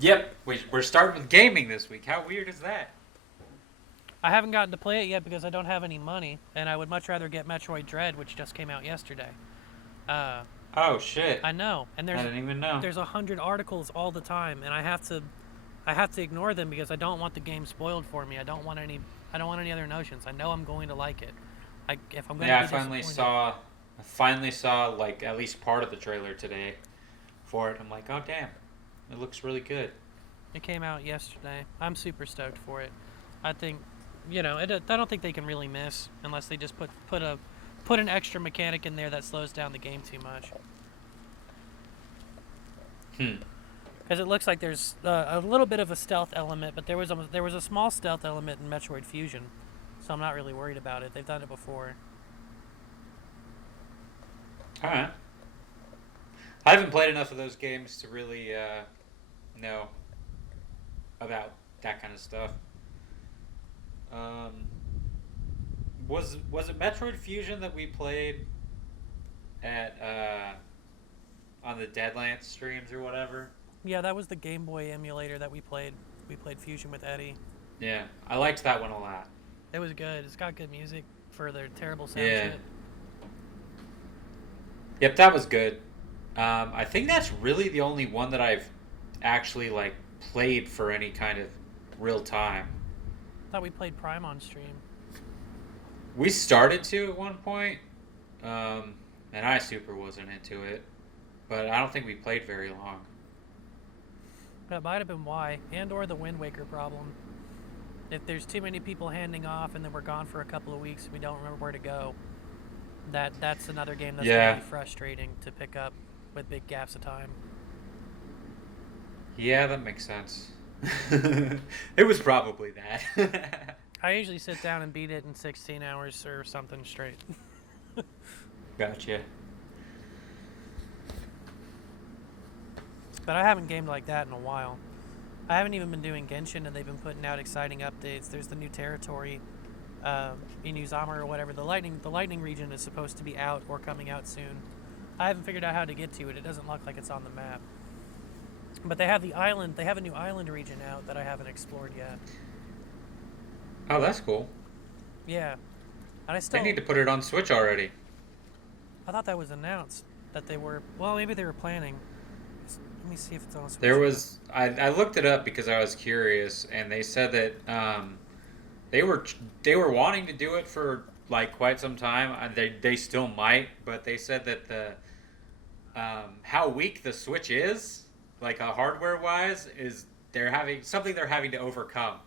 Yep, we're starting with gaming this week. How weird is that? I haven't gotten to play it yet because I don't have any money, and I would much rather get Metroid Dread, which just came out yesterday. Uh, Oh shit! I know, and I didn't even know. there's 100 articles all the time, and I have to ignore them because I don't want the game spoiled for me. I don't want any other notions. I know I'm going to like it. If I'm going to Yeah, be disappointed. I finally saw like at least part of the trailer today for it. I'm like, oh damn, it looks really good. It came out yesterday. I'm super stoked for it. I think, I don't think they can really miss unless they just put an extra mechanic in there that slows down the game too much. Hmm. Because it looks like there's a little bit of a stealth element, but there was a small stealth element in Metroid Fusion, so I'm not really worried about it. They've done it before. All right. I haven't played enough of those games to really know about that kind of stuff. Um, was it Metroid Fusion that we played at on the Deadlands streams or whatever? Yeah, that was the Game Boy emulator that we played. We played Fusion with Eddie. Yeah, I liked that one a lot. It was good. It's got good music for their terrible sound Yeah. chip. Yep, that was good. I think that's really the only one that I've actually like played for any kind of real time. Thought we played Prime on stream. We started to at one point, um, and I super wasn't into it, but I don't think we played very long. That might have been why, and or the Wind Waker problem. If there's too many people handing off and then we're gone for a couple of weeks and we don't remember where to go, that's another game that's going to Yeah, be frustrating to pick up with big gaps of time. yeah, that makes sense. It was probably that. I usually sit down and beat it in 16 hours or something straight. Gotcha. But I haven't gamed like that in a while. I haven't even been doing Genshin, and they've been putting out exciting updates. There's the new territory, Inuzama or whatever. The lightning region is supposed to be out or coming out soon. I haven't figured out how to get to it. It doesn't look like it's on the map. But they have the island. They have a new island region out that I haven't explored yet. Oh, that's cool. Yeah, and They need to put it on Switch already. I thought that was announced that they were. Well, maybe they were planning. Let me see if it's on Switch There yet. was I looked it up because I was curious, and they said that they were they were wanting to do it for like quite some time. They still might, but they said that the how weak the Switch is, like hardware wise, is they're having to overcome.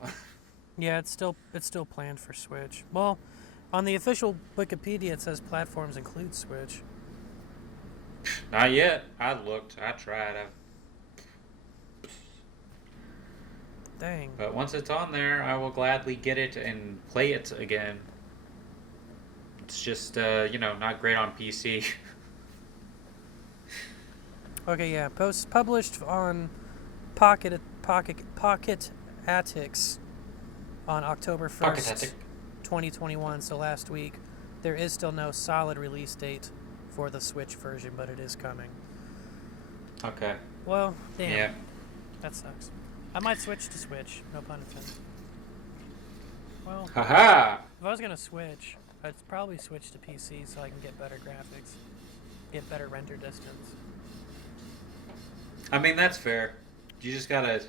Yeah, it's still planned for Switch. Well, on the official Wikipedia, it says platforms include Switch. Not yet. I looked. I tried. Dang. But once it's on there, I will gladly get it and play it again. It's just not great on PC. Okay, yeah. Published on Pocket Attics on October Pocket 1st, 2021. So last week, there is still no solid release date for the Switch version, but it is coming. Okay. Well, damn, Yeah. that sucks. I might switch to Switch. No pun intended. Well, Haha. if I was gonna switch, I'd probably switch to PC so I can get better graphics, get better render distance. I mean, that's fair. You just gotta.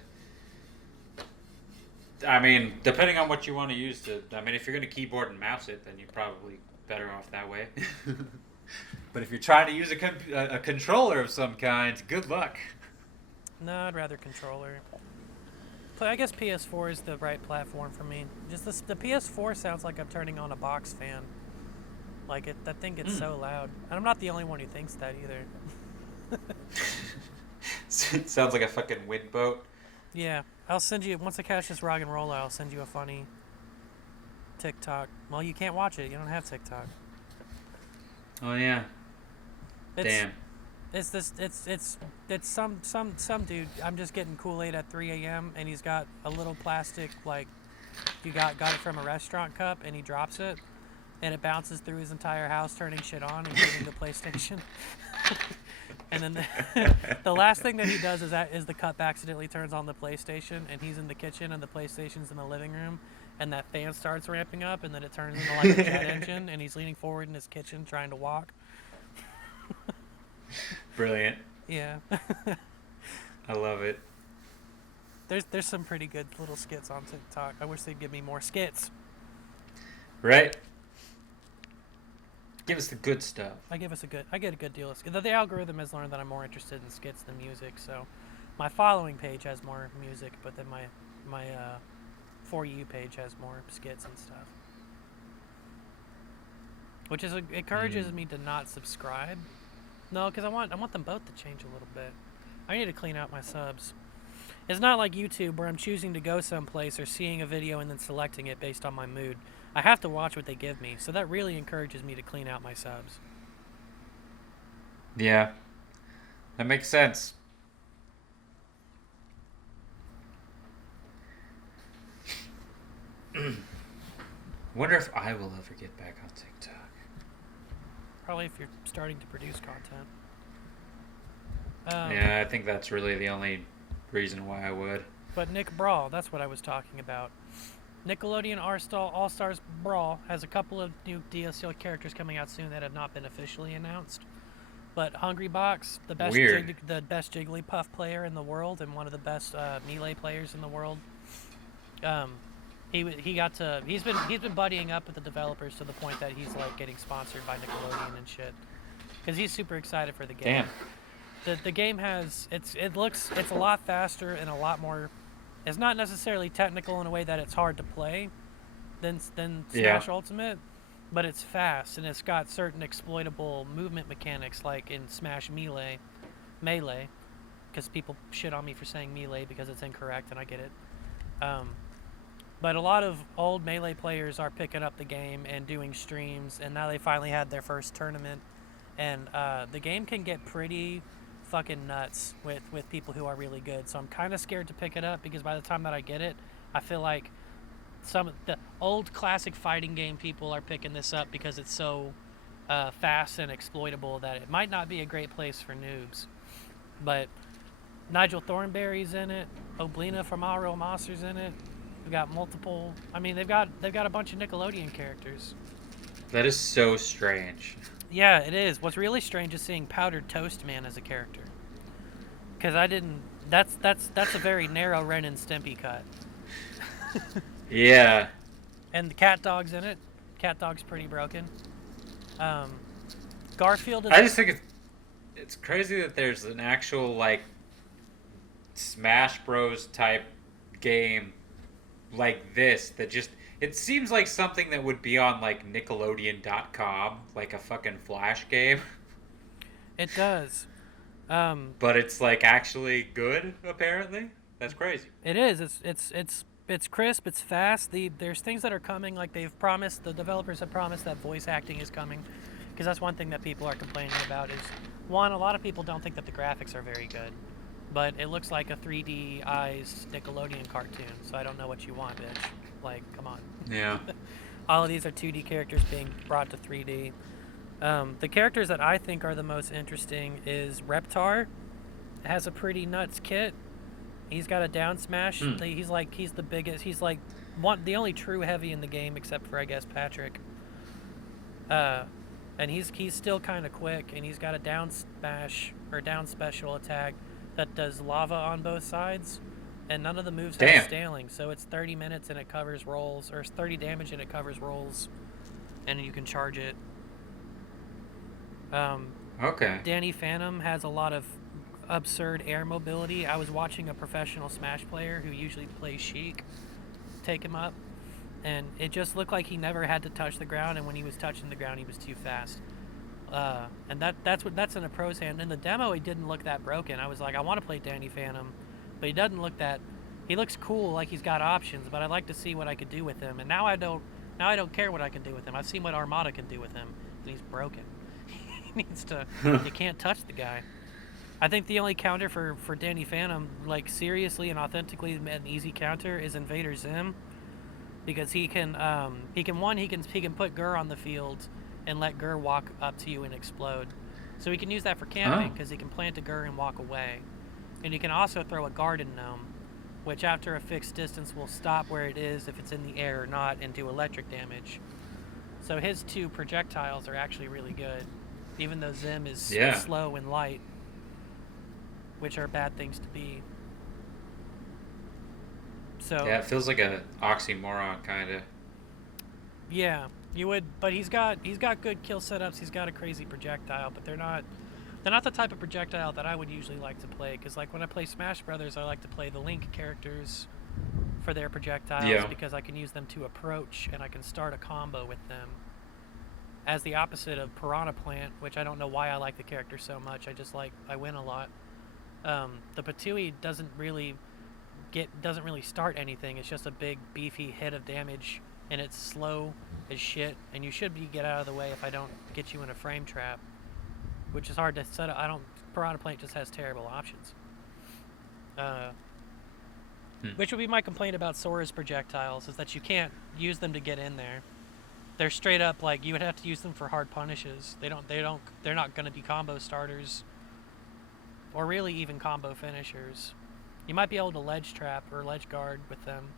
I mean, depending on what you want to use to. I mean, if you're gonna keyboard and mouse it, then you're probably better off that way. But if you're trying to use a controller of some kind, good luck. No, I'd rather controller. But I guess PS4 is the right platform for me. Just the PS4 sounds like I'm turning on a box fan. Like that thing gets Mm. so loud, and I'm not the only one who thinks that either. Sounds like a fucking wind boat. Yeah, I'll send you once I catch this rock and roller. I'll send you a funny TikTok. Well, you can't watch it. You don't have TikTok. Oh yeah. It's Damn. it's this it's some dude. I'm just getting Kool-Aid at 3 a.m. and he's got a little plastic like you got it from a restaurant cup and he drops it and it bounces through his entire house, turning shit on, including the PlayStation. And then the last thing that he does is the cup accidentally turns on the PlayStation, and he's in the kitchen, and the PlayStation's in the living room, and that fan starts ramping up, and then it turns into like a jet engine, and he's leaning forward in his kitchen trying to walk. Brilliant. Yeah. I love it. There's some pretty good little skits on TikTok. I wish they'd give me more skits. Right? Give us the good stuff. I get a good deal of skits. The algorithm has learned that I'm more interested in skits than music, so my following page has more music, but then my For You page has more skits and stuff. Which encourages me to not subscribe. No, because I want them both to change a little bit. I need to clean out my subs. It's not like YouTube where I'm choosing to go someplace or seeing a video and then selecting it based on my mood. I have to watch what they give me, so that really encourages me to clean out my subs. Yeah. That makes sense. Wonder if I will ever get back on TikTok. Probably if you're starting to produce content. Yeah, I think that's really the only reason why I would. But Nick Brawl, that's what I was talking about. Nickelodeon All Stars Brawl has a couple of new DLC characters coming out soon that have not been officially announced. But Hungry Box, the best Jigglypuff player in the world and one of the best Melee players in the world, he's been buddying up with the developers to the point that he's like getting sponsored by Nickelodeon and shit, because he's super excited for the game. Damn. The game has it's a lot faster and a lot more. It's not necessarily technical in a way that it's hard to play than Smash Ultimate, but it's fast and it's got certain exploitable movement mechanics like in Smash Melee, because people shit on me for saying Melee because it's incorrect and I get it. But a lot of old Melee players are picking up the game and doing streams, and now they finally had their first tournament, and the game can get pretty fucking nuts with people who are really good. So I'm kind of scared to pick it up because by the time that I get it, I feel like some of the old classic fighting game people are picking this up because it's so fast and exploitable that it might not be a great place for noobs. But Nigel Thornberry's in it, Oblina from Real Monsters in it. We got multiple. I mean, they've got a bunch of Nickelodeon characters. That is so strange. Yeah, it is. What's really strange is seeing Powdered Toast Man as a character. Because I didn't. That's a very narrow Ren and Stimpy cut. Yeah. And the Cat Dog's in it. Cat Dog's pretty broken. Garfield is. I just think it's crazy that there's an actual like Smash Bros type game like this that just. It seems like something that would be on, like, Nickelodeon.com, like a fucking Flash game. It does. But it's, like, actually good, apparently. That's crazy. It is. It's crisp. It's fast. There's things that are coming, like they've promised. The developers have promised that voice acting is coming. Because that's one thing that people are complaining about is, one, a lot of people don't think that the graphics are very good. But it looks like a 3D eyes Nickelodeon cartoon, so I don't know what you want, bitch. Like, come on. Yeah. All of these are 2D characters being brought to 3D. The characters that I think are the most interesting is Reptar. It has a pretty nuts kit. He's got a down smash. He's the biggest. He's like the only true heavy in the game, except for I guess Patrick. And he's still kind of quick, and he's got a down smash or down special attack that does lava on both sides. And none of the moves have scaling, so it's 30 minutes and it covers rolls, or it's 30 damage and it covers rolls, and you can charge it. Okay. Danny Phantom has a lot of absurd air mobility. I was watching a professional Smash player who usually plays Sheik take him up, and it just looked like he never had to touch the ground, and when he was touching the ground, he was too fast. And that's in a pro's hand. In the demo, he didn't look that broken. I was like, I want to play Danny Phantom. But he doesn't look that. He looks cool, like he's got options. But I'd like to see what I could do with him. And now I don't care what I can do with him. I've seen what Armada can do with him, and he's broken. He needs to. You can't touch the guy. I think the only counter for Danny Phantom, like seriously and authentically an easy counter, is Invader Zim, because he can put Gur on the field and let Gur walk up to you and explode. So he can use that for camping because he can plant a gur and walk away. And he can also throw a garden gnome, which after a fixed distance will stop where it is if it's in the air or not and do electric damage. So his 2 projectiles are actually really good, even though Zim is slow and light, which are bad things to be. So yeah, it feels like an oxymoron kind of. Yeah, you would, but he's got good kill setups. He's got a crazy projectile, but they're not the type of projectile that I would usually like to play. Because like when I play Smash Brothers, I like to play the Link characters for their projectiles because I can use them to approach and I can start a combo with them. As the opposite of Piranha Plant, which I don't know why I like the character so much. I win a lot. The Patui doesn't really start anything. It's just a big beefy hit of damage, and it's slow as shit. And you should get out of the way if I don't get you in a frame trap, which is hard to set up. Piranha Plant just has terrible options. Which would be my complaint about Sora's projectiles, is that you can't use them to get in there. They're straight up like you would have to use them for hard punishes. They're not going to be combo starters, or really even combo finishers. You might be able to ledge trap or ledge guard with them,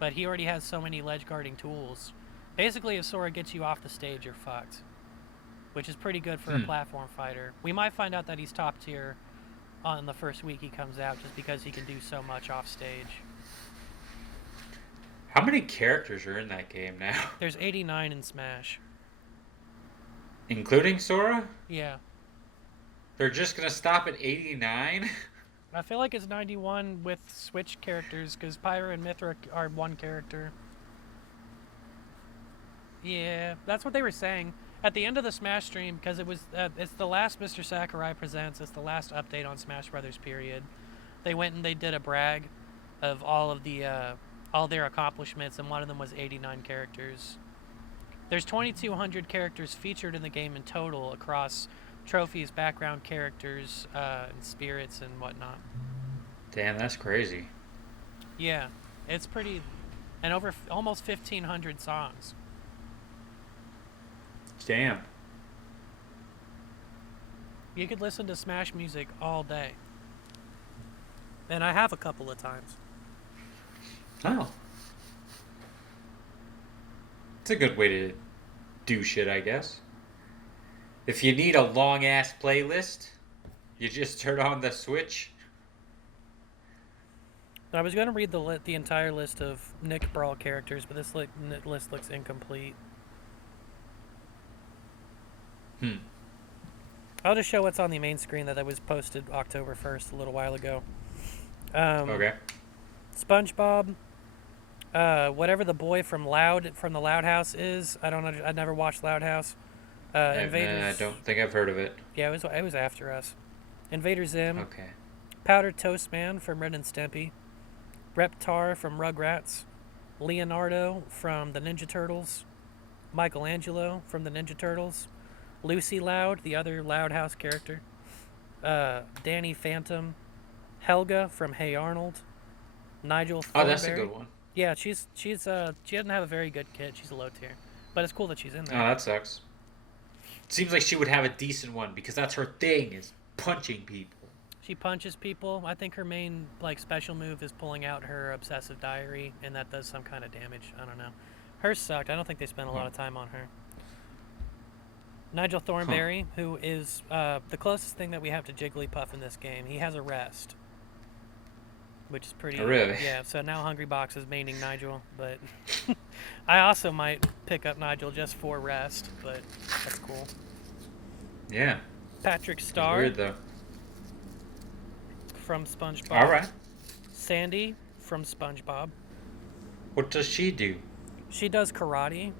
but he already has so many ledge guarding tools. Basically, if Sora gets you off the stage, you're fucked, which is pretty good for a platform fighter. We might find out that he's top tier on the first week he comes out, just because he can do so much off stage. How many characters are in that game now? There's 89 in Smash. Including Sora? Yeah. They're just going to stop at 89? I feel like it's 91 with Switch characters, because Pyra and Mithra are one character. Yeah, that's what they were saying. At the end of the Smash stream, because it's the last Mr. Sakurai Presents, it's the last update on Smash Brothers period. They went and they did a brag of all their accomplishments, and one of them was 89 characters. There's 2,200 characters featured in the game in total across trophies, background characters, and spirits and whatnot. Damn, that's crazy. Yeah, it's pretty, and over almost 1,500 songs. Damn. You could listen to Smash music all day. And I have a couple of times. Oh. It's a good way to do shit, I guess. If you need a long-ass playlist, you just turn on the Switch. I was going to read the entire list of Nick Brawl characters, but this list looks incomplete. I'll just show what's on the main screen that was posted October 1st, a little while ago. Okay. SpongeBob, whatever the boy from the Loud House is. I don't know. I never watched Loud House. Invaders. I don't think I've heard of it. Yeah, it was after us. Invader Zim. Okay. Powdered Toast Man from Ren and Stimpy. Reptar from Rugrats. Leonardo from the Ninja Turtles. Michelangelo from the Ninja Turtles. Lucy Loud, the other Loud House character. Danny Phantom. Helga from Hey Arnold. Nigel Thornberry. Oh, that's a good one. Yeah, she doesn't have a very good kit. She's a low tier, but it's cool that she's in there. Oh, that sucks. Seems like she would have a decent one because that's her thing, is punching people. She punches people. I think her main special move is pulling out her obsessive diary, and that does some kind of damage. I don't know. Hers sucked. I don't think they spent a lot of time on her. Nigel Thornberry, who is the closest thing that we have to Jigglypuff in this game. He has a rest, which is pretty... Oh, really? Yeah, so now Hungrybox is maining Nigel, but I also might pick up Nigel just for rest, but that's cool. Yeah. Patrick Star. Weird, though. From SpongeBob. All right. Sandy from SpongeBob. What does she do? She does karate.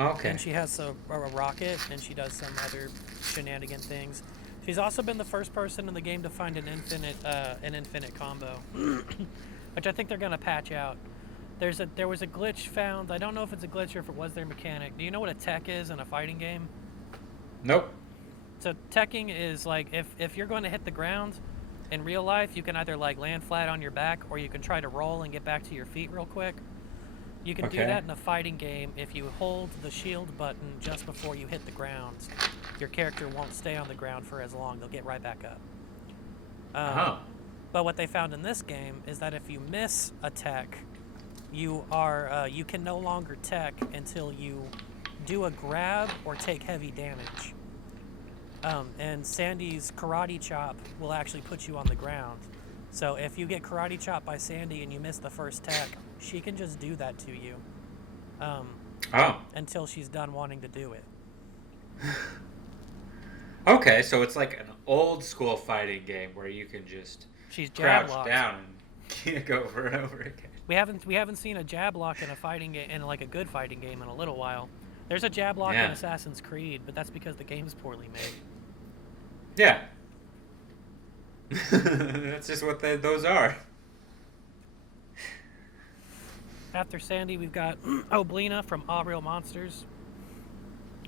Okay. And she has a rocket, and she does some other shenanigan things. She's also been the first person in the game to find an infinite combo, which I think they're gonna patch out. There was a glitch found. I don't know if it's a glitch or if it was their mechanic. Do you know what a tech is in a fighting game? Nope. So teching is if you're going to hit the ground in real life, you can either land flat on your back, or you can try to roll and get back to your feet real quick. You can do Okay. that in a fighting game if you hold the shield button just before you hit the ground. Your character won't stay on the ground for as long. They'll get right back up. Oh. But what they found in this game is that if you miss a tech, you can no longer tech until you do a grab or take heavy damage. And Sandy's karate chop will actually put you on the ground. So if you get karate chopped by Sandy and you miss the first tech, she can just do that to you. Until she's done wanting to do it. Okay, so it's like an old school fighting game where you can just crouch down and go over and over again. We haven't seen a jab lock in a fighting game, in like a good fighting game, in a little while. There's a jab lock in Assassin's Creed, but that's because the game's poorly made. Yeah. That's just what those are. After Sandy, we've got Oblina from All Real Monsters.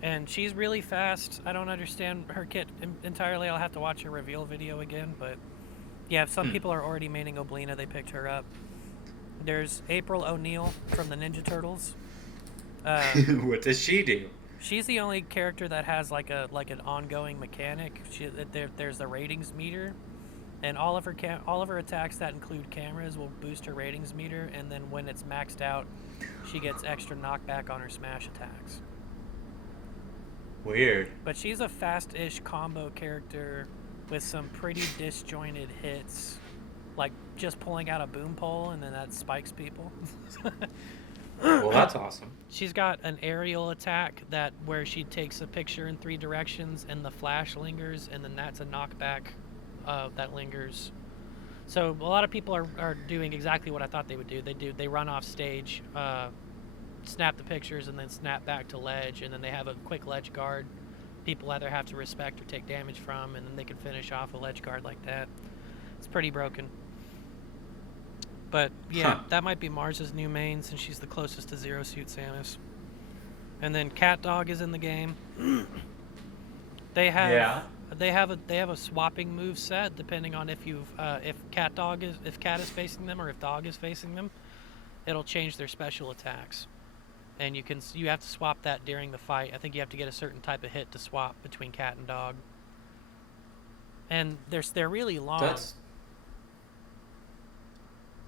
And she's really fast. I don't understand her kit entirely. I'll have to watch her reveal video again. But yeah, if some people are already maining Oblina, they picked her up. There's April O'Neil from the Ninja Turtles. What does she do? She's the only character that has like an ongoing mechanic. There's the ratings meter, and all of her attacks that include cameras will boost her ratings meter. And then when it's maxed out, she gets extra knockback on her smash attacks. Weird. But she's a fast-ish combo character with some pretty disjointed hits, like just pulling out a boom pole and then that spikes people. Well, that's awesome. She's got an aerial attack where she takes a picture in 3 directions and the flash lingers, and then that's a knockback that lingers. So a lot of people are doing exactly what I thought they would do. They run off stage, snap the pictures, and then snap back to ledge, and then they have a quick ledge guard people either have to respect or take damage from, and then they can finish off a ledge guard like that. It's pretty broken. But yeah, that might be Mars's new main, since she's the closest to Zero Suit Samus. And then Cat Dog is in the game. They have a swapping move set depending on if Cat is facing them or if Dog is facing them. It'll change their special attacks. And you have to swap that during the fight. I think you have to get a certain type of hit to swap between Cat and Dog. And they're really long.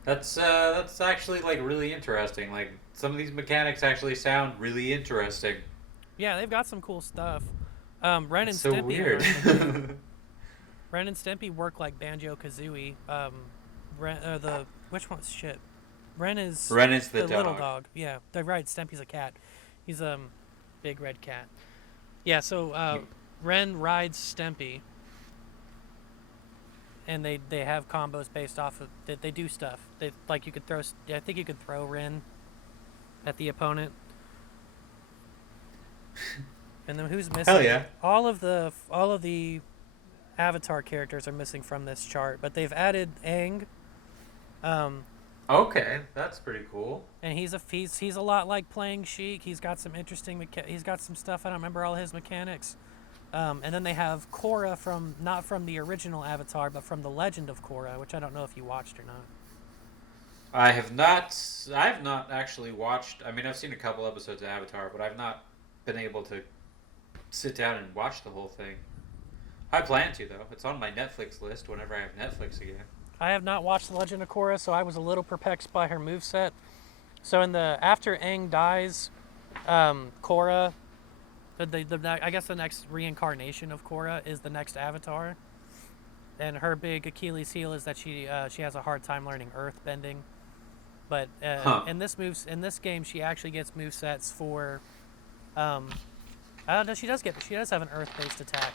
That's actually like really interesting. Like some of these mechanics actually sound really interesting. Yeah, they've got some cool stuff. Ren and so Stimpy. Weird. Ren and Stimpy work like Banjo-Kazooie. Which one's shit? Ren is the little dog. Yeah, they're right. Stimpy's a cat. He's a big red cat. Yeah, so Ren rides Stimpy. And they have combos based off of they do stuff. I think you could throw Ren at the opponent. And then who's missing? Hell yeah! All of the Avatar characters are missing from this chart, but they've added Aang. Okay, that's pretty cool. And he's a lot like playing Sheik. He's got some interesting he's got some stuff. I don't remember all his mechanics. And then they have Korra not from the original Avatar, but from the Legend of Korra, which I don't know if you watched or not. I have not actually watched. I mean, I've seen a couple episodes of Avatar, but I've not been able to sit down and watch the whole thing. I plan to, though. It's on my Netflix list whenever I have Netflix again. I have not watched The Legend of Korra, so I was a little perplexed by her moveset. So after Aang dies, Korra, I guess the next reincarnation of Korra is the next Avatar. And her big Achilles heel is that she has a hard time learning earth bending. But in this game, she actually gets movesets for. No, she does have an earth-based attack.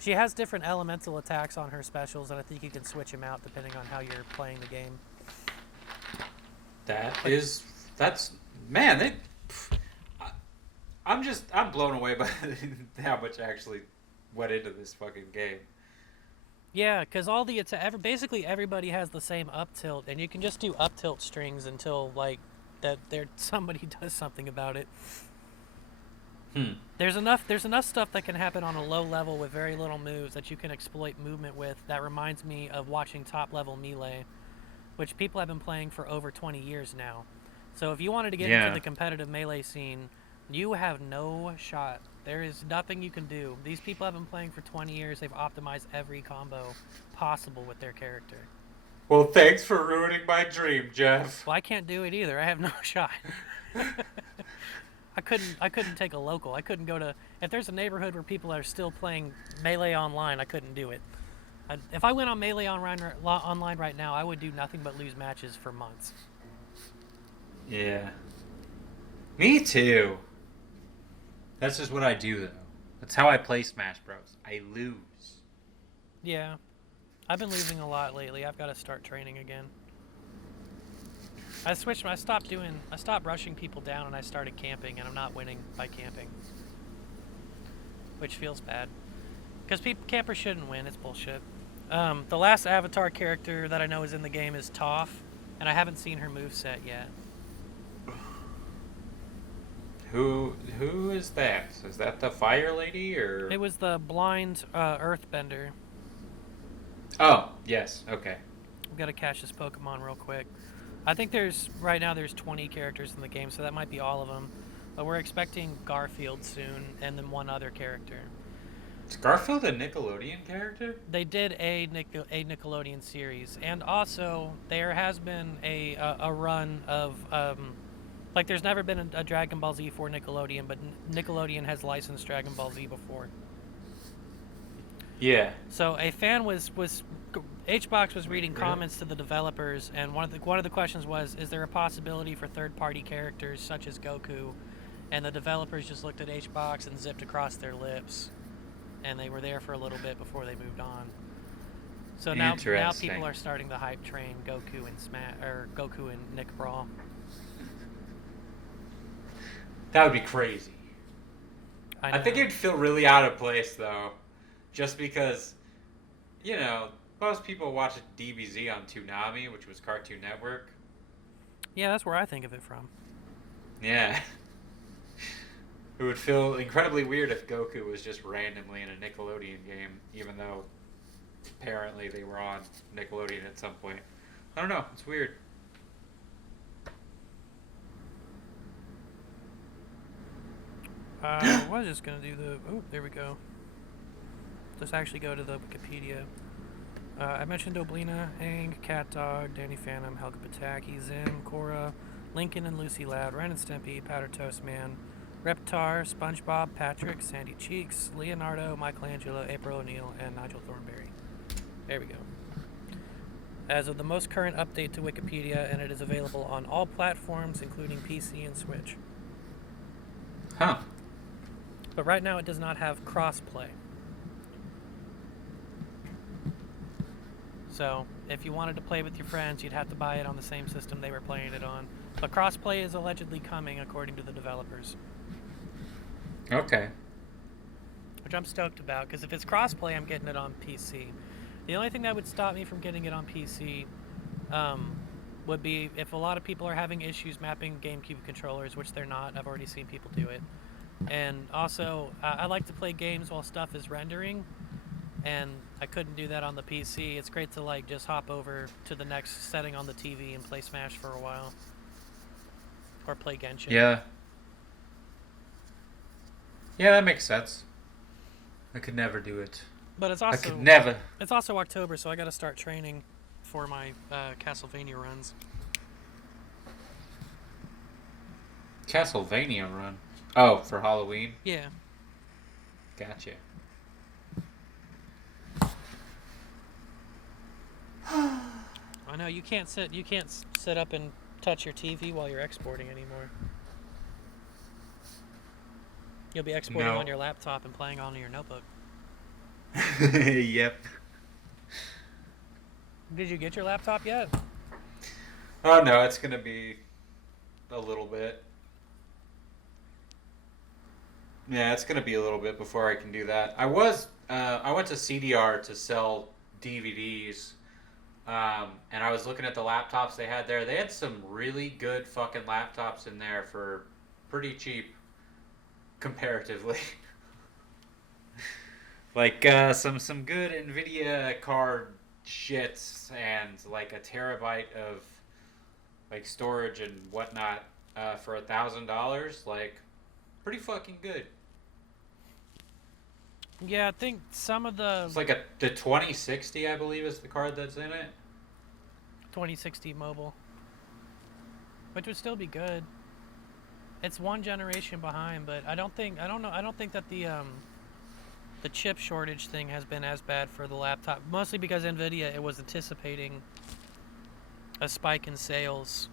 She has different elemental attacks on her specials, and I think you can switch them out depending on how you're playing the game. I'm blown away by how much actually went into this fucking game. Yeah, because basically everybody has the same up tilt, and you can just do up tilt strings until somebody does something about it. There's enough stuff that can happen on a low level with very little moves that you can exploit movement with. That reminds me of watching top level Melee, which people have been playing for over 20 years now. So if you wanted to get into the competitive Melee scene, you have no shot. There is nothing you can do. These people have been playing for 20 years. They've optimized every combo possible with their character. Well, thanks for ruining my dream, Jeff. Well, I can't do it either. I have no shot. I couldn't take a local. I couldn't go to, if there's a neighborhood where people are still playing Melee online, I couldn't do it. If I went on Melee online right now, I would do nothing but lose matches for months. Yeah. Me too. That's just what I do, though. That's how I play Smash Bros. I lose. Yeah. I've been losing a lot lately. I've got to start training again. I stopped rushing people down and I started camping, and I'm not winning by camping. Which feels bad. Because campers shouldn't win, it's bullshit. The last avatar character that I know is in the game is Toph, and I haven't seen her moveset yet. Who is that? Is that the fire lady, or? It was the blind earthbender. Oh, yes, okay. I've got to catch this Pokemon real quick. I think right now there's 20 characters in the game, so that might be all of them. But we're expecting Garfield soon, and then one other character. Is Garfield a Nickelodeon character? They did a Nickelodeon series, and also there has been a run of like there's never been a Dragon Ball Z for Nickelodeon, but Nickelodeon has licensed Dragon Ball Z before. Yeah. So a fan was HBox was reading comments to the developers, and one of the questions was, is there a possibility for third-party characters such as Goku? And the developers just looked at HBox and zipped across their lips, and they were there for a little bit before they moved on. So now people are starting the hype train Goku and Nick Brawl. That would be crazy. I think it'd feel really out of place, though, just because, most people watch DBZ on Toonami, which was Cartoon Network. Yeah, that's where I think of it from. Yeah. It would feel incredibly weird if Goku was just randomly in a Nickelodeon game, even though apparently they were on Nickelodeon at some point. I don't know. It's weird. I was just going to do there we go. Let's actually go to the Wikipedia. I mentioned Oblina, Aang, Cat Dog, Danny Phantom, Helga Pataki, Zim, Korra, Lincoln and Lucy Loud, Ren and Stimpy, Powder Toast Man, Reptar, SpongeBob, Patrick, Sandy Cheeks, Leonardo, Michelangelo, April O'Neil, and Nigel Thornberry. There we go. As of the most current update to Wikipedia, and it is available on all platforms, including PC and Switch. Huh. But right now it does not have cross-play. So, if you wanted to play with your friends, you'd have to buy it on the same system they were playing it on. But cross-play is allegedly coming, according to the developers. Okay. Which I'm stoked about, because if it's cross-play, I'm getting it on PC. The only thing that would stop me from getting it on PC would be if a lot of people are having issues mapping GameCube controllers, which they're not. I've already seen people do it. And also, I like to play games while stuff is rendering, and I couldn't do that on the PC. It's great to just hop over to the next setting on the TV and play Smash for a while. Or play Genshin. Yeah. Yeah, that makes sense. I could never do it. But it's also I could never. It's also October, so I got to start training for my Castlevania runs. Castlevania run? Oh, for Halloween? Yeah. Gotcha. I know you can't sit up and touch your TV while you're exporting anymore. You'll be exporting on your laptop and playing on your notebook. Yep. Did you get your laptop yet? Oh no, it's gonna be a little bit. Yeah, it's gonna be a little bit before I can do that. I went to CDR to sell DVDs, and I was looking at the laptops they had there. They had some really good fucking laptops in there for pretty cheap, comparatively. Like some good NVIDIA card shits and like a terabyte of like storage and whatnot for $1,000. Like, pretty fucking good. Yeah, I think some of the It's like the 2060, I believe, is the card that's in it. 2060 mobile, which would still be good. It's one generation behind, but I don't think that the chip shortage thing has been as bad for the laptop. Mostly because Nvidia it was anticipating a spike in sales,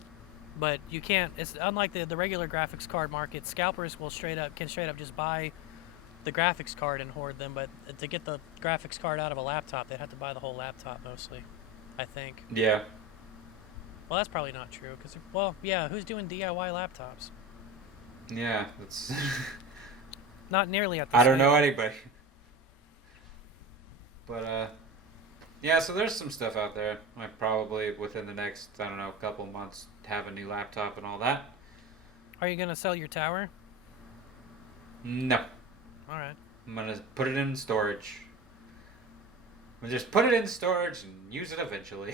but you can't. It's unlike the regular graphics card market. Scalpers will straight up just buy the graphics card and hoard them, but to get the graphics card out of a laptop, they'd have to buy the whole laptop mostly, I think. Yeah. Well, that's probably not true, because, well, yeah, who's doing DIY laptops? Yeah, that's... Not nearly at the I don't scale. know anybody. But, yeah, so there's some stuff out there. I probably, within the next, I don't know, couple months, have a new laptop and all that. Are you going to sell your tower? No. Alright. I'm gonna put it in storage. We'll just put it in storage and use it eventually.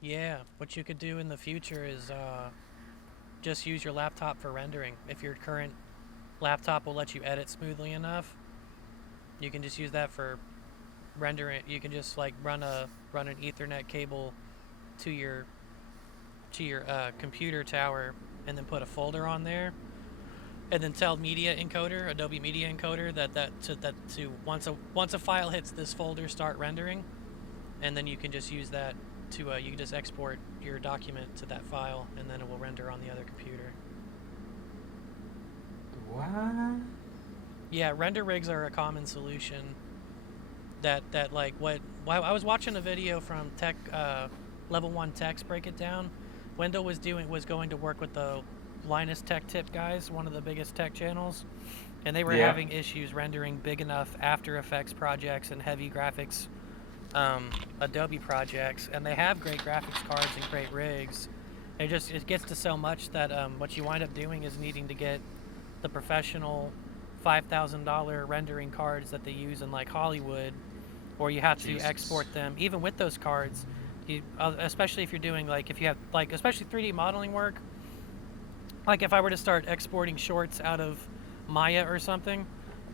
Yeah, what you could do in the future is just use your laptop for rendering. If your current laptop will let you edit smoothly enough, you can just use that for rendering. You can just like run an Ethernet cable to your computer tower, and then put a folder on there, and then tell Media Encoder, Adobe Media Encoder, that once a file hits this folder, start rendering, and then you can just use that to you can just export your document to that file, and then it will render on the other computer. What? Yeah, render rigs are a common solution. That like what I was watching a video from Tech Level 1 Techs break it down. Wendell was going to work with the Linus Tech Tip guys, one of the biggest tech channels, and they were having issues rendering big enough After Effects projects and heavy graphics Adobe projects, and they have great graphics cards and great rigs. It gets to so much that what you wind up doing is needing to get the professional $5,000 rendering cards that they use in like Hollywood, or you have to export them. Even with those cards, especially if you're doing especially 3D modeling work. Like if I were to start exporting shorts out of Maya or something,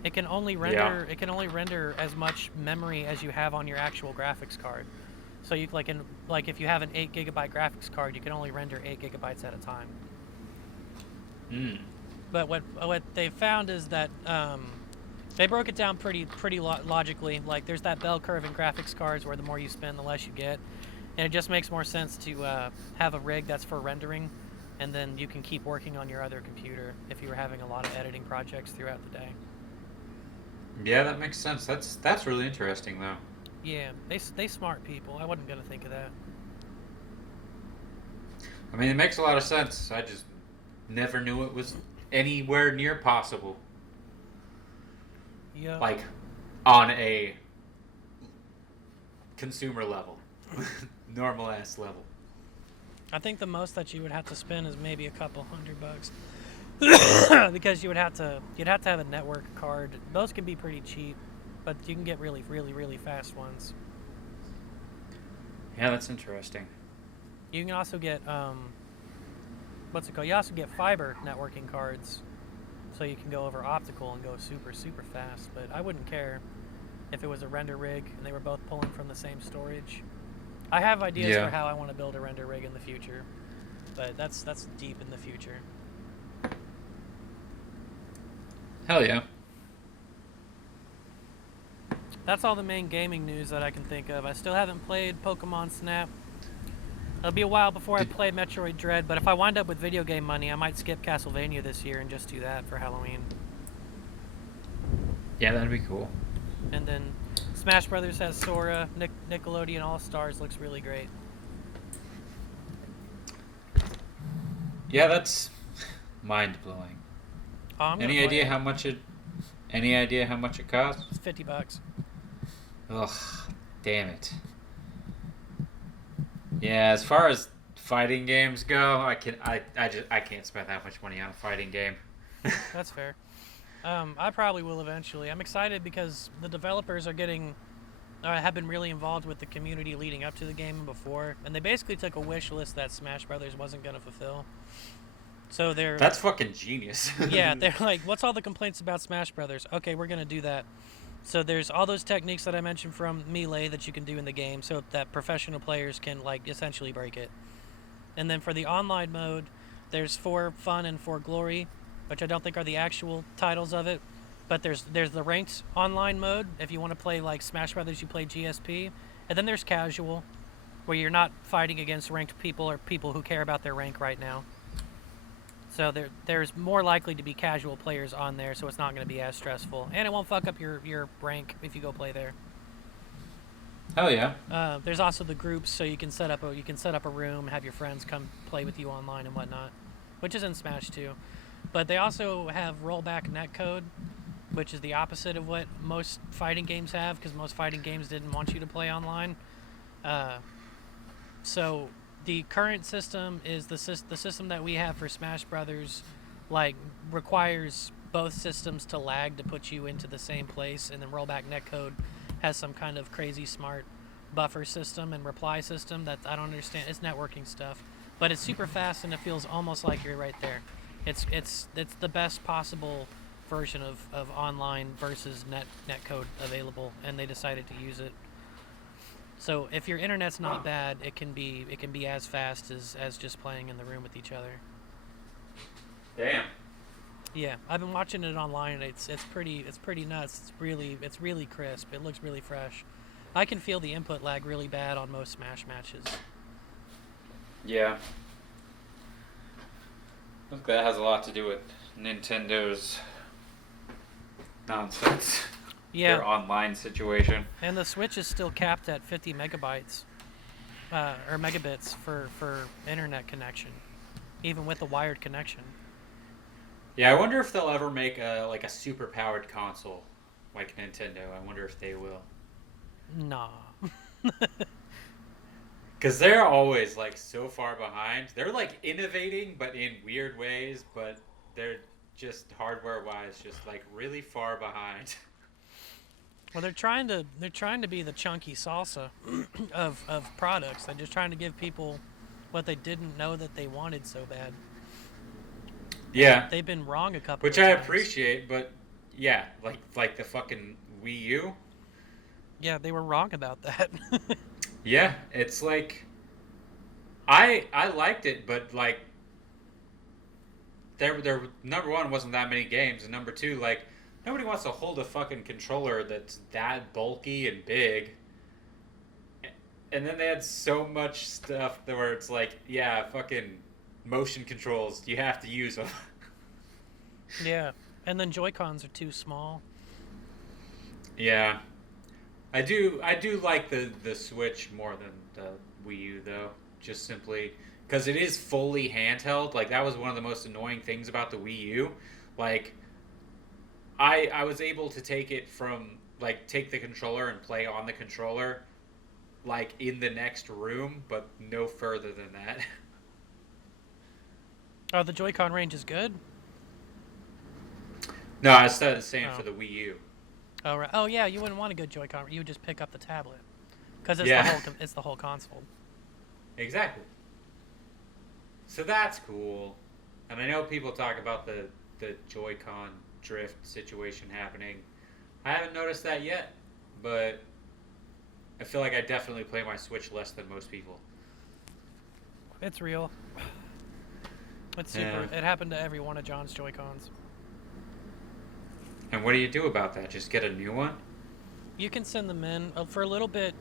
it can only render as much memory as you have on your actual graphics card. So you if you have an 8 gigabyte graphics card, you can only render 8 gigabytes at a time. But what they found is that they broke it down pretty logically. Like there's that bell curve in graphics cards where the more you spend, the less you get, and it just makes more sense to have a rig that's for rendering, and then you can keep working on your other computer if you were having a lot of editing projects throughout the day. Yeah, that makes sense. That's really interesting, though. Yeah, they smart people. I wasn't gonna think of that. I mean, it makes a lot of sense. I just never knew it was anywhere near possible. Yeah. Like, on a consumer level. Normal ass level. I think the most that you would have to spend is maybe a couple $100 because you'd have to have a network card. Those can be pretty cheap, but you can get really fast ones. Yeah, that's interesting. You can also get what's it called? You also get fiber networking cards, so you can go over optical and go super fast. But I wouldn't care if it was a render rig and they were both pulling from the same storage. I have ideas for how I want to build a render rig in the future, but that's deep in the future. Hell yeah. That's all the main gaming news that I can think of. I still haven't played Pokemon Snap. It'll be a while before I play Metroid Dread, but if I wind up with video game money, I might skip Castlevania this year and just do that for Halloween. Yeah, that'd be cool. And then Smash Brothers has Sora. Nickelodeon All Stars looks really great. Yeah, that's mind-blowing. Any idea how much it costs? It's $50. Ugh, damn it. Yeah, as far as fighting games go, I can't spend that much money on a fighting game. That's fair. I probably will eventually. I'm excited because the developers are getting have been really involved with the community leading up to the game and before, and they basically took a wish list that Smash Brothers wasn't going to fulfill. So they're That's fucking genius. yeah, they're like, what's all the complaints about Smash Brothers? Okay, we're going to do that. So there's all those techniques that I mentioned from Melee that you can do in the game so that professional players can like essentially break it. And then for the online mode, there's for fun and for glory, which I don't think are the actual titles of it. But there's the ranked online mode. If you want to play like Smash Brothers, you play GSP. And then there's casual, where you're not fighting against ranked people or people who care about their rank right now. So there's more likely to be casual players on there, so it's not going to be as stressful. And it won't fuck up your rank if you go play there. Hell yeah. There's also the groups, so you can set up a room, have your friends come play with you online and whatnot, which is in Smash too. But they also have rollback netcode, which is the opposite of what most fighting games have, because most fighting games didn't want you to play online. So the current system is the system that we have for Smash Brothers, like requires both systems to lag to put you into the same place, and then rollback netcode has some kind of crazy smart buffer system and reply system that I don't understand. It's networking stuff, but it's super fast and it feels almost like you're right there. It's the best possible version of online versus netcode available, and they decided to use it. So if your internet's not bad, it can be as fast as just playing in the room with each other. Damn. Yeah, I've been watching it online, and it's pretty nuts. It's really crisp. It looks really fresh. I can feel the input lag really bad on most Smash matches. Yeah. I think that has a lot to do with Nintendo's nonsense. Yeah. Their online situation. And the Switch is still capped at 50 megabytes, or megabits for internet connection, even with a wired connection. Yeah, I wonder if they'll ever make a super powered console like Nintendo. I wonder if they will. Nah. Because they're always like so far behind. They're like innovating, but in weird ways. But they're just hardware-wise, just like really far behind. Well, they're trying to be the chunky salsa of products. They're just trying to give people what they didn't know that they wanted so bad. Yeah. They've been wrong a couple Which of I times. appreciate, but yeah, like the fucking Wii U. Yeah, they were wrong about that. Yeah, it's like I liked it, but like there number one wasn't that many games, and number two, like nobody wants to hold a fucking controller that's that bulky and big. And then they had so much stuff where it's like, yeah, fucking motion controls, you have to use them. Yeah, and then Joy-Cons are too small. Yeah. I do like the Switch more than the Wii U though, just simply because it is fully handheld. Like that was one of the most annoying things about the Wii U. Like I was able to take the controller and play on the controller like in the next room, but no further than that. Oh, the Joy-Con range is good? No, I started saying for the Wii U. Oh, right. Oh, yeah, you wouldn't want a good Joy-Con. You would just pick up the tablet. Because it's the whole console. Exactly. So that's cool. And I know people talk about the Joy-Con drift situation happening. I haven't noticed that yet, but I feel like I definitely play my Switch less than most people. It's real. It's super. It happened to every one of John's Joy-Cons. And what do you do about that? Just get a new one? You can send them in. For a little bit,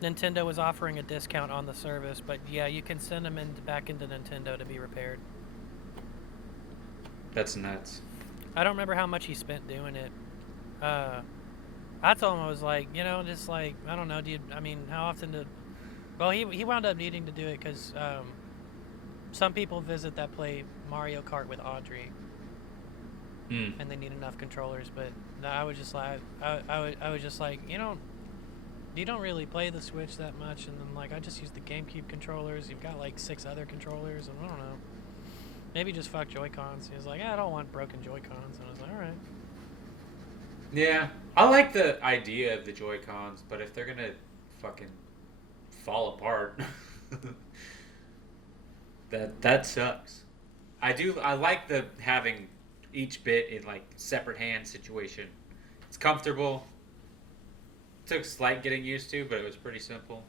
Nintendo was offering a discount on the service, but yeah, you can send them back into Nintendo to be repaired. That's nuts. I don't remember how much he spent doing it. I told him, I was like, just like, I don't know, how often did... Well, he wound up needing to do it because some people visit that play Mario Kart with Audrey. And they need enough controllers, but I was just like, I was just like, you don't really play the Switch that much, and then like I just use the GameCube controllers. You've got like 6 other controllers, and I don't know, maybe just fuck Joy-Cons. He was like, I don't want broken Joy-Cons, and I was like, all right. Yeah, I like the idea of the Joy Cons, but if they're gonna fucking fall apart, that sucks. I like the having each bit in like separate hand situation. It's comfortable. Took slight getting used to, but it was pretty simple.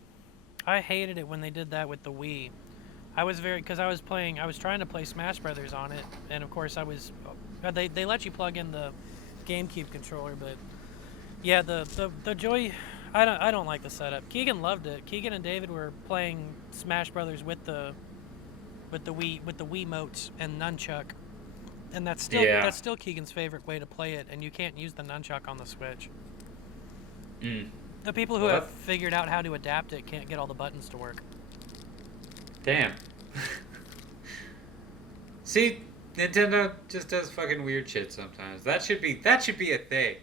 I hated it when they did that with the Wii. I was because I was trying to play Smash Brothers on it, and of course they let you plug in the GameCube controller, but yeah, the Joy, I don't like the setup. Keegan loved it. Keegan and David were playing Smash Brothers with the Wiimotes and nunchuck, and Yeah. that's still Keegan's favorite way to play it. And you can't use the nunchuck on the Switch. Mm. The people who Well, have figured out how to adapt it can't get all the buttons to work. damn. See, Nintendo just does fucking weird shit sometimes. That should be a thing.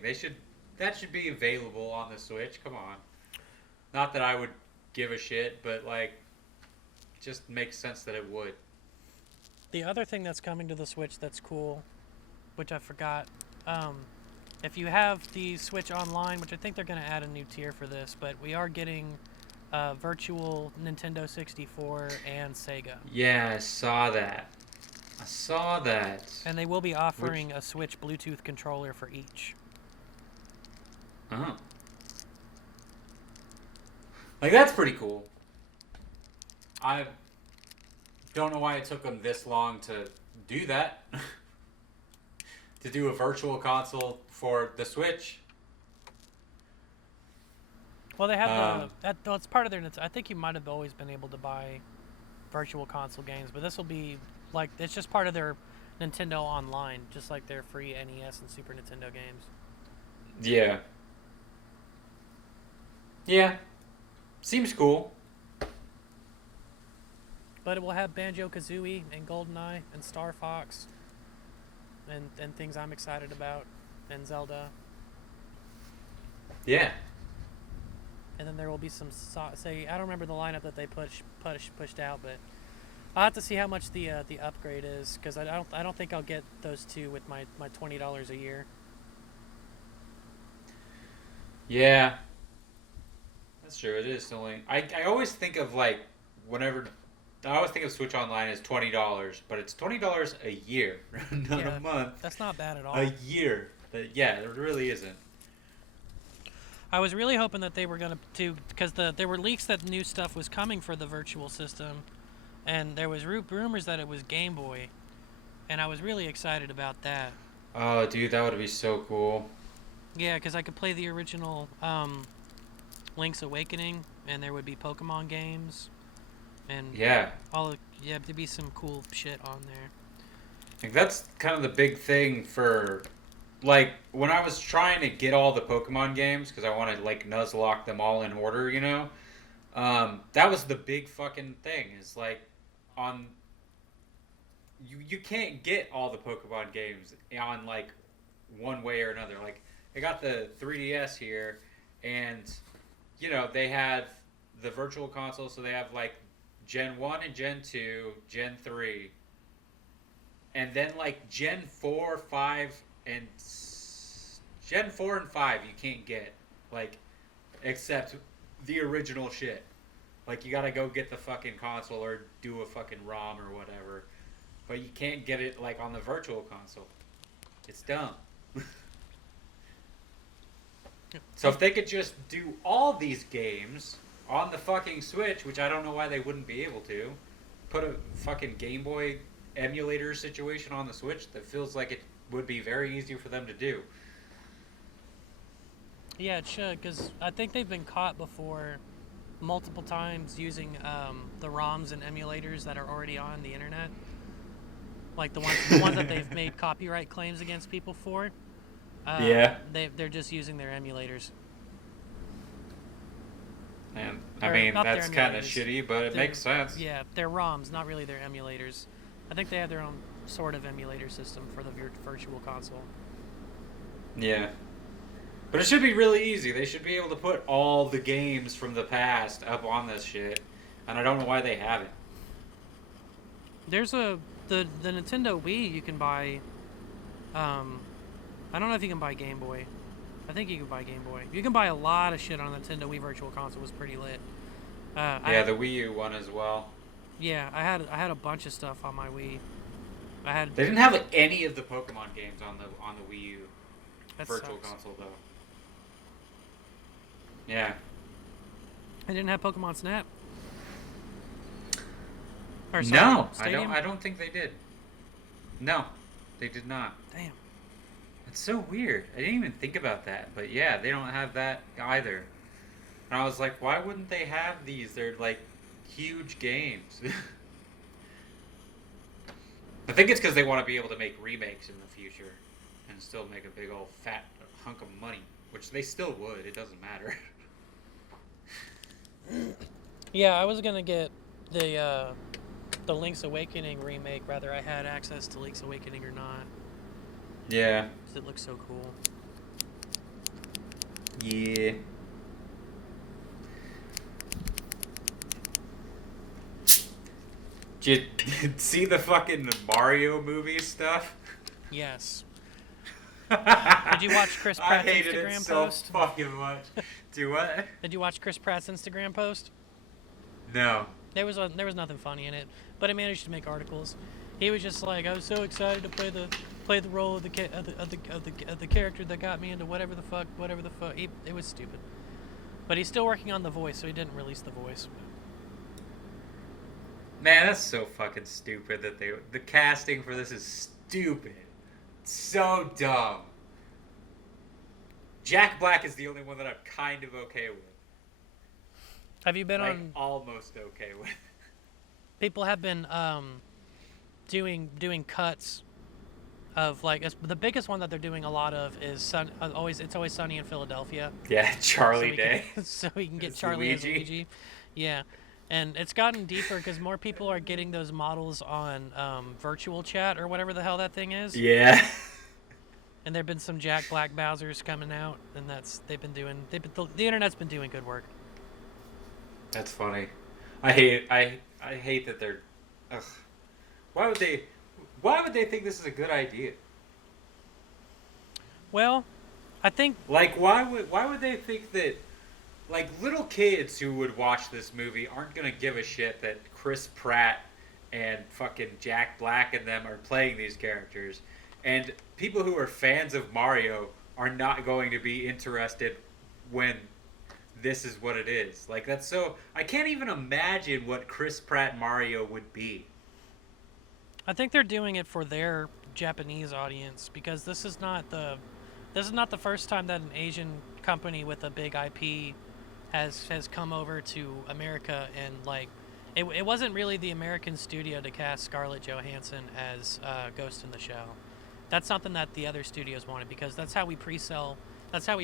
That should be available on the Switch. Come on. Not that I would give a shit, but like, it just makes sense that it would. The other thing that's coming to the Switch that's cool, which I forgot, if you have the Switch Online, which I think they're going to add a new tier for this, but we are getting virtual Nintendo 64 and Sega. Yeah, I saw that. I saw that. And they will be offering a Switch Bluetooth controller for each. Oh. Like, that's pretty cool. I don't know why it took them this long to do that. To do a virtual console for the Switch. Well, they have well, it's part of their. I think you might have always been able to buy virtual console games, but this will be like it's just part of their Nintendo Online, just like their free NES and Super Nintendo games. Yeah. Yeah. Seems cool. But it will have Banjo-Kazooie and GoldenEye and Star Fox and things I'm excited about, and Zelda. Yeah. And then there will be some I don't remember the lineup that they pushed out, but I'll have to see how much the upgrade is, because I don't think I'll get those two with my $20 a year. Yeah. That's true. It is only. I always think of like whenever. I always think of Switch Online as $20, but it's $20 a year, not a month. That's not bad at all. A year. Yeah, it really isn't. I was really hoping that they were going to, because there were leaks that new stuff was coming for the virtual system, and there was rumors that it was Game Boy, and I was really excited about that. Oh, dude, that would be so cool. Yeah, because I could play the original Link's Awakening, and there would be Pokemon games, and Yeah. there'd be some cool shit on there. Like, that's kind of the big thing for, like, when I was trying to get all the Pokemon games, because I wanted, like, Nuzlocke them all in order, you know? That was the big fucking thing, is, like, you can't get all the Pokemon games on, like, one way or another. Like, I got the 3DS here, and, you know, they had the virtual console, so they have, like, Gen 1 and Gen 2, Gen 3, and then, like, Gen 4, 5, and Gen 4 and 5 you can't get, like, except the original shit. Like, you gotta go get the fucking console or do a fucking ROM or whatever. But you can't get it, like, on the virtual console. It's dumb. So if they could just do all these games on the fucking Switch, which I don't know why they wouldn't be able to, put a fucking Game Boy emulator situation on the Switch, that feels like it would be very easy for them to do. Yeah, it should, because I think they've been caught before multiple times using the ROMs and emulators that are already on the internet. Like the ones that they've made copyright claims against people for. Yeah. They're just using their emulators. And I mean, not their that's kind of emulators. shitty, but it makes sense. Yeah, they're ROMs, not really their emulators. I think they have their own sort of emulator system for the virtual console. Yeah. But it should be really easy. They should be able to put all the games from the past up on this shit. And I don't know why they haven't. There's the Nintendo Wii you can buy. I don't know if you can buy Game Boy, I think you can buy Game Boy. You can buy a lot of shit on Nintendo Wii Virtual Console. Was pretty lit. Yeah, the Wii U one as well. Yeah, I had a bunch of stuff on my Wii. I had. They didn't have any of the Pokemon games on the Wii U Virtual Sucks. Console though. Yeah. I didn't have Pokemon Snap. Or, sorry, No, Stadium? I don't think they did. No, they did not. Damn. It's so weird. I didn't even think about that, but yeah, they don't have that either. And I was like, why wouldn't they have these? They're like huge games. I think it's because they want to be able to make remakes in the future and still make a big old fat hunk of money, which they still would. It doesn't matter. Yeah, I was gonna get the Link's Awakening remake, whether I had access to Link's Awakening or not. Yeah. 'Cause it looks so cool. Yeah. Did you see the fucking Mario movie stuff? Yes. Did you watch Chris Pratt's I hated Instagram it so post? fucking much. Do what? Did you watch Chris Pratt's Instagram post? No. There was nothing funny in it, but it managed to make articles. He was just like, I was so excited to play the role of the character that got me into whatever the fuck. It was stupid. But he's still working on the voice, so he didn't release the voice. Man, that's so fucking stupid that the casting for this is stupid. It's so dumb. Jack Black is the only one that I'm kind of okay with. Have you been Like, on? almost okay with. People have been doing cuts of like the biggest one that they're doing a lot of is It's Always Sunny in Philadelphia. Yeah, Charlie Day. So we can get As Charlie as Luigi. Luigi. Yeah. And it's gotten deeper because more people are getting those models on virtual chat or whatever the hell that thing is. Yeah. And there've been some Jack Black Bowsers coming out, and the internet's been doing good work. That's funny. I hate that they're. Ugh. Why would they think this is a good idea? Well, I think Like, why would they think that? Like, little kids who would watch this movie aren't gonna give a shit that Chris Pratt and fucking Jack Black and them are playing these characters, and people who are fans of Mario are not going to be interested when this is what it is. Like, that's so. I can't even imagine what Chris Pratt Mario would be. they're doing it for their Japanese audience because this is not the first time that an Asian company with a big IP has come over to America, and like it wasn't really the American studio to cast Scarlett Johansson as Ghost in the Shell. That's something that the other studios wanted because that's how we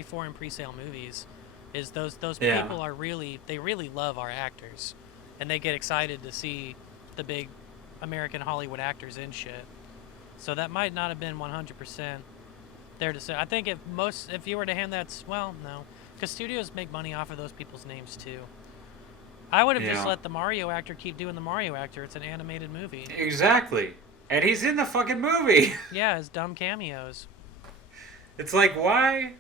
foreign pre-sale movies. Is those Yeah. people are really love our actors, and they get excited to see the big American Hollywood actors in shit. So that might not have been 100% there to say. I think if you were to hand that, well, no, because studios make money off of those people's names too. I would have just Yeah. let the Mario actor keep doing the Mario actor. It's an animated movie. Exactly. And he's in the fucking movie. Yeah, as dumb cameos. It's like, why?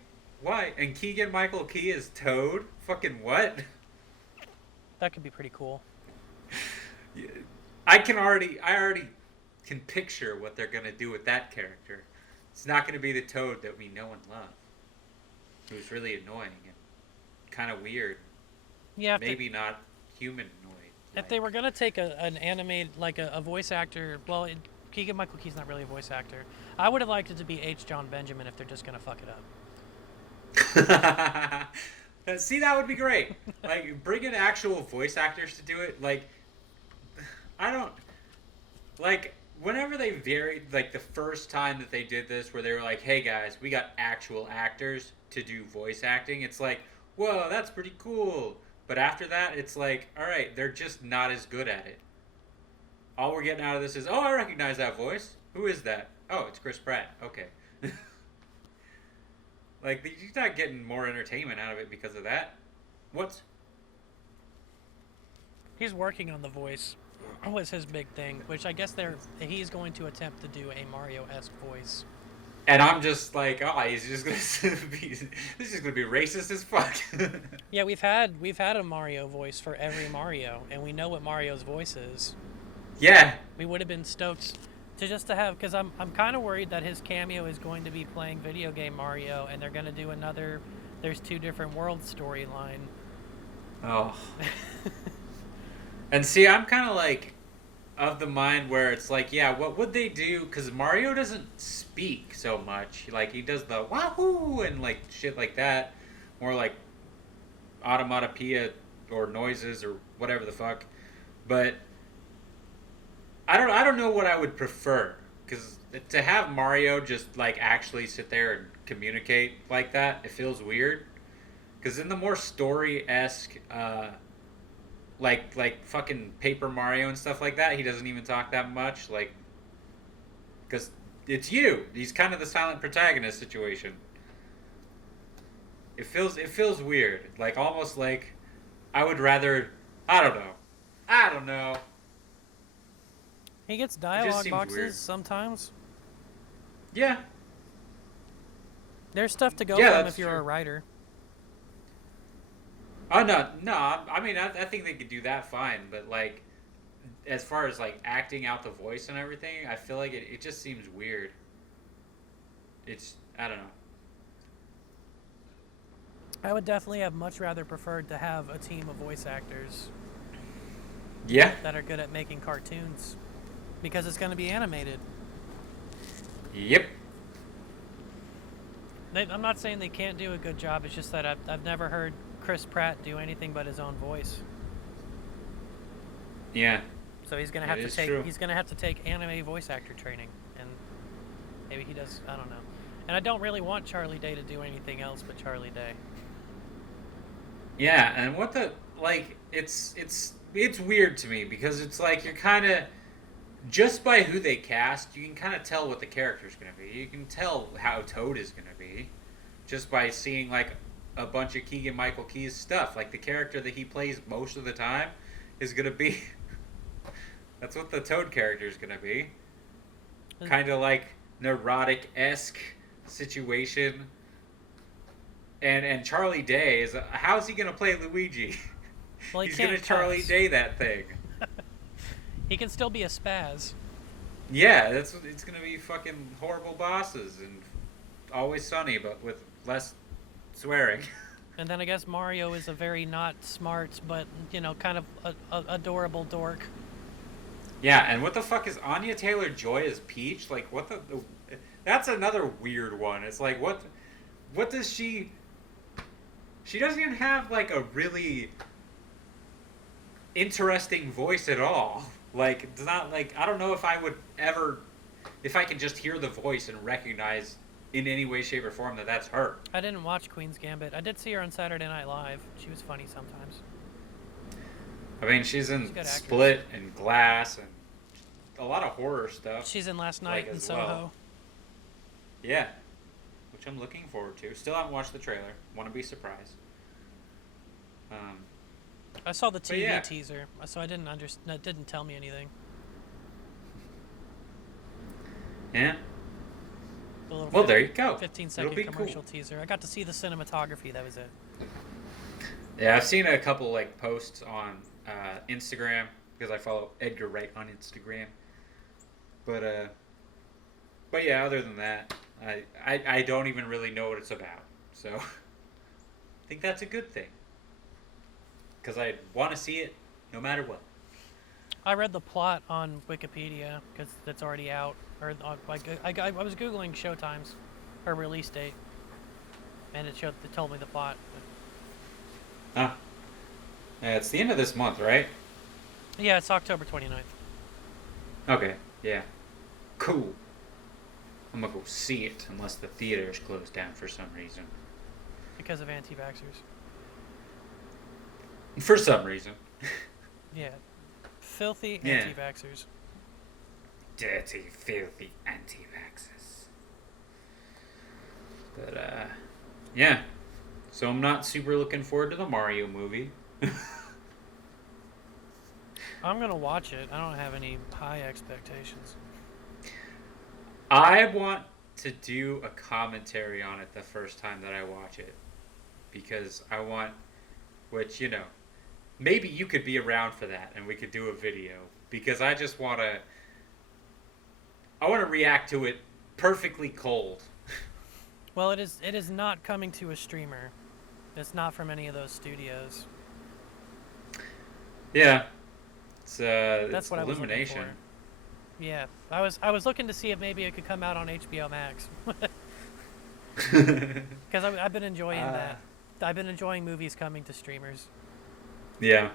And Keegan-Michael Key is Toad? Fucking what? That could be pretty cool. I already can picture what they're gonna do with that character. It's not gonna be the Toad that we know and love. Who's really annoying and kind of weird. Yeah, Maybe not human annoying. if they were gonna take an animated, like a voice actor, well, Keegan-Michael Key's not really a voice actor. I would have liked it to be H. John Benjamin if they're just gonna fuck it up. See, that would be great. Like, bring in actual voice actors to do it. Like, I don't... Like, whenever they varied, like, the first time that they did this, where they were like, hey, guys, we got actual actors to do voice acting, it's like, whoa, that's pretty cool. But after that, it's like, all right, they're just not as good at it. All we're getting out of this is, oh, I recognize that voice. Who is that? Oh, it's Chris Pratt. Okay. Like, you're not getting more entertainment out of it because of that. What? He's working on the voice. Was his big thing, which I guess he's going to attempt to do a Mario-esque voice. And I'm just like, oh, he's just gonna be, this is just gonna be racist as fuck. Yeah, we've had a Mario voice for every Mario, and we know what Mario's voice is. Yeah. We would have been stoked to just to have, because I'm kind of worried that his cameo is going to be playing video game Mario, and they're going to do another there's two different worlds storyline. Oh. And see, I'm kind of like of the mind where it's like, yeah, what would they do? Because Mario doesn't speak so much. Like he does the wahoo and like shit like that, more like automatopoeia or noises or whatever the fuck. But I don't know what I would prefer because to have Mario just like actually sit there and communicate like that, it feels weird. Because in the more story esque, like fucking Paper Mario and stuff like that, he doesn't even talk that much. Like, because it's you. He's kind of the silent protagonist situation. It feels weird. Like almost like I would rather. I don't know. I don't know. He gets It just dialogue seems boxes weird. sometimes. Yeah. There's stuff to go Yeah, from that's if you're true. a writer. Oh no, no. I mean, I think they could do that fine. But like, as far as like acting out the voice and everything, I feel like it just seems weird. It's I don't know. I would definitely have much rather preferred to have a team of voice actors Yeah. that are good at making cartoons, because it's going to be animated. Yep. I'm not saying they can't do a good job. It's just that I've never heard Chris Pratt do anything but his own voice. Yeah. So he's gonna That have to is take true. he's gonna have to take anime voice actor training, and maybe he does. I don't know. And I don't really want Charlie Day to do anything else but Charlie Day. Yeah, and what the like it's weird to me because it's like you're kind of just by who they cast, you can kind of tell what the character's going to be. You can tell how Toad is going to be just by seeing like a bunch of Keegan Michael Key's stuff. Like the character that he plays most of the time is going to be that's what the Toad character is going to be. Kind of like neurotic esque situation. And Charlie Day is how's he gonna play Luigi? Well, he He's can't gonna Charlie cuss. Day that thing. He can still be a spaz. Yeah, that's what it's gonna be. Fucking horrible bosses and Always Sunny, but with less swearing. And then I guess Mario is a very not smart, but kind of a adorable dork. Yeah, and what the fuck is Anya Taylor-Joy as Peach? Like, what the? That's another weird one. It's like, what does she? She doesn't even have like a really interesting voice at all. Like, it's not like I don't know if I would ever, if I can just hear the voice and recognize in any way, shape, or form that that's her. I didn't watch Queen's Gambit. I did see her on Saturday Night Live. She was funny sometimes. I mean, she's She's a in good actress. Split and Glass and a lot of horror stuff. She's in Last Night Like, in as Soho. well. Yeah, which I'm looking forward to. Still haven't watched the trailer. Want to be surprised. I saw the TV yeah. teaser, so I didn't understand. That didn't tell me anything. Yeah. The little Well, there you go. 15-second It'll be commercial cool. teaser. I got to see the cinematography. That was it. Yeah, I've seen a couple like posts on Instagram because I follow Edgar Wright on Instagram. But yeah, other than that, I don't even really know what it's about. So I think that's a good thing because I want to see it no matter what. I read the plot on Wikipedia because it's already out. Or I was googling showtimes, or release date, and it told me the plot. Ah, yeah, it's the end of this month, right? Yeah, it's October 29th. Okay, yeah, cool. I'm gonna go see it unless the theater is closed down for some reason. Because of anti-vaxxers. For some reason. Yeah. Filthy Yeah. anti-vaxxers. Dirty, filthy anti-vaxxers. But, yeah. So I'm not super looking forward to the Mario movie. I'm gonna watch it. I don't have any high expectations. I want to do a commentary on it the first time that I watch it, because I want, which maybe you could be around for that and we could do a video, because I just want to. I want to react to it perfectly cold. Well, it is not coming to a streamer. It's not from any of those studios. Yeah, That's it's what Illumination. I was looking for. Yeah, I was looking to see if maybe it could come out on HBO Max. Because I've been enjoying that. I've been enjoying movies coming to streamers. Yeah.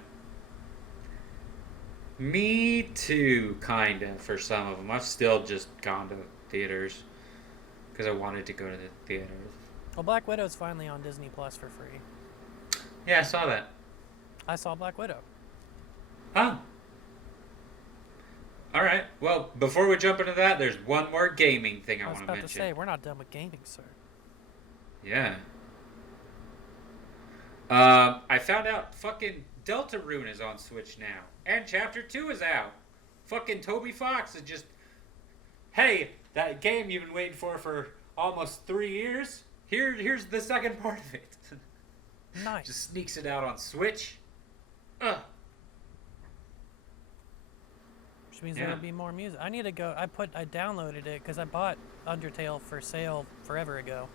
Me too, kinda, for some of them. I've still just gone to theaters because I wanted to go to the theaters. Well, Black Widow's finally on Disney Plus for free. Yeah, I saw that. I saw Black Widow. Oh. All right. Well, before we jump into that, there's one more gaming thing I want to mention. I was about to say, we're not done with gaming, sir. Yeah. I found out fucking Deltarune is on Switch now. And Chapter 2 is out. Fucking Toby Fox is just... Hey, that game you've been waiting for almost 3 years? Here's the second part of it. Nice. Just sneaks it out on Switch. Ugh. Which means there'll be more music. I need to go... I downloaded it because I bought Undertale for sale forever ago.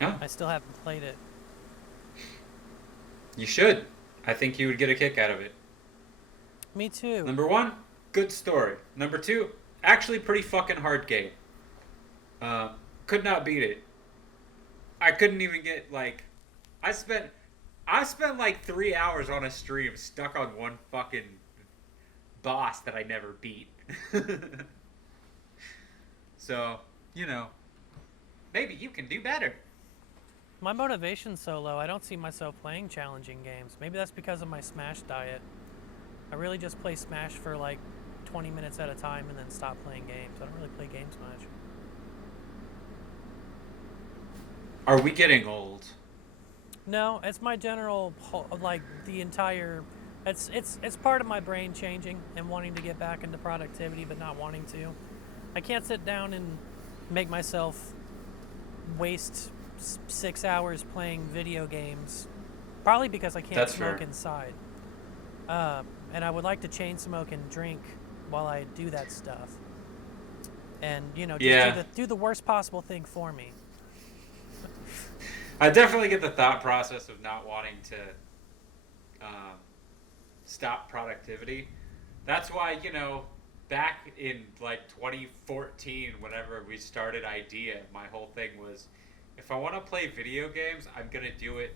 Oh. I still haven't played it. You should. I think you would get a kick out of it. Me too. Number 1, good story. Number 2, actually pretty fucking hard game. Could not beat it. I couldn't even get, like... I spent like 3 hours on a stream stuck on one fucking boss that I never beat. So, maybe you can do better. My motivation's so low, I don't see myself playing challenging games. Maybe that's because of my Smash diet. I really just play Smash for like 20 minutes at a time and then stop playing games. I don't really play games much. Are we getting old? No, it's my general, like, the entire... It's part of my brain changing and wanting to get back into productivity but not wanting to. I can't sit down and make myself waste 6 hours playing video games. Probably because I can't smoke inside. And I would like to chain smoke and drink while I do that stuff. And, just do the worst possible thing for me. I definitely get the thought process of not wanting to stop productivity. That's why, back in like 2014, whenever we started Idea, my whole thing was, if I want to play video games, I'm going to do it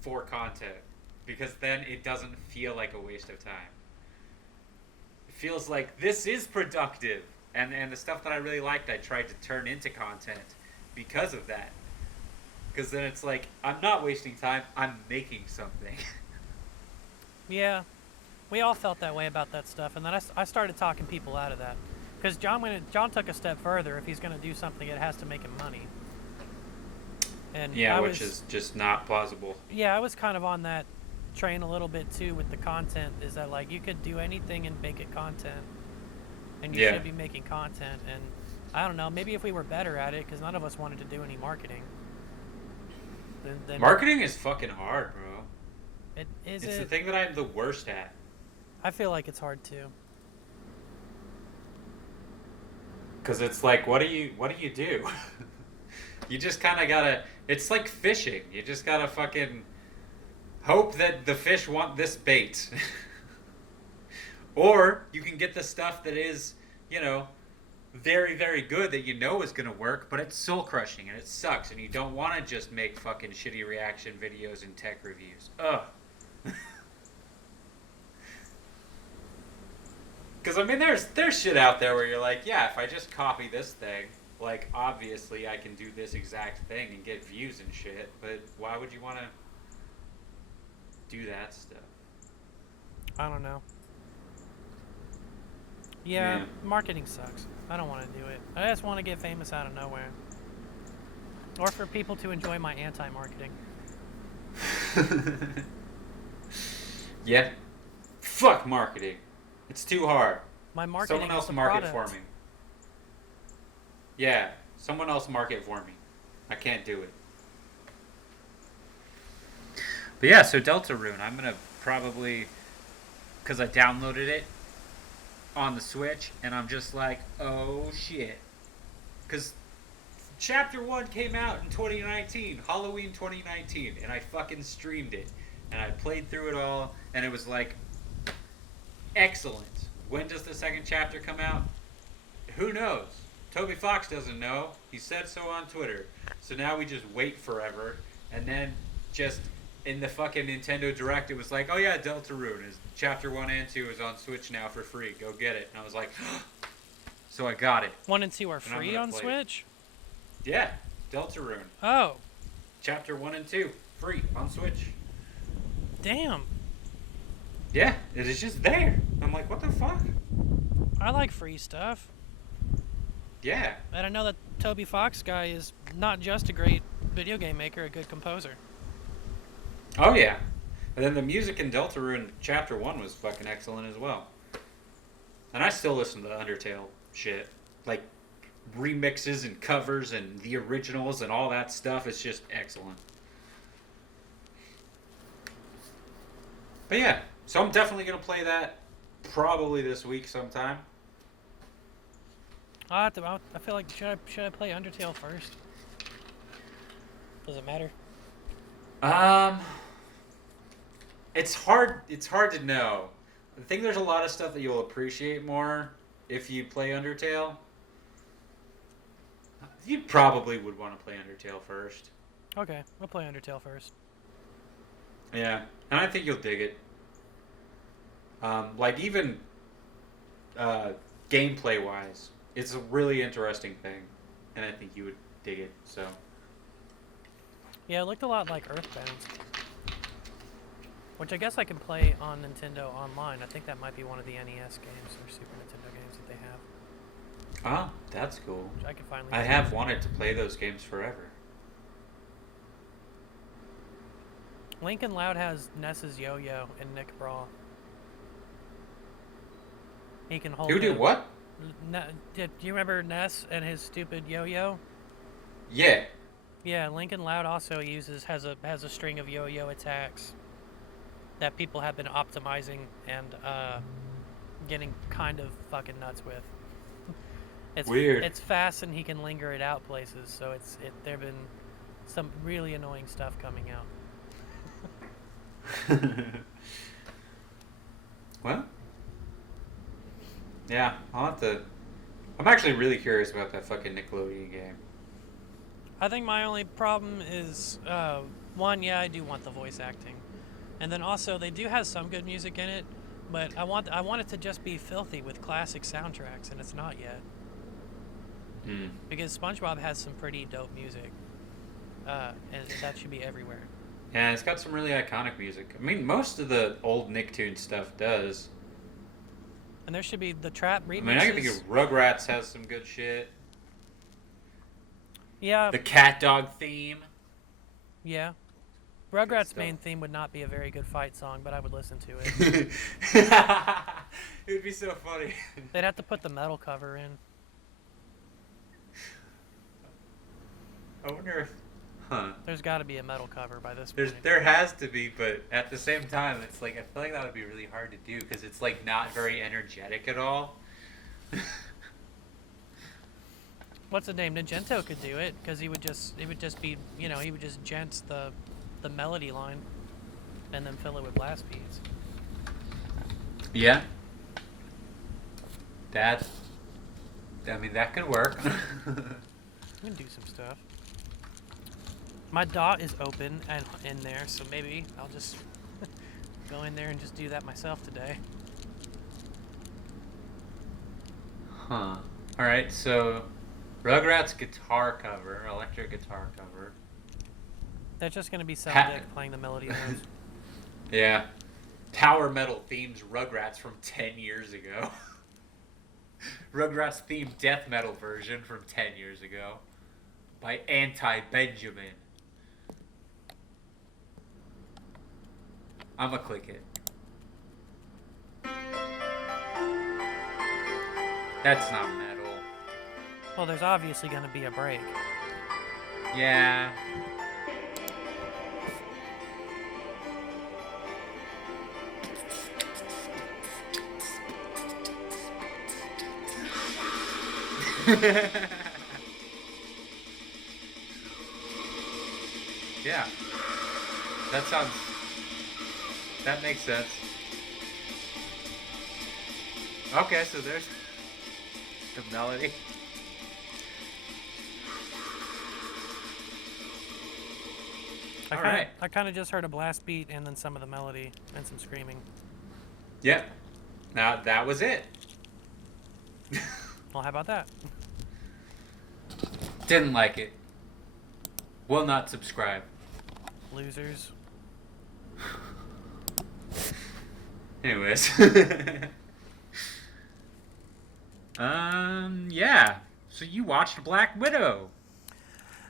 for content. Because then it doesn't feel like a waste of time. It feels like this is productive. And the stuff that I really liked, I tried to turn into content because of that. Because then it's like, I'm not wasting time, I'm making something. Yeah, we all felt that way about that stuff, and then I started talking people out of that. Because John took a step further. If he's going to do something, it has to make him money. And yeah, which is just not plausible. Yeah, I was kind of on that train a little bit too with the content, is that like you could do anything and make it content. And you should be making content, and I don't know, maybe if we were better at it, because none of us wanted to do any marketing. Then marketing is fucking hard, bro. It's the thing that I'm the worst at. I feel like it's hard too. Because it's like, what do you do? You just kind of gotta. It's like fishing. You just gotta fucking hope that the fish want this bait. Or you can get the stuff that is, very, very good that is going to work, but it's soul crushing and it sucks, and you don't want to just make fucking shitty reaction videos and tech reviews. Ugh. Because, there's shit out there where you're like, yeah, if I just copy this thing, like, obviously I can do this exact thing and get views and shit, but why would you want to do that stuff? I don't know. Yeah, marketing sucks. I don't want to do it. I just want to get famous out of nowhere. Or for people to enjoy my anti-marketing. Yeah. Fuck marketing. It's too hard. My marketing Someone else is the market product. for me. Yeah, someone else mark it for me. I can't do it. But yeah, so Deltarune, I'm gonna probably, because I downloaded it on the Switch, and I'm just like, oh shit, because Chapter 1 came out in 2019, Halloween 2019, and I fucking streamed it, and I played through it all, and it was like, excellent. When does the second chapter come out? Who knows? Toby Fox doesn't know. He said so on Twitter. So now we just wait forever, and then just in the fucking Nintendo Direct, it was like, oh yeah, Deltarune is Chapter 1 and 2 is on Switch now for free. Go get it. And I was like, so I got it. 1 and 2 are free on Switch? Yeah, Deltarune. Oh. Chapter 1 and 2, free on Switch. Damn. Yeah, it is just there. I'm like, what the fuck? I like free stuff. Yeah. And I know that Toby Fox guy is not just a great video game maker, a good composer. Oh yeah. And then the music in Deltarune Chapter 1 was fucking excellent as well. And I still listen to the Undertale shit. Like, remixes and covers and the originals and all that stuff. It's just excellent. But yeah, so I'm definitely going to play that probably this week sometime. I feel like, should I play Undertale first? Does it matter? It's hard to know. I think there's a lot of stuff that you'll appreciate more if you play Undertale. You probably would want to play Undertale first. Okay, we'll play Undertale first. Yeah, and I think you'll dig it. Like even gameplay wise, it's a really interesting thing, and I think you would dig it. So. Yeah, it looked a lot like Earthbound, which I guess I can play on Nintendo Online. I think that might be one of the NES games or Super Nintendo games that they have. Ah, that's cool. Which I can finally. I have wanted to play those games forever. Lincoln Loud has Ness's yo-yo in Nick Brawl. He can hold. Who did what? Do you remember Ness and his stupid yo-yo? Yeah. Yeah, Lincoln Loud also has a string of yo-yo attacks that people have been optimizing and getting kind of fucking nuts with. It's weird. It's fast and he can linger it out places, so there've been some really annoying stuff coming out. Well, yeah, I'll have to. I'm actually really curious about that fucking Nickelodeon game. I think my only problem is one, yeah, I do want the voice acting, and then also they do have some good music in it, but I want it to just be filthy with classic soundtracks, and it's not yet. Because SpongeBob has some pretty dope music, and that should be everywhere. Yeah, it's got some really iconic music. I mean, most of the old Nicktoon stuff does. And there should be the trap remixes. I mean, I can think of Rugrats has some good shit. Yeah. The Cat Dog theme. Yeah. Rugrats' main theme would not be a very good fight song, but I would listen to it. It would be so funny. They'd have to put the metal cover in. I wonder if... Huh. There's got to be a metal cover by this point. There has to be, but at the same time, it's like, I feel like that would be really hard to do, because it's like not very energetic at all. What's the name? Nagento could do it, because it would just be, he would just gent the melody line, and then fill it with blast beats. Yeah. That could work. We can do some stuff. My dot is open and in there, so maybe I'll just go in there and just do that myself today. Huh. Alright, so Rugrats guitar cover, electric guitar cover. That's just going to be some dick playing the melody notes. Yeah. Power metal themes Rugrats from 10 years ago. Rugrats themed death metal version from 10 years ago by Anti-Benjamin. I'ma click it. That's not metal. Well, there's obviously going to be a break. Yeah. Yeah. That makes sense. Okay, so there's the melody. I kind of just heard a blast beat and then some of the melody and some screaming. Yep. Now that was it. Well, how about that? Didn't like it. Will not subscribe. Losers. Anyways. Yeah. So you watched Black Widow.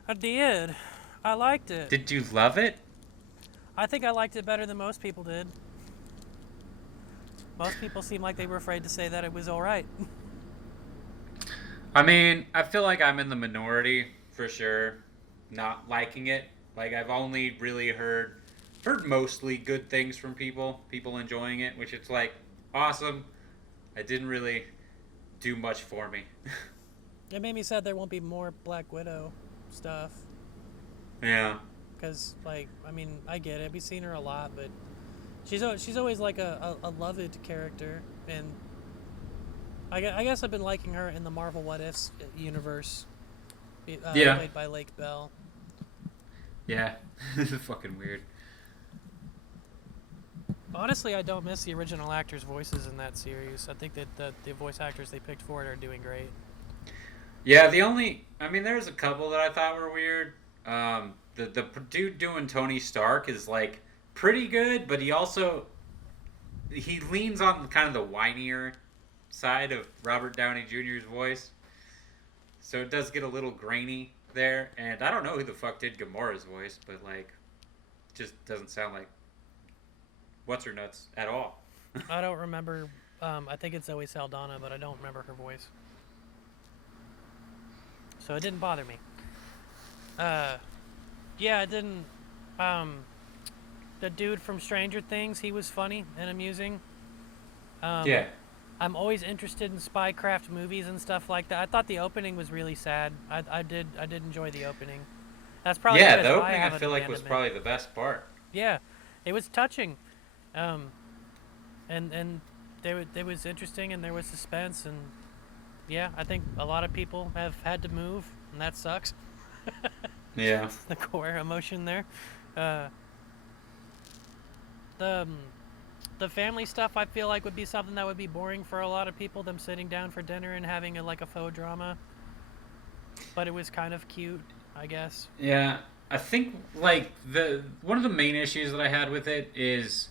I did. I liked it. Did you love it? I think I liked it better than most people did. Most people seem like they were afraid to say that it was alright. I mean, I feel like I'm in the minority for sure, not liking it. Like I've only really heard mostly good things from people enjoying it, which it's like awesome. It didn't really do much for me. It made me sad there won't be more Black Widow stuff. Yeah. Because, like, I mean, I get it. We've seen her a lot, but she's always like a loved character, and I guess I've been liking her in the Marvel What Ifs universe. Played by Lake Bell. Yeah. This is fucking weird. Honestly, I don't miss the original actors' voices in that series. I think that the voice actors they picked for it are doing great. Yeah, there's a couple that I thought were weird. The dude doing Tony Stark is like pretty good, but he leans on kind of the whinier side of Robert Downey Jr.'s voice. So it does get a little grainy there, and I don't know who the fuck did Gamora's voice, but like just doesn't sound like what's her nuts at all. I don't remember. I think it's Zoe Saldana, but I don't remember her voice. So it didn't bother me. Yeah, it didn't. The dude from Stranger Things, he was funny and amusing. Yeah. I'm always interested in spycraft movies and stuff like that. I thought the opening was really sad. I did enjoy the opening. That's probably the opening I feel like was probably the best part. Yeah, it was touching, and there was interesting and there was suspense, and yeah, I think a lot of people have had to move, and that sucks. Yeah. The core emotion there. The family stuff I feel like would be something that would be boring for a lot of people, them sitting down for dinner and having a faux drama. But it was kind of cute, I guess. Yeah. I think like one of the main issues that I had with it is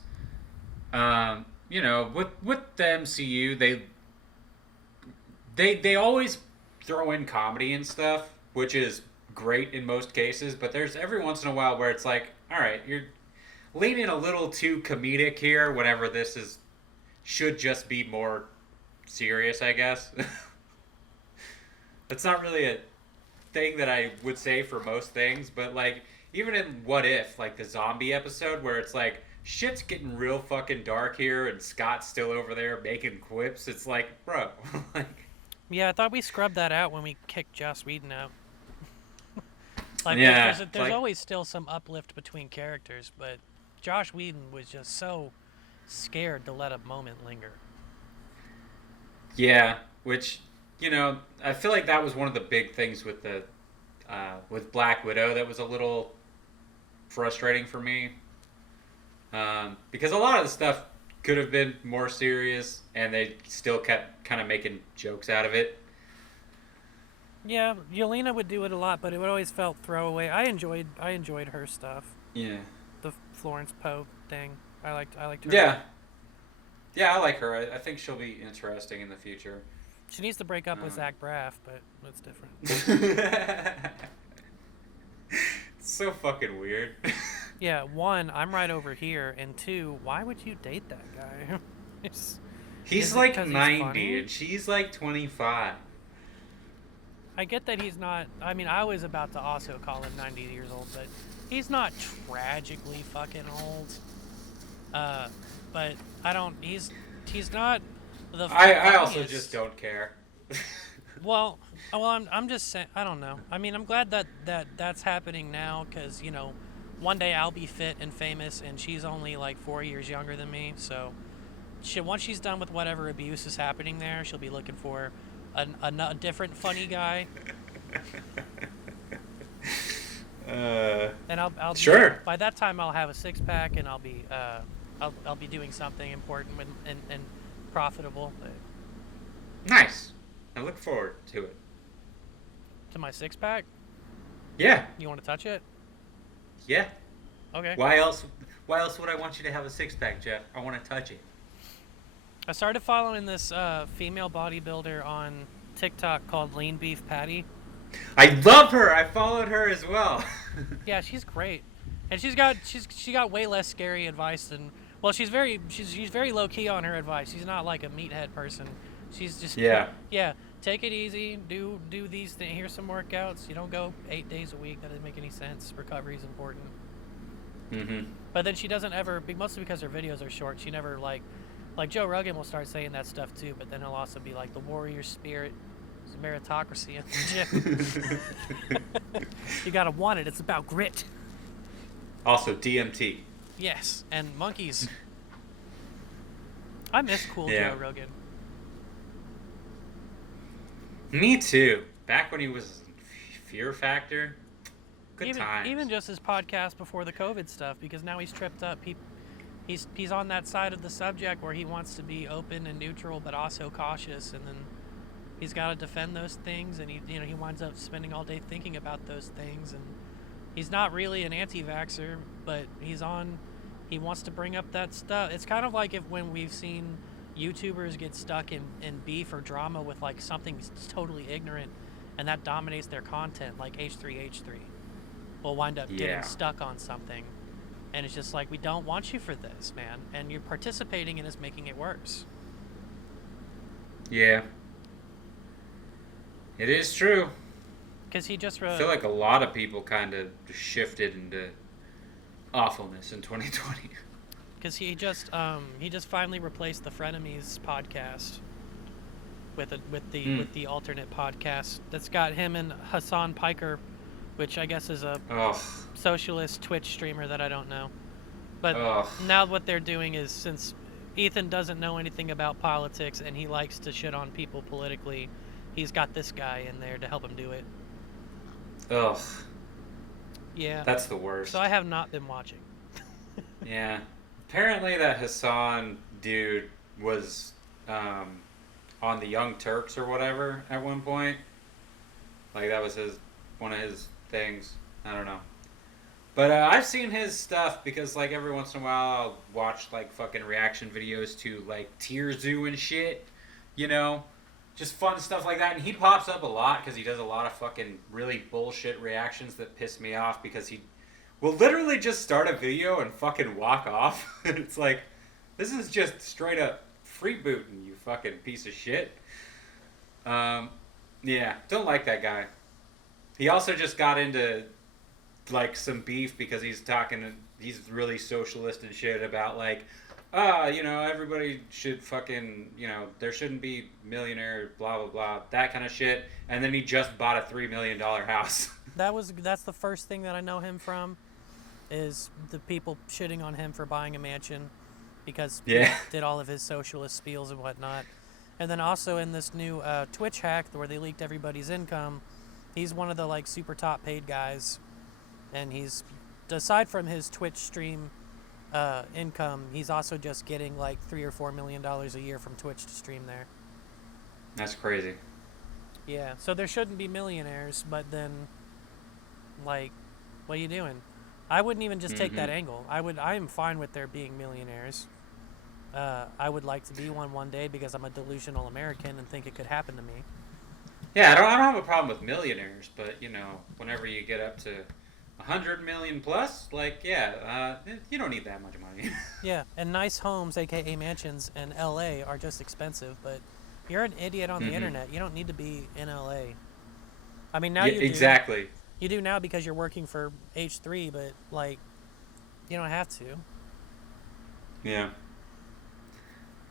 with the MCU they always throw in comedy and stuff, which is great in most cases, but there's every once in a while where it's like, all right, you're leaning a little too comedic here whenever should just be more serious, I guess. That's not really a thing that I would say for most things, but like even in What If, like the zombie episode where it's like shit's getting real fucking dark here and Scott's still over there making quips, it's like, bro, like. Yeah, I thought we scrubbed that out when we kicked Joss Whedon out. There's always still some uplift between characters, but Josh Whedon was just so scared to let a moment linger. Yeah, which, I feel like that was one of the big things with with Black Widow that was a little frustrating for me. Because a lot of the stuff could have been more serious, and they still kept kind of making jokes out of it. Yeah, Yelena would do it a lot, but it would always felt throwaway. I enjoyed her stuff. Yeah. The Florence Poe thing. I liked her. Yeah. Yeah, I like her. I think she'll be interesting in the future. She needs to break up with Zach Braff, but that's different. It's so fucking weird. Yeah, one, I'm right over here, and two, why would you date that guy? He's like 90 and she's like 25. I get that he's not. I mean, I was about to also call him 90 years old, but he's not tragically fucking old. But I don't. He's not the. I also funniest. just don't care. Well, I'm just saying. I don't know. I mean, I'm glad that's happening now because one day I'll be fit and famous, and she's only like 4 years younger than me. So, once she's done with whatever abuse is happening there, she'll be looking for a different funny guy. And I'll Sure. By that time, I'll have a 6-pack, and I'll be doing something important and profitable. Nice. I look forward to it. To my 6-pack? Yeah. You want to touch it? Yeah. Okay. Why else would I want you to have a 6-pack, Jeff? I want to touch it. I started following this female bodybuilder on TikTok called Lean Beef Patty. I love her. I followed her as well. Yeah, she's great, and she got way less scary advice than. Well, she's very low key on her advice. She's not like a meathead person. She's just yeah. Take it easy. Do these things. Here's some workouts. You don't go 8 days a week. That doesn't make any sense. Recovery is important. Mm-hmm. But then she doesn't ever, mostly because her videos are short. She never like Joe Rogan will start saying that stuff too. But then he'll also be like the warrior spirit. It's a meritocracy in the gym. You gotta want it. It's about grit. Also DMT. Yes, and monkeys. I miss cool Yeah. Joe Rogan. Me too. Back when he was Fear Factor. Good times. Even just his podcast before the COVID stuff, because now he's tripped up. He's on that side of the subject where he wants to be open and neutral, but also cautious, and then he's got to defend those things, and he winds up spending all day thinking about those things, and he's not really an anti-vaxxer, but he wants to bring up that stuff. It's kind of like when we've seen YouTubers get stuck in beef or drama with like something totally ignorant, and that dominates their content, like H3H3 will wind up getting stuck on something, and it's just like, we don't want you for this, man, and you're participating and it's making it worse. Yeah. It is true. Because he just I feel like a lot of people kind of shifted into awfulness in 2020. Because he just finally replaced the Frenemies podcast with the alternate podcast that's got him and Hassan Piker, which I guess is a socialist Twitch streamer that I don't know. But now what they're doing is, since Ethan doesn't know anything about politics and he likes to shit on people politically, he's got this guy in there to help him do it. Ugh. Yeah. That's the worst. So I have not been watching. Yeah. Apparently that Hassan dude was on the Young Turks or whatever at one point. Like that was one of his things. I don't know. But I've seen his stuff because like every once in a while I'll watch like fucking reaction videos to like Tier Zoo and shit. You know? Just fun stuff like that. And he pops up a lot because he does a lot of fucking really bullshit reactions that piss me off, because he will literally just start a video and fucking walk off. It's like, this is just straight up freebooting, you fucking piece of shit. Yeah, don't like that guy. He also just got into like some beef because he's really socialist and shit about like, everybody should fucking, there shouldn't be millionaire, blah, blah, blah, that kind of shit. And then he just bought a $3 million house. That's the first thing that I know him from, is the people shitting on him for buying a mansion because he did all of his socialist spiels and whatnot. And then also in this new Twitch hack where they leaked everybody's income, he's one of the like super top paid guys. And he's, aside from his Twitch stream income, he's also just getting like $3 or $4 million a year from Twitch to stream there. That's crazy. Yeah, so there shouldn't be millionaires, but then, like, what are you doing? I wouldn't even just take that angle. I am fine with there being millionaires. I would like to be one day because I'm a delusional American and think it could happen to me. Yeah, I don't have a problem with millionaires, but whenever you get up to 100 million plus, like, you don't need that much money. Yeah, and nice homes, aka mansions, in LA are just expensive, but you're an idiot on the internet. You don't need to be in LA. I mean, now Yeah, you do. exactly. You do now because you're working for H3, but like you don't have to. Yeah,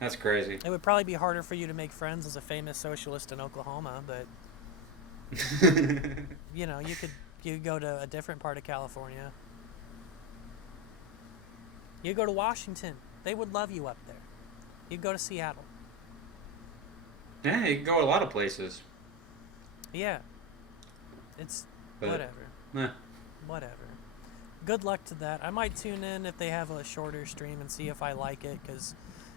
that's crazy. It would probably be harder for you to make friends as a famous socialist in Oklahoma, but you go to a different part of California. You go to Washington. They would love you up there. You go to Seattle. Yeah, you can go a lot of places, Yeah, it's but whatever. eh. Whatever. Good luck to that. I might tune in if they have a shorter stream and see if I like it, because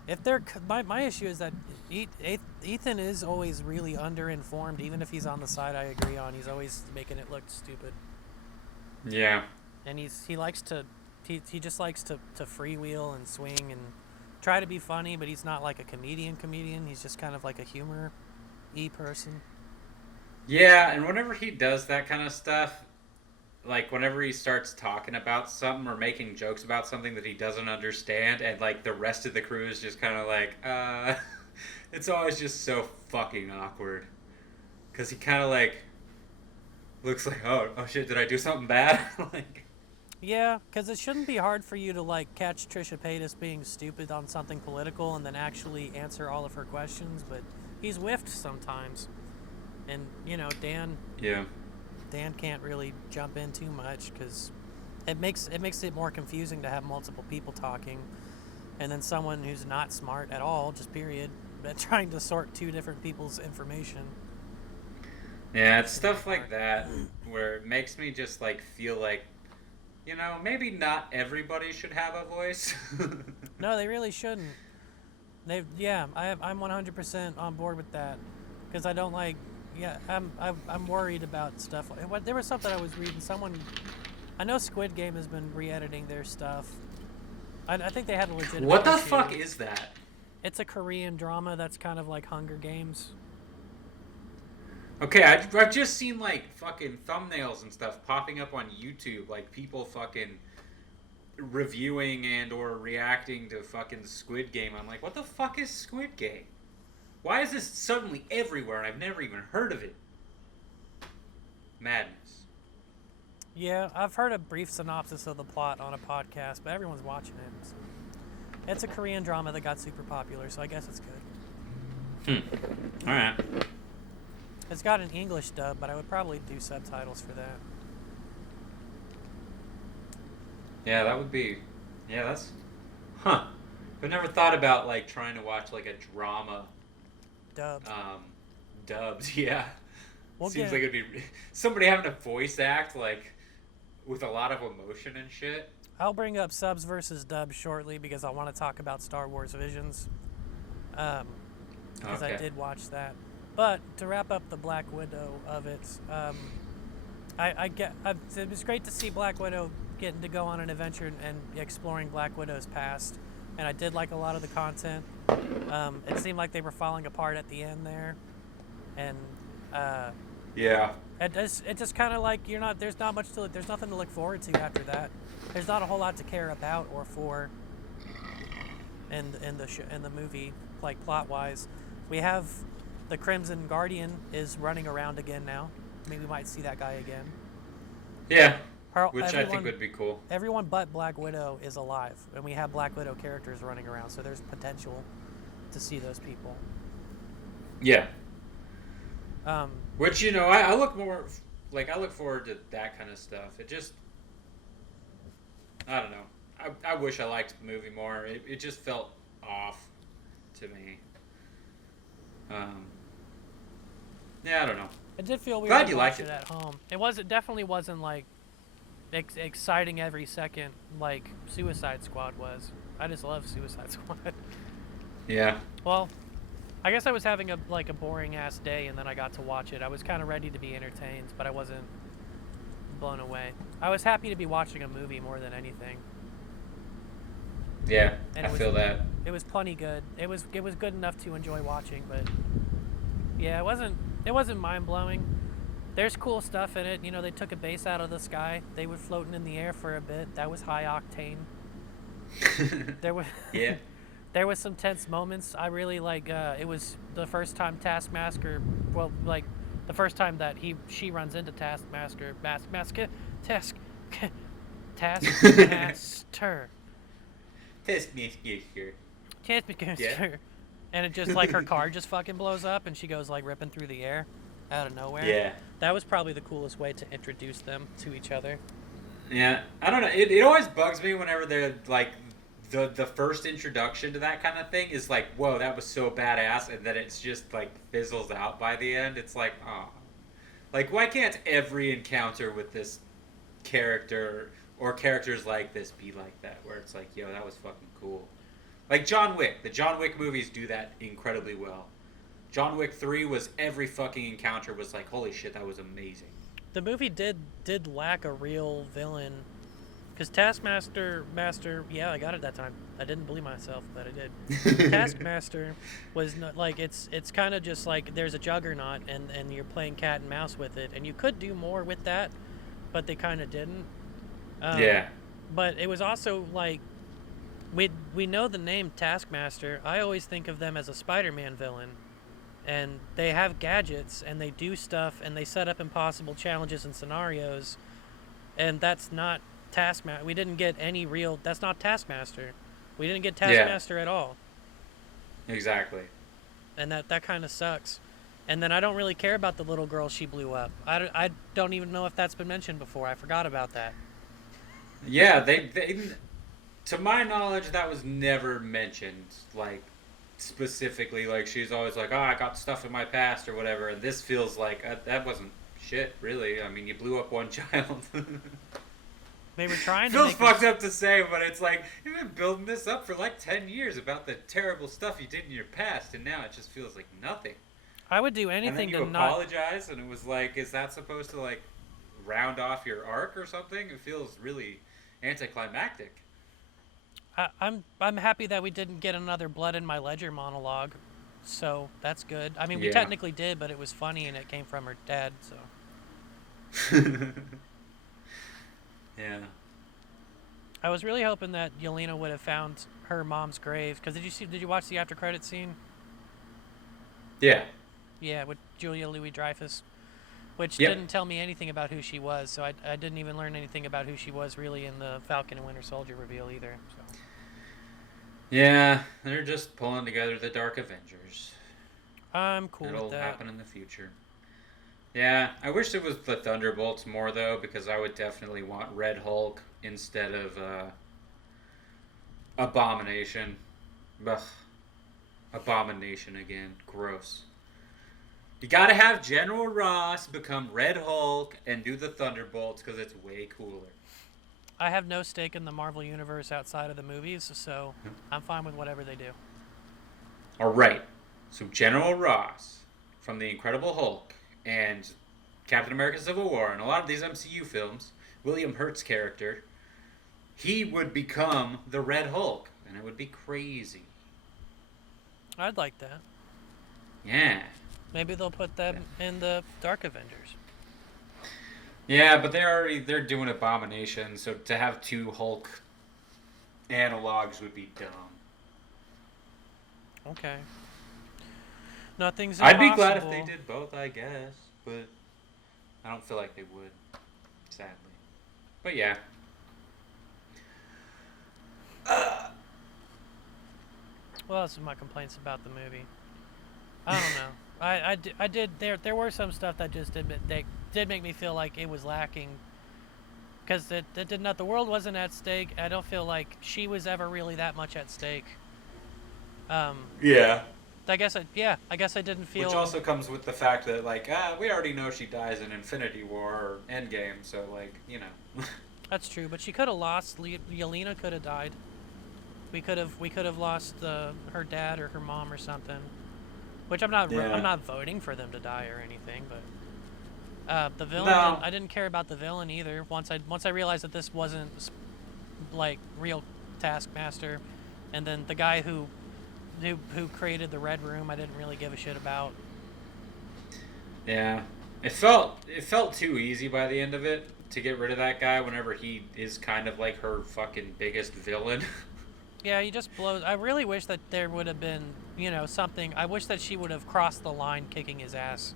if they're my issue is that Ethan is always really underinformed. Even if he's on the side I agree on, he's always making it look stupid. Yeah. And he likes to he just likes to freewheel and swing and try to be funny, but he's not like a comedian. He's just kind of like a humor-y person. Yeah, and whenever he does that kind of stuff, like whenever he starts talking about something or making jokes about something that he doesn't understand, and like the rest of the crew is just kind of like, it's always just so fucking awkward. Because he kind of like looks like, oh shit, did I do something bad? Like, Yeah, because it shouldn't be hard for you to like catch Trisha Paytas being stupid on something political and then actually answer all of her questions, but he's whiffed sometimes. And Dan yeah. can't really jump in too much because it makes it more confusing to have multiple people talking, and then someone who's not smart at all, just period, but trying to sort two different people's information. Yeah, it's stuff like that where it makes me just like feel like, maybe not everybody should have a voice. No, they really shouldn't. I'm 100% on board with that because I don't like. Yeah, I'm worried about stuff. There was something I was reading. I know Squid Game has been re-editing their stuff. I think they had a legitimate. What the issue. fuck is that? It's a Korean drama that's kind of like Hunger Games. Okay, I've just seen like fucking thumbnails and stuff popping up on YouTube, like people fucking reviewing and or reacting to fucking Squid Game. I'm like, what the fuck is Squid Game? Why is this suddenly everywhere and I've never even heard of it? Madness. Yeah, I've heard a brief synopsis of the plot on a podcast, but everyone's watching it. So. It's a Korean drama that got super popular, so I guess it's good. Alright. It's got an English dub, but I would probably do subtitles for that. Yeah, that would be... Yeah, that's... Huh. I've never thought about, like, trying to watch, like, a drama... Dubbed. Dubbed, yeah. We'll Seems like it'd be... Somebody having to voice act, like, with a lot of emotion and shit. I'll bring up subs versus dubs shortly because I want to talk about Star Wars Visions. Because I did watch that. But to wrap up the Black Widow of it, it was great to see Black Widow getting to go on an adventure and exploring Black Widow's past. And I did like a lot of the content. It seemed like they were falling apart at the end there. And yeah. It just kind of like there's nothing to look forward to after that. There's not a whole lot to care about or for in the movie, like plot wise. We have the Crimson Guardian is running around again now. Maybe we might see that guy again. Yeah. Which I think would be cool. Everyone but Black Widow is alive, and we have Black Widow characters running around, so there's potential to see those people. Yeah. Which I look forward to that kind of stuff. It just, I don't know. I wish I liked the movie more. It just felt off to me. Yeah, I don't know. It did feel weird Glad to you watch liked it at home. It definitely wasn't like exciting every second like Suicide Squad was. I just love Suicide Squad. Yeah. Well, I guess I was having a boring ass day, and then I got to watch it. I was kind of ready to be entertained, but I wasn't blown away. I was happy to be watching a movie more than anything. Yeah, I feel that. It was plenty good. It was good enough to enjoy watching, but yeah, it wasn't mind blowing. There's cool stuff in it. They took a base out of the sky. They were floating in the air for a bit. That was high octane. Yeah. There was some tense moments. I really it was the first time Taskmaster, the first time that she runs into Taskmaster, Task Taskmaster. Taskmaster. Taskmaster. And it just like her car just fucking blows up and she goes like ripping through the air out of nowhere. Yeah. That was probably the coolest way to introduce them to each other. Yeah, I don't know. It always bugs me whenever they're like the first introduction to that kind of thing is like, whoa, that was so badass, and then it's just like fizzles out by the end. It's like, oh, like why can't every encounter with this character or characters like this be like that, where it's like, yo, that was fucking cool. Like John Wick, the John Wick movies do that incredibly well. John Wick 3 was every fucking encounter was like, holy shit, that was amazing. The movie did lack a real villain, because Taskmaster, yeah, I got it that time. I didn't believe myself, but I did. Taskmaster was not like it's kind of just like there's a juggernaut and you're playing cat and mouse with it, and you could do more with that, but they kind of didn't. Yeah. But it was also like we know the name Taskmaster. I always think of them as a Spider-Man villain. And they have gadgets, and they do stuff, and they set up impossible challenges and scenarios, and that's not Taskmaster. We didn't get any real... That's not Taskmaster. We didn't get Taskmaster at all. Exactly. And that kind of sucks. And then I don't really care about the little girl she blew up. I don't even know if that's been mentioned before. I forgot about that. Yeah, they to my knowledge, that was never mentioned, like... specifically, like she's always like, oh, I got stuff in my past or whatever, and this feels like that wasn't shit, really. I mean, you blew up one child. They were trying to feels make fucked up to say, but it's like you've been building this up for like 10 years about the terrible stuff you did in your past, and now it just feels like nothing. I would do anything and then you to not apologize, and it was like, is that supposed to like round off your arc or something? It feels really anticlimactic. I'm happy that we didn't get another Blood in My Ledger monologue, so that's good. I mean, we Yeah. technically did, but it was funny and it came from her dad, so. Yeah. I was really hoping that Yelena would have found her mom's grave, because did you watch the after credit scene? Yeah. Yeah, with Julia Louis-Dreyfus, which Yep. didn't tell me anything about who she was, so I didn't even learn anything about who she was really in the Falcon and Winter Soldier reveal either. So. Yeah, they're just pulling together the Dark Avengers. I'm cool It'll with that. happen in the future. Yeah, I wish it was the Thunderbolts more, though, because I would definitely want Red Hulk instead of Abomination. Ugh. Abomination again. Gross. You gotta have General Ross become Red Hulk and do the Thunderbolts, because it's way cooler. I have no stake in the Marvel Universe outside of the movies, so I'm fine with whatever they do. Alright, so General Ross from The Incredible Hulk and Captain America Civil War and a lot of these MCU films, William Hurt's character, he would become the Red Hulk, and it would be crazy. I'd like that. Yeah. Maybe they'll put them in the Dark Avengers. Yeah, but they're doing Abomination, so to have two Hulk analogs would be dumb. Okay. Nothing's I'd impossible. be glad if they did both, I guess, but I don't feel like they would, sadly. But yeah. Well, that's my complaints about the movie. I don't know. I did. There were some stuff that just did make me feel like it was lacking. Because it did not. The world wasn't at stake. I don't feel like she was ever really that much at stake. Yeah. I guess I didn't feel. Which also comes with the fact that, like, we already know she dies in Infinity War or Endgame, so, like, you know. That's true, but she could have lost. Yelena could have died. We could have lost her dad or her mom or something. Which I'm not. Yeah. I'm not voting for them to die or anything, but the villain. No. I didn't care about the villain either. Once I realized that this wasn't like real Taskmaster, and then the guy who created the Red Room, I didn't really give a shit about. Yeah. It felt too easy by the end of it to get rid of that guy whenever he is kind of like her fucking biggest villain. Yeah, he just blows. I really wish that there would have been, something. I wish that she would have crossed the line kicking his ass.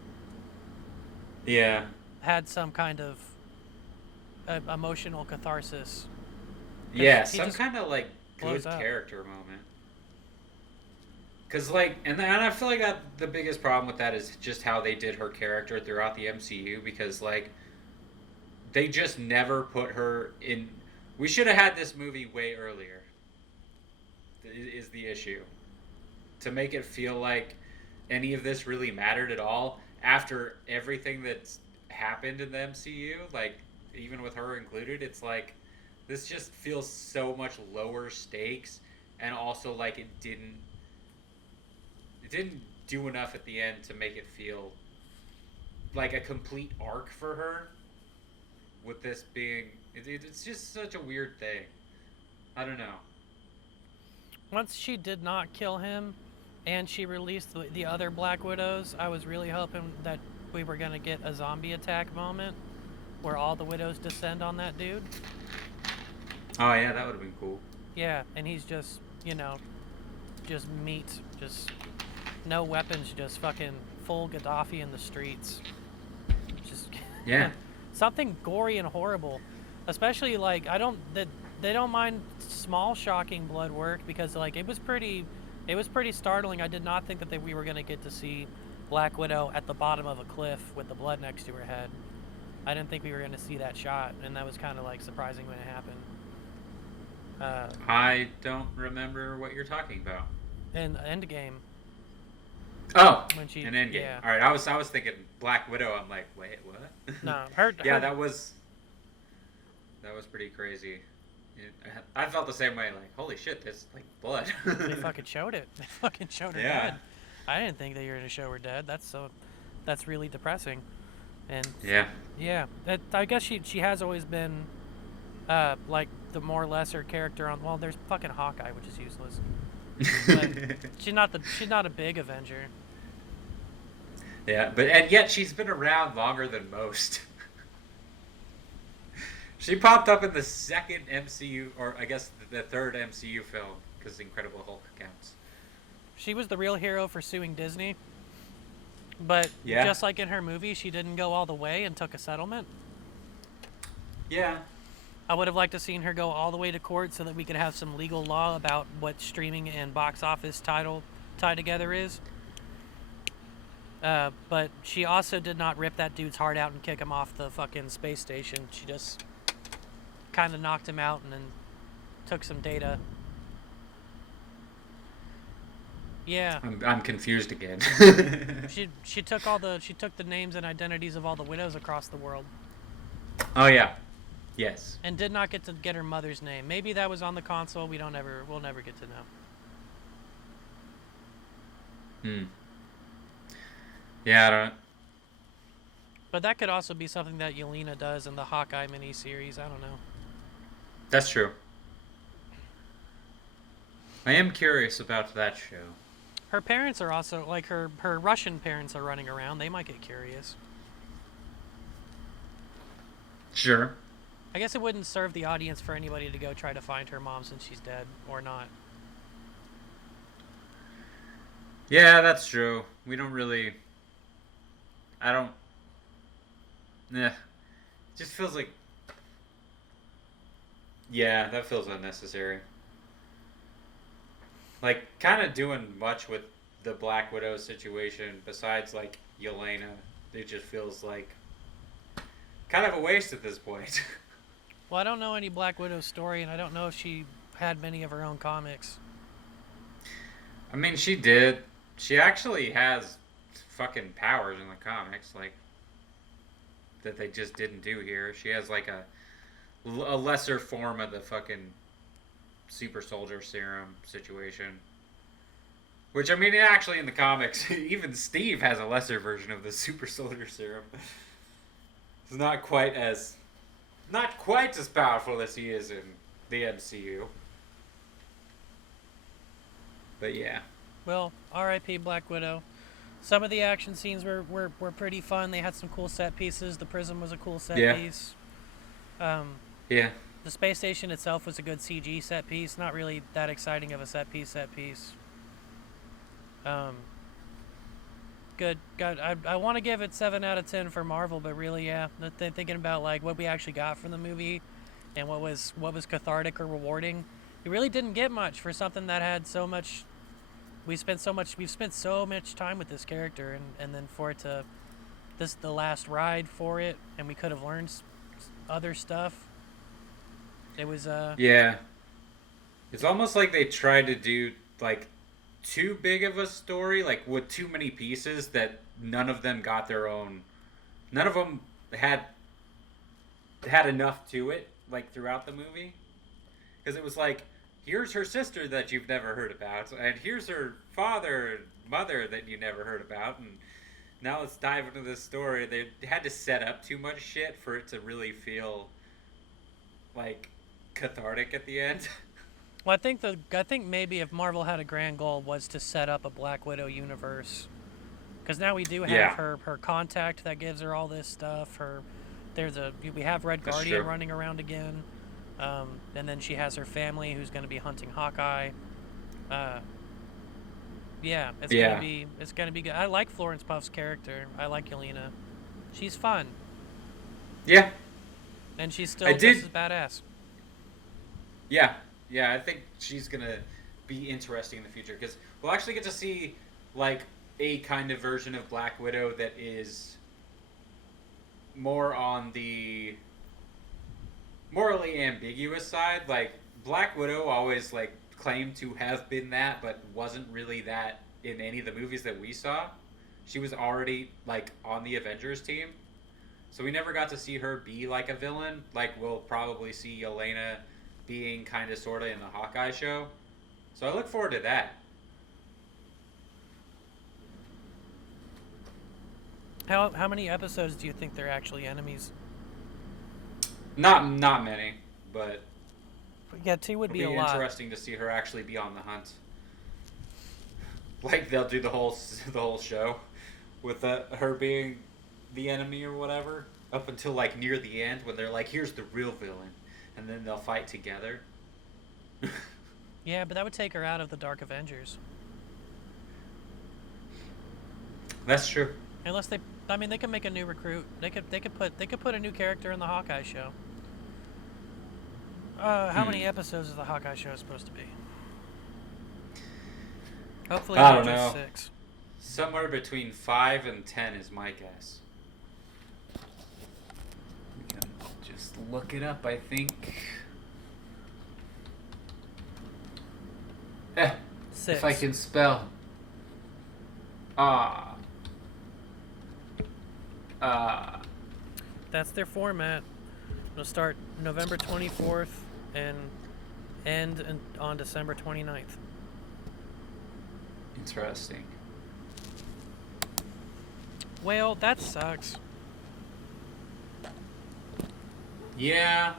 Yeah. had some kind of emotional catharsis because Yeah, he some just kind of like blows good up. character moment. Cause like, and I feel like that the biggest problem with that is just how they did her character throughout the MCU. Because like, they just never put her in. We should have had this movie way earlier. Is the issue to make it feel like any of this really mattered at all after everything that's happened in the MCU? Like, even with her included, it's like this just feels so much lower stakes, and also like it didn't do enough at the end to make it feel like a complete arc for her. With this being, it's just such a weird thing. I don't know. Once she did not kill him, and she released the other Black Widows, I was really hoping that we were gonna get a zombie attack moment where all the widows descend on that dude. Oh yeah, that would have been cool. Yeah, and he's just, just meat, just no weapons, just fucking full Gaddafi in the streets. Just Yeah. something gory and horrible. Especially like they don't mind small shocking blood work because like it was pretty startling. I did not think that we were going to get to see Black Widow at the bottom of a cliff with the blood next to her head. I didn't think we were going to see that shot, and that was kind of like surprising when it happened. I don't remember what you're talking about. In Endgame, Oh, when she an Endgame. yeah. All right, I was thinking Black Widow. I'm like, wait, what? No, her Yeah, her, that was pretty crazy. I felt the same way. Like, holy shit, there's like blood. they fucking showed it. They fucking showed her Yeah. dead. I didn't think they were going to show her dead. That's really depressing. And Yeah. yeah, I guess she has always been like the more lesser character on. Well, there's fucking Hawkeye, which is useless. But she's not a big Avenger. Yeah, and yet she's been around longer than most. She popped up in the second MCU, or I guess the third MCU film, because Incredible Hulk counts. She was the real hero for suing Disney. But Yeah. just like in her movie, she didn't go all the way and took a settlement. Yeah. I would have liked to seen her go all the way to court so that we could have some legal law about what streaming and box office title tie together is. But she also did not rip that dude's heart out and kick him off the fucking space station. She just kind of knocked him out and then took some data. Yeah. I'm confused again. She took the names and identities of all the widows across the world. Oh yeah. Yes. And did not get to get her mother's name. Maybe that was on the console. We'll never get to know. Hmm. Yeah, I don't. But that could also be something that Yelena does in the Hawkeye miniseries. I don't know. That's true. I am curious about that show. Her parents are also like her Russian parents are running around. They might get curious. Sure. I guess it wouldn't serve the audience for anybody to go try to find her mom since she's dead or not. Yeah, that's true. We don't really. I don't. Yeah. It just feels like. Yeah, that feels unnecessary. Like, kind of doing much with the Black Widow situation besides, like, Yelena. It just feels like kind of a waste at this point. Well, I don't know any Black Widow story, and I don't know if she had many of her own comics. I mean, she did. She actually has fucking powers in the comics, like, that they just didn't do here. She has, like, a lesser form of the fucking super soldier serum situation. Which, I mean, actually in the comics, even Steve has a lesser version of the super soldier serum. It's not quite as powerful as he is in the MCU. But yeah. Well, R.I.P. Black Widow. Some of the action scenes were pretty fun. They had some cool set pieces. The prison was a cool set piece. Yeah. The space station itself was a good CG set piece. Not really that exciting of a set piece. good. God, I want to give it 7 out of 10 for Marvel, but really, yeah, thinking about like what we actually got from the movie, and what was cathartic or rewarding, we really didn't get much for something that had so much. We've spent so much time with this character, and then for it to this the last ride for it, and we could have learned other stuff. It was Yeah. It's almost like they tried to do like too big of a story, like with too many pieces that none of them got their own. None of them had enough to it, like throughout the movie, because it was like, here's her sister that you've never heard about, and here's her father and mother that you never heard about, and now let's dive into this story. They had to set up too much shit for it to really feel like cathartic at the end. well, I think maybe if Marvel had a grand goal was to set up a Black Widow universe, because now we do have Yeah, her contact that gives her all this stuff. We have Red that's Guardian true. running around again, and then she has her family who's going to be hunting Hawkeye. Uh, yeah, Yeah, it's gonna be good. I like Florence Puff's character. I like Yelena. She's fun, yeah, and she's I still just did. as badass. Yeah, yeah, I think she's gonna be interesting in the future because we'll actually get to see like a kind of version of Black Widow that is more on the morally ambiguous side. Like Black Widow always like claimed to have been that, but wasn't really that in any of the movies that we saw. She was already like on the Avengers team, so we never got to see her be like a villain. Like we'll probably see Yelena being kind of sort of in the Hawkeye show. So I look forward to that. How many episodes do you think they're actually enemies? Not many, but Yeah, two would it'll be a be lot. interesting to see her actually be on the hunt. Like they'll do the whole show with her being the enemy or whatever up until like near the end when they're like, here's the real villain, and then they'll fight together. Yeah, but that would take her out of the Dark Avengers. That's true. Unless they could make a new recruit. They could put a new character in the Hawkeye show. How many Hmm. episodes is the Hawkeye show supposed to be? Hopefully I not don't just know. 6. Somewhere between 5 and 10 is my guess. We can just look it up. I think. Eh, if I 6. can spell. Ah. That's their format. It'll start November 24th and end on December 29th. Interesting. Well, that sucks. Yeah.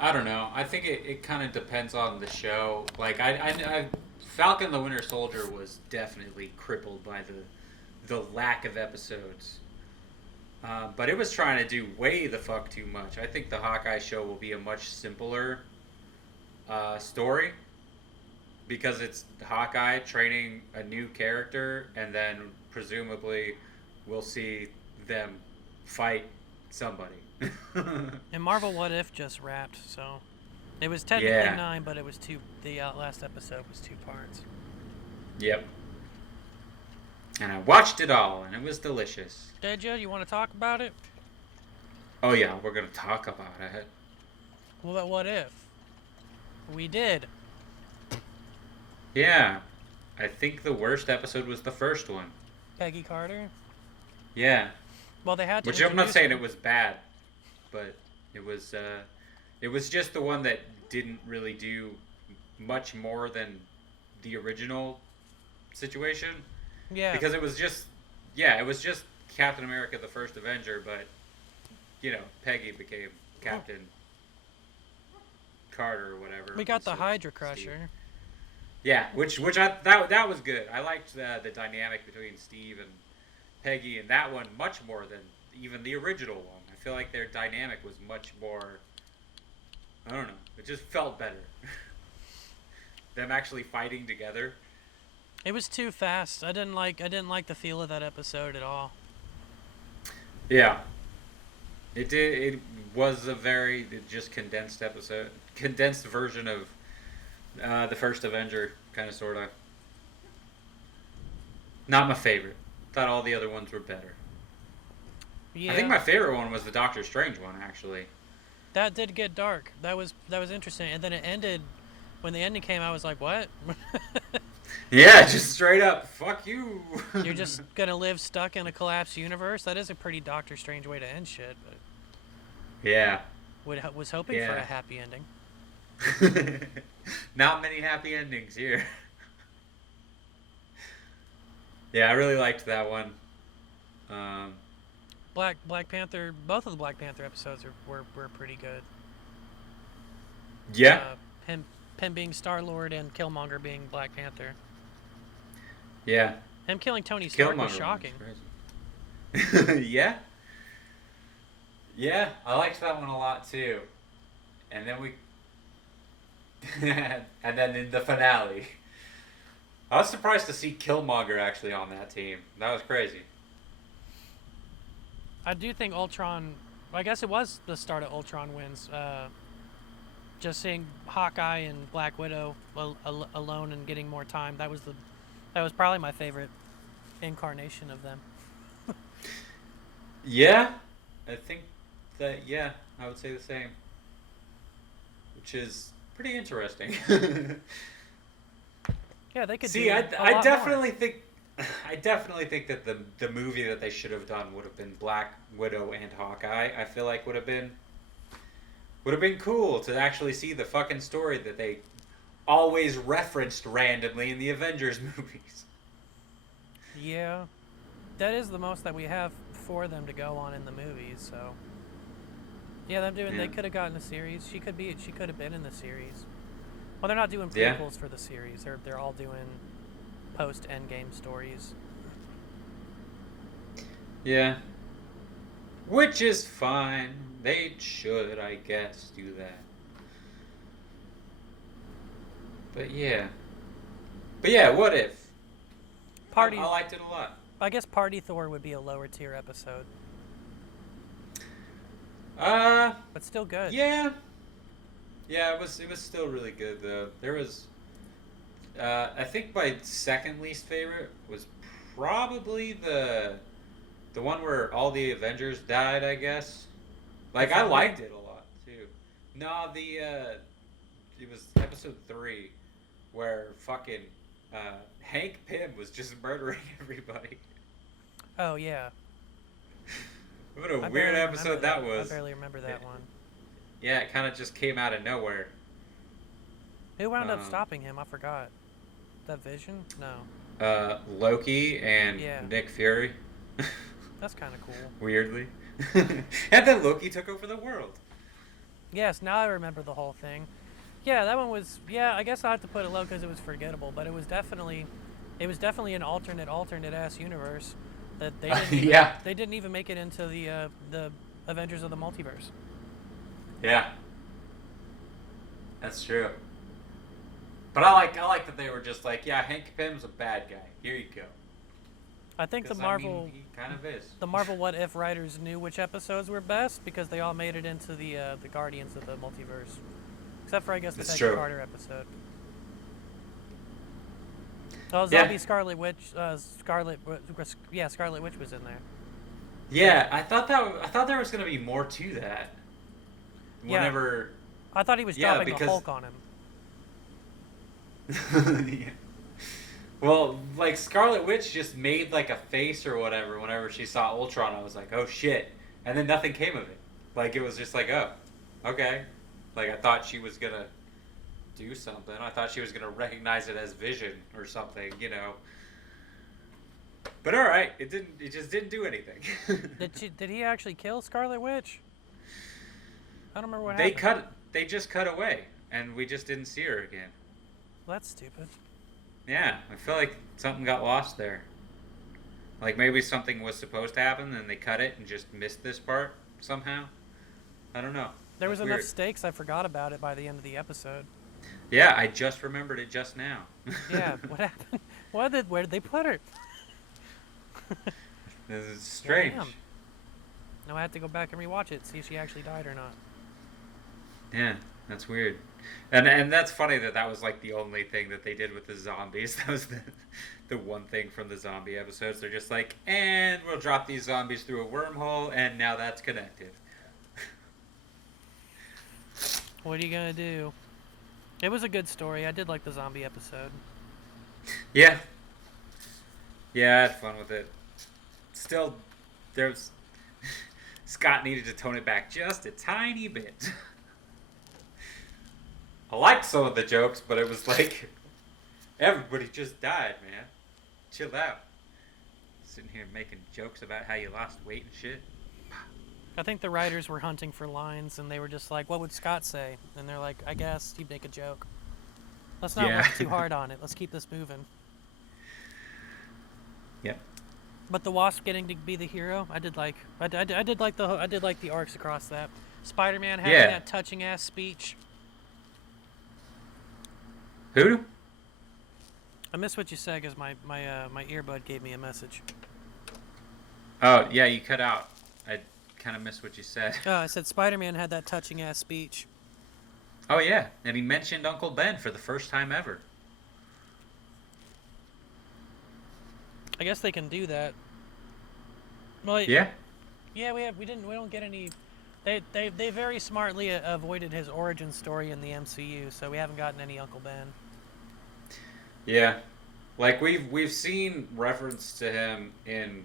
I don't know. I think it kind of depends on the show. Like Falcon the Winter Soldier was definitely crippled by the lack of episodes. But it was trying to do way the fuck too much. I think the Hawkeye show will be a much simpler story because it's Hawkeye training a new character, and then presumably we'll see them fight somebody. And Marvel What If just wrapped, so it was technically Yeah. 9, but it was two. The last episode was 2 parts. Yep. And I watched it all, and it was delicious. Did you? You want to talk about it? Oh yeah, we're gonna talk about it. Well, but what if? We did. Yeah, I think the worst episode was the first one. Peggy Carter. Yeah, Well, they had to. which I'm not introduce saying her. it was bad, but it was just the one that didn't really do much more than the original situation Yeah. because it was just yeah, it was just Captain America: The First Avenger, but you know Peggy became Captain Carter or whatever. We got the instead of Hydra Steve. Crusher. Yeah, which I that was good. I liked the dynamic between Steve and Peggy in that one much more than even the original one. I feel like their dynamic was much more. I don't know. It just felt better. Them actually fighting together. It was too fast. I didn't like the feel of that episode at all. Yeah, it did. It was a very just condensed episode, condensed version of the first Avenger, kind of sort of. Not my favorite. Thought all the other ones were better. I think Yeah, my favorite one was the Doctor Strange one, actually. that did get dark. That was interesting. And then it ended. When the ending came, I was like, "What? Yeah, just straight up, fuck you. You're just gonna live stuck in a collapsed universe?" That is a pretty Doctor Strange way to end shit. But Yeah, was hoping for yeah. a happy ending. Not many happy endings here. Yeah, I really liked that one. Um, Black Panther. Both of the Black Panther episodes were pretty good. yeah, Uh, him him being Star Lord and Killmonger being Black Panther. yeah. Him killing Tony Stark was Killmonger shocking. was crazy. Yeah, yeah. I liked that one a lot too. And then we, and then in the finale, I was surprised to see Killmonger actually on that team. That was crazy. I do think Ultron. I guess it was the start of Ultron wins. Just seeing Hawkeye and Black Widow alone and getting more time. That was probably my favorite incarnation of them. Yeah, I think that, yeah, I would say the same, which is pretty interesting. Yeah, they could See, do I, a I lot definitely think I definitely think that the movie that they should have done would have been Black Widow and Hawkeye. I feel like would have been cool to actually see the fucking story that they always referenced randomly in the Avengers movies. more. Yeah, that is the most that we have for them to go on in the movies. So yeah, them doing. Yeah. They could have gotten a series. She could have been in the series. Well, they're not doing Yeah. prequels for the series. They're all doing post Endgame stories. Yeah. Which is fine. They should, I guess, do that. But yeah. But yeah, what if? Party. I liked it a lot. I guess Party Thor would be a lower tier episode, Uh, but still good. yeah. Yeah, it was still really good though. There was I think my second least favorite was probably the one where all the Avengers died, I guess. Like I Finale? liked it a lot too. No, it was episode 3 where fucking Hank Pym was just murdering everybody. Oh yeah. What a I weird barely remember episode that was. I barely remember that one. Yeah, it kind of just came out of nowhere. Who wound up Um, stopping him? I forgot. That Vision? No. Loki and Yeah. Nick Fury. That's kind of cool. Weirdly. And then Loki took over the world. Yes, now I remember the whole thing. Yeah, that one was. Yeah, I guess I have to put it low because it was forgettable, but it was definitely an alternate ass universe that they didn't even, Yeah. they didn't even make it into the Avengers of the Multiverse. Yeah. That's true. But I like that they were just like, yeah, Hank Pym's a bad guy. Here you go. I think the 'Cause, Marvel he kind of is. the Marvel What If writers knew which episodes were best because they all made it into the Guardians of the Multiverse, except for I guess the That's Peggy true. Carter episode. Oh, Yeah. Zombie Scarlet Witch. Scarlet Witch was in there. Yeah, I thought there was gonna be more to that. Yeah. Whenever. I thought he was Yeah, dropping a because- Hulk on him. Yeah. Well, like Scarlet Witch just made like a face or whatever whenever she saw Ultron. I was like, oh shit, and then nothing came of it. Like it was just like, oh, okay. Like I thought she was gonna do something. I thought she was gonna recognize it as Vision or something, you know. But all right, it didn't. It just didn't do anything. Did he actually kill Scarlet Witch? I don't remember what They happened. They just cut away, and we just didn't see her again. Well, that's stupid. Yeah, I feel like something got lost there. Like maybe something was supposed to happen, and they cut it and just missed this part somehow. I don't know. There was That's enough weird. stakes. I forgot about it by the end of the episode. Yeah, I just remembered it just now. Yeah, what happened? Where did they put her? This is strange. Damn. Now I have to go back and rewatch it, see if she actually died or not. Yeah, that's weird. And that's funny that was like the only thing that they did with the zombies. That was the one thing from the zombie episodes. They're just like, and we'll drop these zombies through a wormhole, and now that's connected. What are you gonna do? It was a good story. I did like the zombie episode. Yeah. Yeah, I had fun with it. Still, there's... Scott needed to tone it back just a tiny bit. I liked some of the jokes, but it was like... Everybody just died, man. Chill out. Sitting here making jokes about how you lost weight and shit. I think the writers were hunting for lines, and they were just like, what would Scott say? And they're like, I guess he'd make a joke. Let's not work too hard on it. Let's keep this moving. Yep. But the Wasp getting to be the hero, I did like the arcs across that. Spider-Man having that touching ass speech. Who? I missed what you said because my earbud gave me a message. Oh yeah, you cut out. I kind of missed what you said. Oh, I said Spider-Man had that touching ass speech. Oh yeah, and he mentioned Uncle Ben for the first time ever. I guess they can do that. Well, yeah. Yeah, we don't get any. They very smartly avoided his origin story in the MCU, so we haven't gotten any Uncle Ben. Yeah, like we've seen reference to him in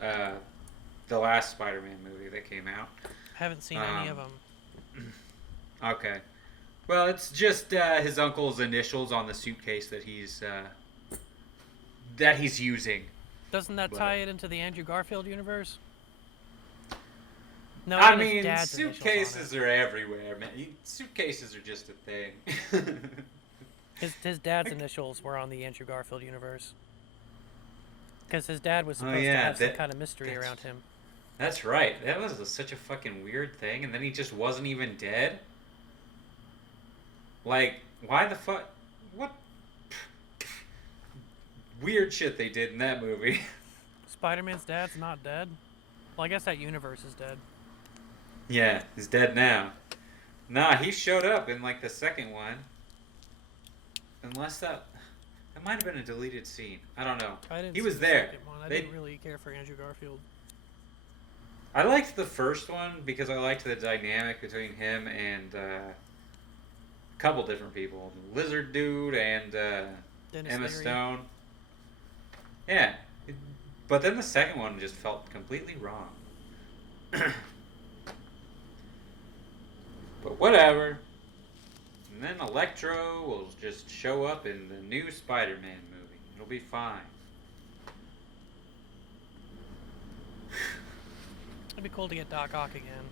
the last Spider-Man movie that came out. Haven't seen any of them. Okay, well, it's just his uncle's initials on the suitcase that he's using. Doesn't that tie it into the Andrew Garfield universe? No, I mean, suitcases are everywhere, man. Suitcases are just a thing. His dad's initials were on the Andrew Garfield universe. Because his dad was supposed to have some kind of mystery around him. That's right. That was such a fucking weird thing, and then he just wasn't even dead. Like, why the fuck? What weird shit they did in that movie. Spider-Man's dad's not dead? Well, I guess that universe is dead. Yeah, he's dead now. Nah, he showed up in, like, the second one. Unless that might have been a deleted scene. I don't know. He was there. I didn't really care for Andrew Garfield. I liked the first one because I liked the dynamic between him and a couple different people. The Lizard Dude and Emma Stone. Yeah. But then the second one just felt completely wrong. But whatever. And then Electro will just show up in the new Spider-Man movie. It'll be fine. It'd be cool to get Doc Ock again.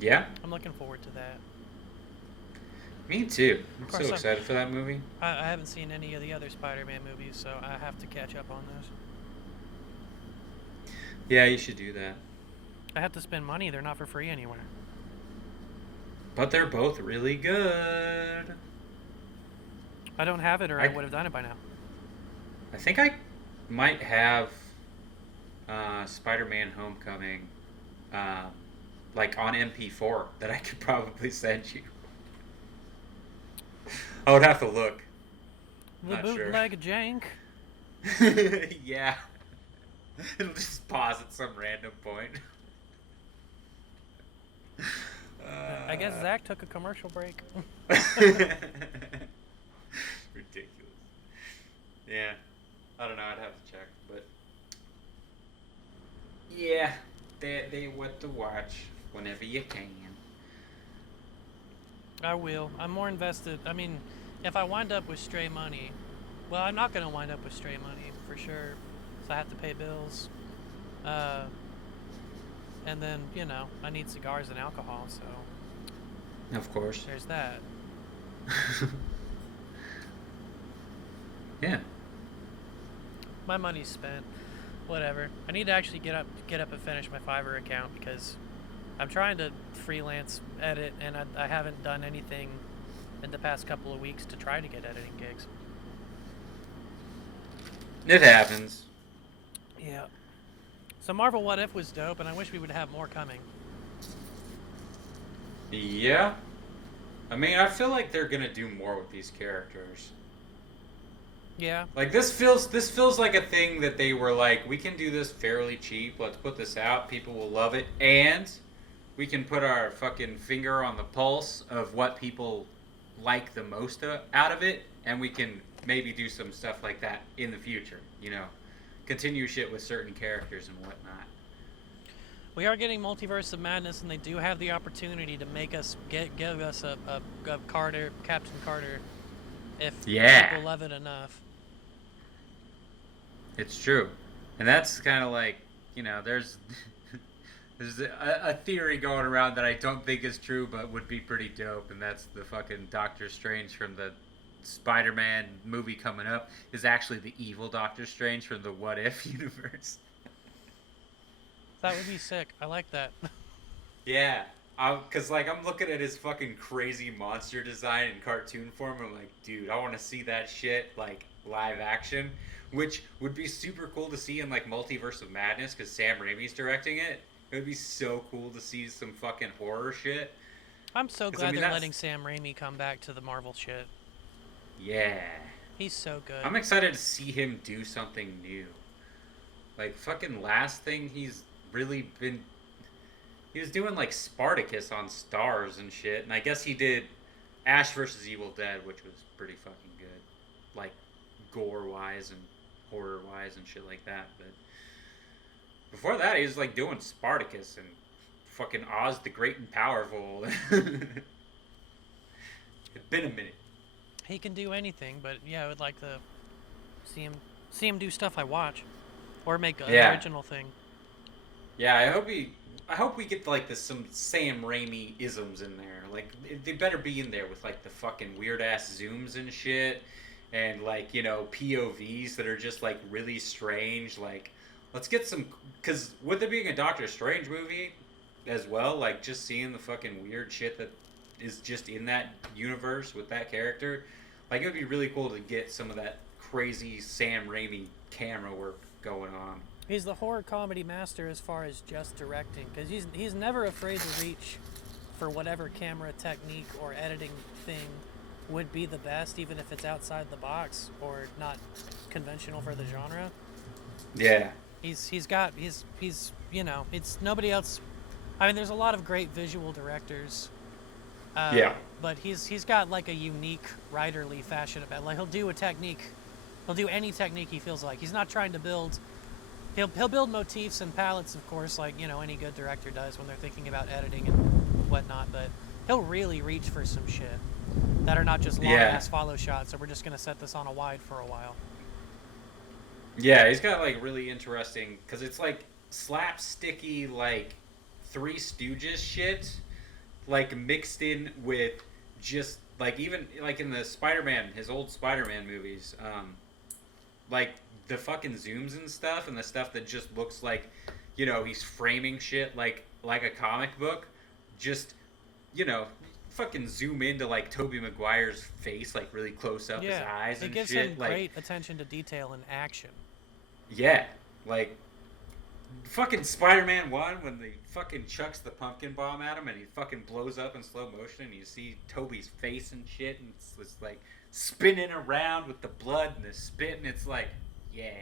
Yeah? I'm looking forward to that. Me too. I'm so excited for that movie. I haven't seen any of the other Spider-Man movies, so I have to catch up on those. Yeah, you should do that. I have to spend money. They're not for free anywhere. But they're both really good. I don't have it, or I would have done it by now. I think I might have Spider-Man Homecoming like on MP4 that I could probably send you. I would have to look. The bootleg jank. Yeah. It'll just pause at some random point. I guess Zach took a commercial break. Ridiculous. Yeah. I don't know. I'd have to check, but yeah, they what to watch whenever you can. I will. I'm more invested. I mean, if I wind up with stray money, well, I'm not going to wind up with stray money for sure. So I have to pay bills. And then, you know, I need cigars and alcohol, so. Of course. There's that. Yeah. My money's spent. Whatever. I need to actually get up and finish my Fiverr account because I'm trying to freelance edit, and I haven't done anything in the past couple of weeks to try to get editing gigs. It happens. Yeah. So Marvel What If was dope, and I wish we would have more coming. Yeah. I mean, I feel like they're gonna do more with these characters. Yeah. Like this feels like a thing that they were like, we can do this fairly cheap. Let's put this out. People will love it, and we can put our fucking finger on the pulse of what people like the most out of it, and we can maybe do some stuff like that in the future. You know, continue shit with certain characters and whatnot. We are getting Multiverse of Madness, and they do have the opportunity to make us give us a Carter, Captain Carter, if people love it enough. It's true, and that's kind of like, there's there's a theory going around that I don't think is true, but would be pretty dope, and that's the fucking Doctor Strange from the Spider-Man movie coming up is actually the evil Doctor Strange from the What If universe. That would be sick. I like that. Yeah, cause like I'm looking at his fucking crazy monster design in cartoon form. I'm like, dude, I want to see that shit like live action, which would be super cool to see in like Multiverse of Madness, cause Sam Raimi's directing it. It would be so cool to see some fucking horror shit. I'm so glad they're letting Sam Raimi come back to the Marvel shit. Yeah. He's so good. I'm excited to see him do something new. Like fucking last thing he's really been. He was doing like Spartacus on Stars and shit, and I guess he did Ash vs. Evil Dead, which was pretty fucking good, like gore-wise and horror-wise and shit like that. But before that, he was like doing Spartacus and fucking Oz the Great and Powerful. It's been a minute. He can do anything, but yeah, I would like to see him do stuff I watch, or make an original thing. Yeah, I hope we get like some Sam Raimi isms in there. Like they better be in there with like the fucking weird ass zooms and shit, and like POVs that are just like really strange. Like let's get some, because with there being a Doctor Strange movie as well, like just seeing the fucking weird shit that is just in that universe with that character, like it would be really cool to get some of that crazy Sam Raimi camera work going on. He's the horror comedy master as far as just directing, because he's never afraid to reach for whatever camera technique or editing thing would be the best, even if it's outside the box or not conventional for the genre. Yeah. It's nobody else. I mean, there's a lot of great visual directors. But he's got like a unique writerly fashion about it. Like he'll do any technique he feels like. He's not trying to build. He'll build motifs and palettes, of course, like any good director does when they're thinking about editing and whatnot. But he'll really reach for some shit that are not just long ass follow shots. So we're just gonna set this on a wide for a while. Yeah, he's got like really interesting, because it's like slapsticky, like Three Stooges shit, like mixed in with just like even like in the Spider-Man, his old Spider-Man movies, like the fucking zooms and stuff, and the stuff that just looks like, he's framing shit like a comic book, just, fucking zoom into like Tobey Maguire's face, like really close up his eyes and shit. It gives him great attention to detail and action. Yeah, like fucking Spider-Man 1 when they fucking chucks the pumpkin bomb at him and he fucking blows up in slow motion and you see Toby's face and shit, and it's like spinning around with the blood and the spit, and it's like, yeah.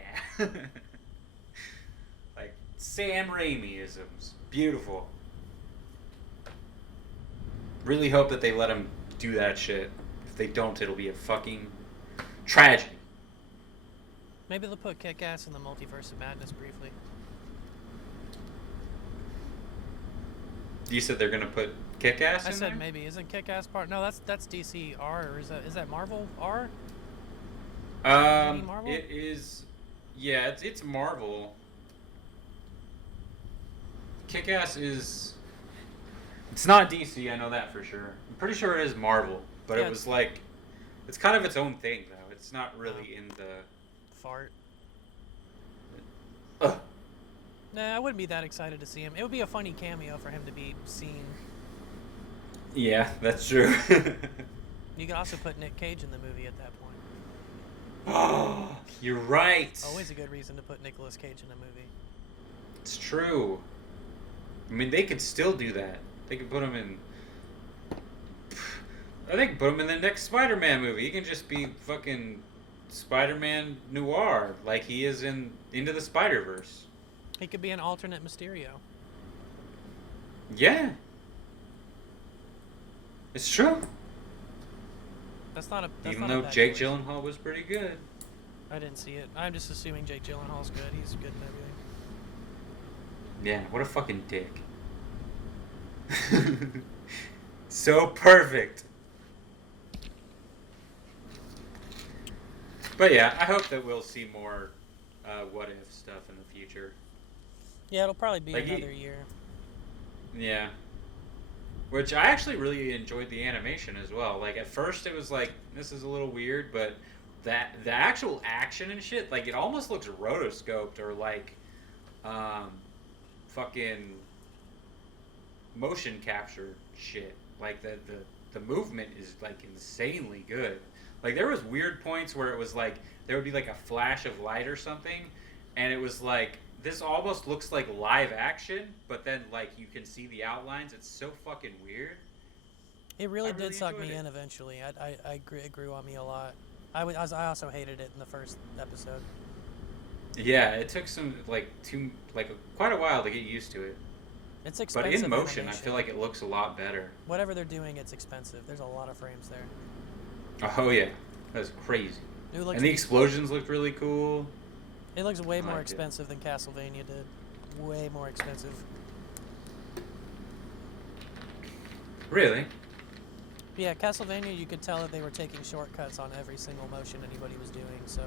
Like Sam Raimi-isms. Beautiful. Really hope that they let him do that shit. If they don't, it'll be a fucking tragedy. Maybe they'll put Kick-Ass in the Multiverse of Madness briefly. You said they're gonna put Kick-Ass in there? I said maybe. Isn't Kick-Ass part? No, that's DC R, or is that Marvel R? Marvel? It is. Yeah, it's Marvel. Kick-Ass is. It's not DC. I know that for sure. I'm pretty sure it is Marvel, but it was like, it's kind of its own thing though. It's not really in the. Fart. Ugh. Nah, I wouldn't be that excited to see him. It would be a funny cameo for him to be seen. Yeah, that's true. You could also put Nick Cage in the movie at that point. Oh, you're right. Always a good reason to put Nicolas Cage in a movie. It's true. I mean, they could still do that. They could put him in. They could put him in the next Spider-Man movie. He can just be fucking Spider-Man noir, like he is in Into the Spider-Verse. He could be an alternate Mysterio. Yeah. It's true. That's not a. That's Even not though a bad Jake choice. Gyllenhaal was pretty good. I didn't see it. I'm just assuming Jake Gyllenhaal's good. He's good in everything. Yeah, what a fucking dick. So perfect. But yeah, I hope that we'll see more what if stuff in the future. Yeah, it'll probably be Like another year. Yeah. Which I actually really enjoyed the animation as well. Like at first it was like this is a little weird, but that the actual action and shit, like it almost looks rotoscoped or like fucking motion capture shit. Like the movement is like insanely good. Like there was weird points where it was like there would be like a flash of light or something, and it was like this almost looks like live action, but then like you can see the outlines. It's so fucking weird. It really I did really suck enjoyed me it. in eventually. I agree, it grew on me a lot. I also hated it in the first episode. Yeah, it took quite a while to get used to it. It's But expensive in motion, I animation. feel like it looks a lot better. Whatever they're doing, it's expensive. There's a lot of frames there. Oh yeah, that's crazy. It looks, And the explosions looked really cool. it looks way I more liked it. expensive than Castlevania did. Way more expensive. Really? Yeah, Castlevania, you could tell that they were taking shortcuts on every single motion anybody was doing. So,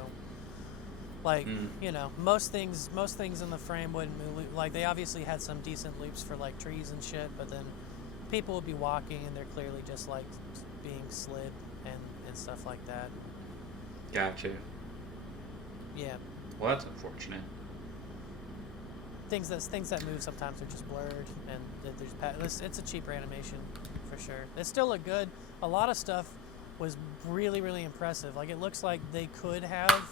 like, you know, most things in the frame wouldn't move. Like, they obviously had some decent loops for like trees and shit, but then people would be walking and they're clearly just like being slid and stuff like that. Gotcha. Yeah, Well, that's unfortunate. things that move sometimes are just blurred, and it's a cheaper animation for sure. It still looked good. A lot of stuff was really, really impressive. Like, it looks like they could have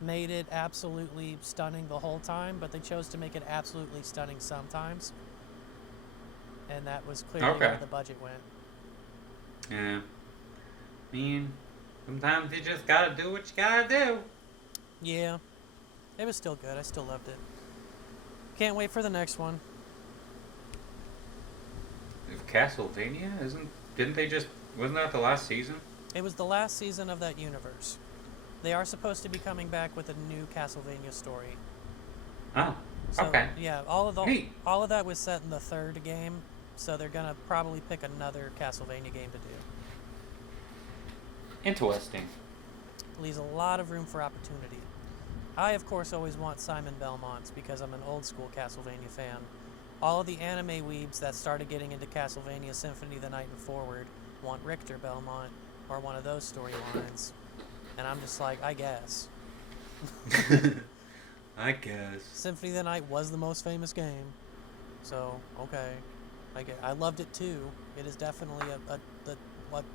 made it absolutely stunning the whole time, but they chose to make it absolutely stunning sometimes, and that was clearly Okay. where the budget went. Yeah. I mean, sometimes you just gotta do what you gotta do. Yeah, it was still good. I still loved it. Can't wait for the next one. Castlevania wasn't that the last season? It was the last season of that universe. They are supposed to be coming back with a new Castlevania story. Oh, So, okay. yeah, Neat. all of that was set in the third game, so they're gonna probably pick another Castlevania game to do. Interesting. Leaves a lot of room for opportunity. I, of course, always want Simon Belmont's because I'm an old school Castlevania fan. All of the anime weebs that started getting into Castlevania Symphony of the Night and forward want Richter Belmont or one of those storylines. And I'm just like, I guess. I guess. Symphony of the Night was the most famous game. So, okay. I loved it too. It is definitely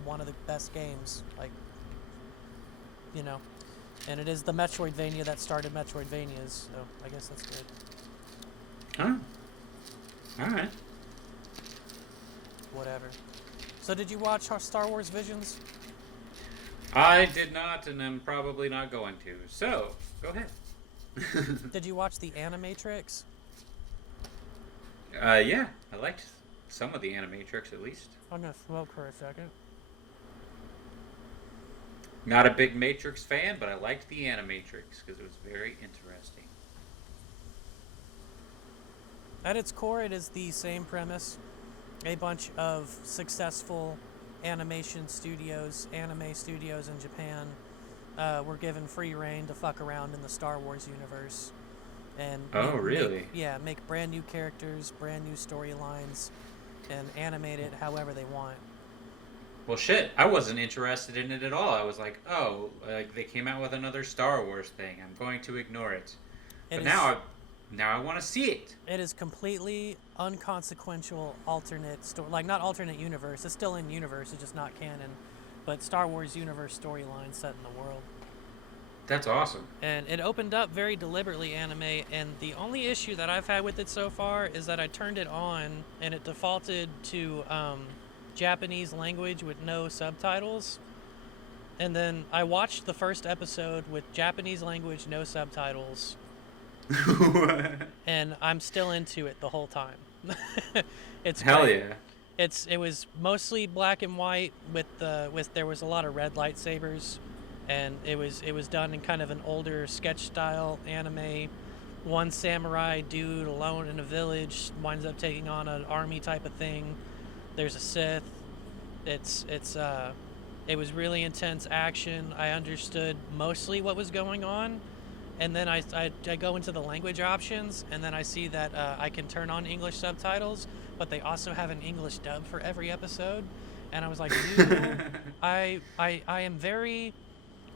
one of the best games. Like, you know. And it is the Metroidvania that started Metroidvanias, so I guess that's good. Huh? Alright. Whatever. So did you watch Star Wars Visions? I did not, and I'm probably not going to. So, go ahead. Did you watch the Animatrix? Yeah. I liked some of the Animatrix at least. I'm gonna smoke for a second. Not a big Matrix fan, but I liked the Animatrix because it was very interesting. At its core, it is the same premise. A bunch of successful anime studios in Japan were given free reign to fuck around in the Star Wars universe. And Really? make brand new characters, brand new storylines, and animate it however they want. Well, shit, I wasn't interested in it at all. I was like, oh, like they came out with another Star Wars thing. I'm going to ignore it. But now I want to see it. It is completely unconsequential alternate story, like not alternate universe. It's still in universe. It's just not canon, but Star Wars universe storyline set in the world. That's awesome. And it opened up very deliberately anime, and the only issue that I've had with it so far is that I turned it on and it defaulted to Japanese language with no subtitles. And then I watched the first episode with Japanese language, no subtitles, and I'm still into it the whole time. It's Hell great. yeah. It was mostly black and white with there was a lot of red lightsabers, and it was done in kind of an older sketch style anime. One samurai dude alone in a village winds up taking on an army type of thing. There's a Sith. It was really intense action. I understood mostly what was going on, and then I go into the language options, and then I see that I can turn on English subtitles, but they also have an English dub for every episode, and I was like, I am very,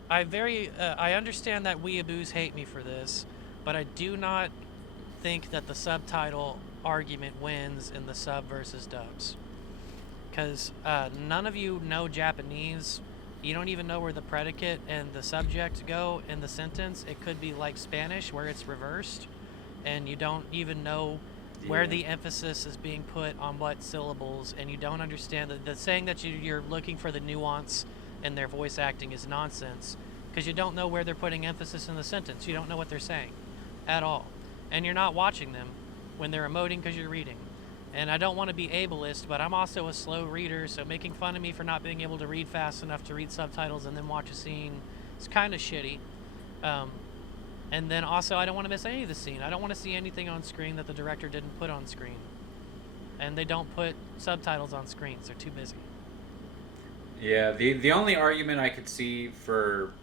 I understand that weeaboos hate me for this, but I do not think that the subtitle argument wins in the sub versus dubs. Because none of you know Japanese. You don't even know where the predicate and the subject go in the sentence. It could be like Spanish, where it's reversed, and you don't even know where the emphasis is being put on what syllables, and you don't understand the saying that you're looking for the nuance in their voice acting is nonsense, because you don't know where they're putting emphasis in the sentence. You don't know what they're saying at all, and you're not watching them when they're emoting because you're reading. And I don't want to be ableist, but I'm also a slow reader, so making fun of me for not being able to read fast enough to read subtitles and then watch a scene is kind of shitty. And then also, I don't want to miss any of the scene. I don't want to see anything on screen that the director didn't put on screen. And they don't put subtitles on screens. They're too busy. Yeah, the only argument I could see for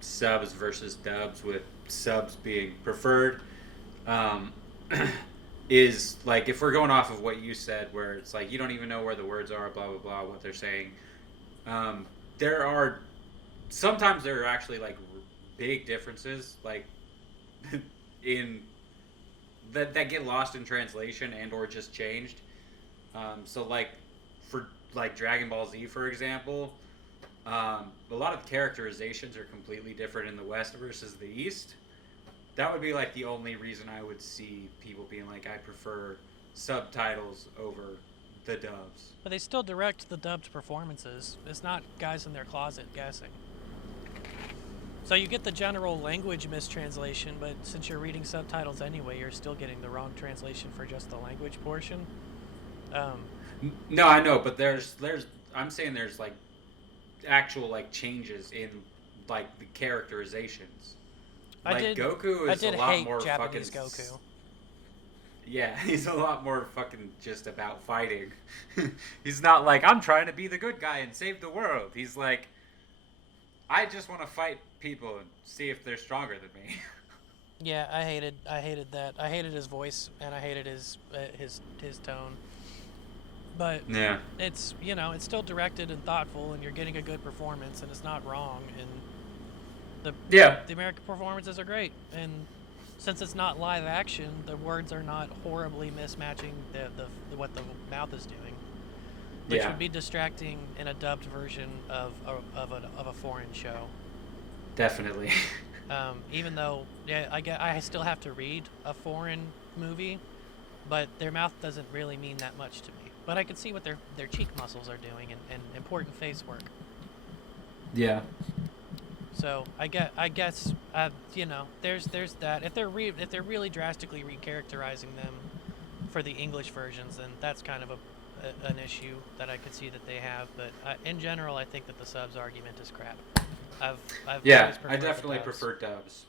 subs versus dubs, with subs being preferred, is like, if we're going off of what you said, where it's like you don't even know where the words are, blah blah blah, what they're saying. There are sometimes there are actually like big differences, like in that get lost in translation and or just changed. So like for like Dragon Ball Z, for example, a lot of the characterizations are completely different in the West versus the East. That would be like the only reason I would see people being like, I prefer subtitles over the dubs. But they still direct the dubbed performances. It's not guys in their closet guessing. So you get the general language mistranslation, but since you're reading subtitles anyway, you're still getting the wrong translation for just the language portion. No, I know, but there's I'm saying there's like actual like changes in like the characterizations. Like Goku is a lot more Japanese fucking Goku. Yeah, he's a lot more fucking just about fighting. He's not like, I'm trying to be the good guy and save the world. He's like, I just want to fight people and see if they're stronger than me. Yeah, I hated that. I hated his voice, and I hated his tone. But Yeah. it's, it's still directed and thoughtful, and you're getting a good performance, and it's not wrong. And the American performances are great, and since it's not live action, the words are not horribly mismatching the what the mouth is doing, which would be distracting in a dubbed version of a foreign show. Definitely. Even though, I still have to read a foreign movie, but their mouth doesn't really mean that much to me. But I can see what their cheek muscles are doing and important face work. Yeah. So I guess there's that. If they're really drastically recharacterizing them for the English versions, then that's kind of an issue that I could see that they have. But in general, I think that the subs argument is crap. I've I definitely prefer dubs.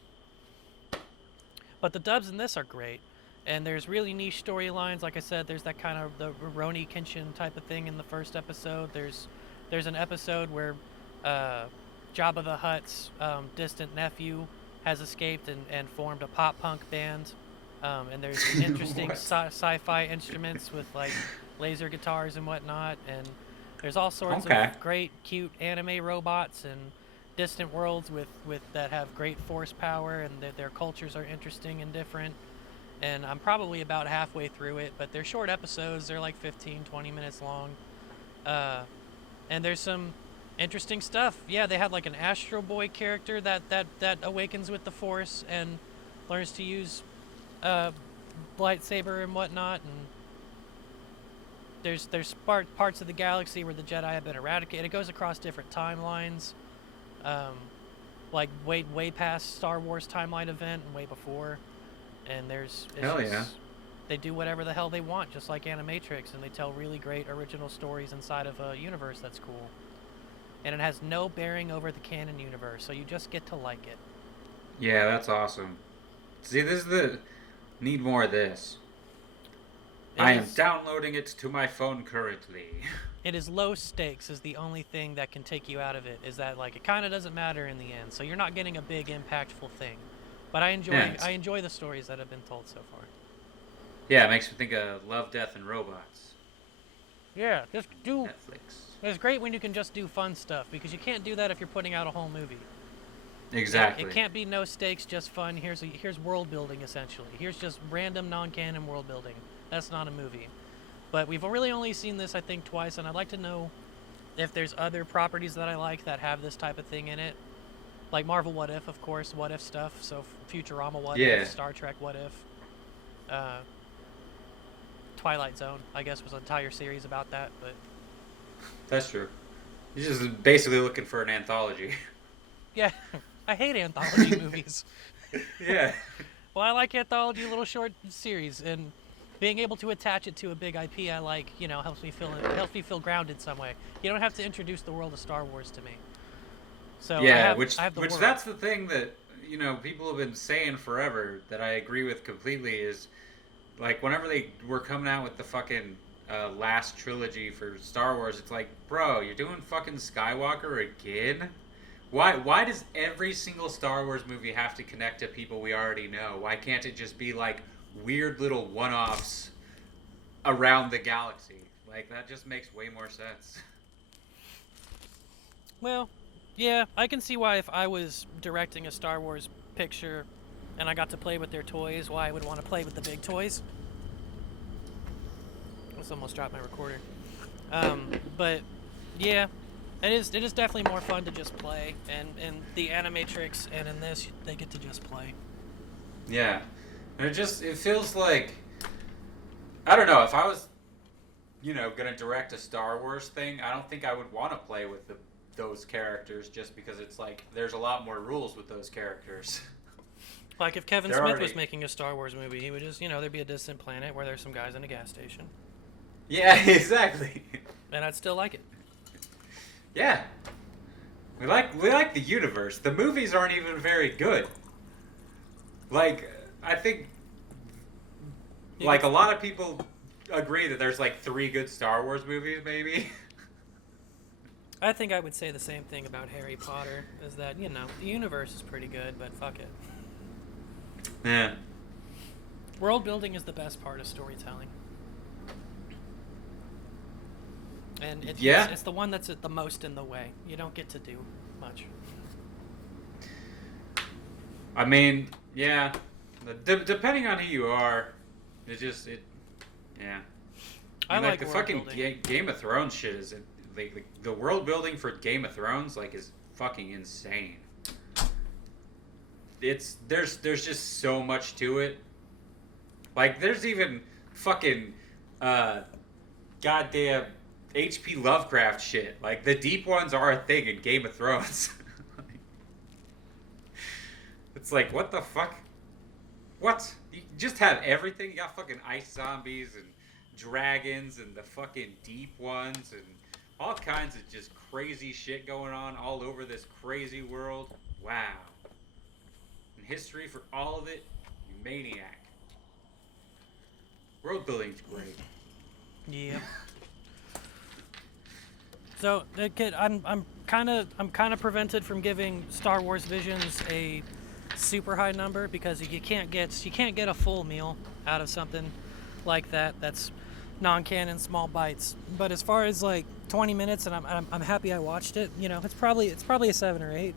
But the dubs in this are great, and there's really niche storylines. Like I said, there's that kind of the Rurouni Kenshin type of thing in the first episode. There's an episode where Jabba the Hutt's distant nephew has escaped and formed a pop punk band, and there's interesting sci-fi instruments with like laser guitars and whatnot, and there's all sorts of great cute anime robots and distant worlds with that have great force power, and their cultures are interesting and different. And I'm probably about halfway through it, but they're short episodes. They're like 15-20 minutes long, and there's some Interesting stuff. Yeah, they had like an Astro Boy character that awakens with the Force and learns to use uh, lightsaber and whatnot. And there's parts of the galaxy where the Jedi have been eradicated. It goes across different timelines, um, like way past Star Wars timeline event and way before. And Hell yeah. they do whatever the hell they want, just like Animatrix, and they tell really great original stories inside of a universe that's cool. And it has no bearing over the canon universe, so you just get to like it. Yeah, that's awesome. See, this is the need more of this. I am downloading it to my phone currently. It is low stakes is the only thing that can take you out of it. Is that like it kind of doesn't matter in the end, so you're not getting a big impactful thing. But I enjoy the stories that have been told so far. Yeah, it makes me think of Love, Death, and Robots. Yeah, just do. Netflix. It's great when you can just do fun stuff because you can't do that if you're putting out a whole movie. Exactly. It can't be no stakes, just fun. Here's world building essentially. Here's just random non-canon world building. That's not a movie. But we've really only seen this, I think, twice, and I'd like to know if there's other properties that I like that have this type of thing in it. Like Marvel What If, of course, What If stuff. So Futurama What If, Star Trek What If. Twilight Zone, I guess, was an entire series about that, but... That's true. You're just basically looking for an anthology. Yeah, I hate anthology movies. Yeah. Well, I like anthology little short series, and being able to attach it to a big IP I like, helps me feel grounded some way. You don't have to introduce the world of Star Wars to me. So yeah, I have the which world. that's the thing that people have been saying forever that I agree with completely is like whenever they were coming out with the fucking last trilogy for Star Wars, it's like, bro, you're doing fucking Skywalker again? Why does every single Star Wars movie have to connect to people we already know? Why can't it just be like weird little one-offs around the galaxy? Like that just makes way more sense. Well, yeah, I can see why if I was directing a Star Wars picture and I got to play with their toys, why I would want to play with the big toys. I almost dropped my recorder. But yeah, it is definitely more fun to just play, and in the Animatrix and in this they get to just play. Yeah. And it feels like, I don't know, if I was gonna direct a Star Wars thing, I don't think I would want to play with those characters just because it's like there's a lot more rules with those characters. Like if Kevin Smith was making a Star Wars movie, he would just, there'd be a distant planet where there's some guys in a gas station. Yeah, exactly. And I'd still like it. Yeah. We like the universe. The movies aren't even very good. Like, I think like a lot of people agree that there's like 3 good Star Wars movies maybe. I think I would say the same thing about Harry Potter, is that, the universe is pretty good, but fuck it. Yeah. World building is the best part of storytelling. And it's the one that's the most in the way. You don't get to do much. I mean, yeah. Depending on who you are, yeah. I mean, like the fucking Game of Thrones shit is the world building for Game of Thrones is fucking insane. There's just so much to it. Like there's even fucking goddamn H.P. Lovecraft shit. Like the deep ones are a thing in Game of Thrones. It's like, what the fuck? What? You just have everything? You got fucking ice zombies and dragons and the fucking deep ones and all kinds of just crazy shit going on all over this crazy world. Wow. And history for all of it, you maniac. World building's great. Yeah. So, I'm kind of prevented from giving Star Wars Visions a super high number because you can't get a full meal out of something like that. That's non-canon, small bites. But as far as 20 minutes, and I'm happy I watched it. It's probably a 7 or 8.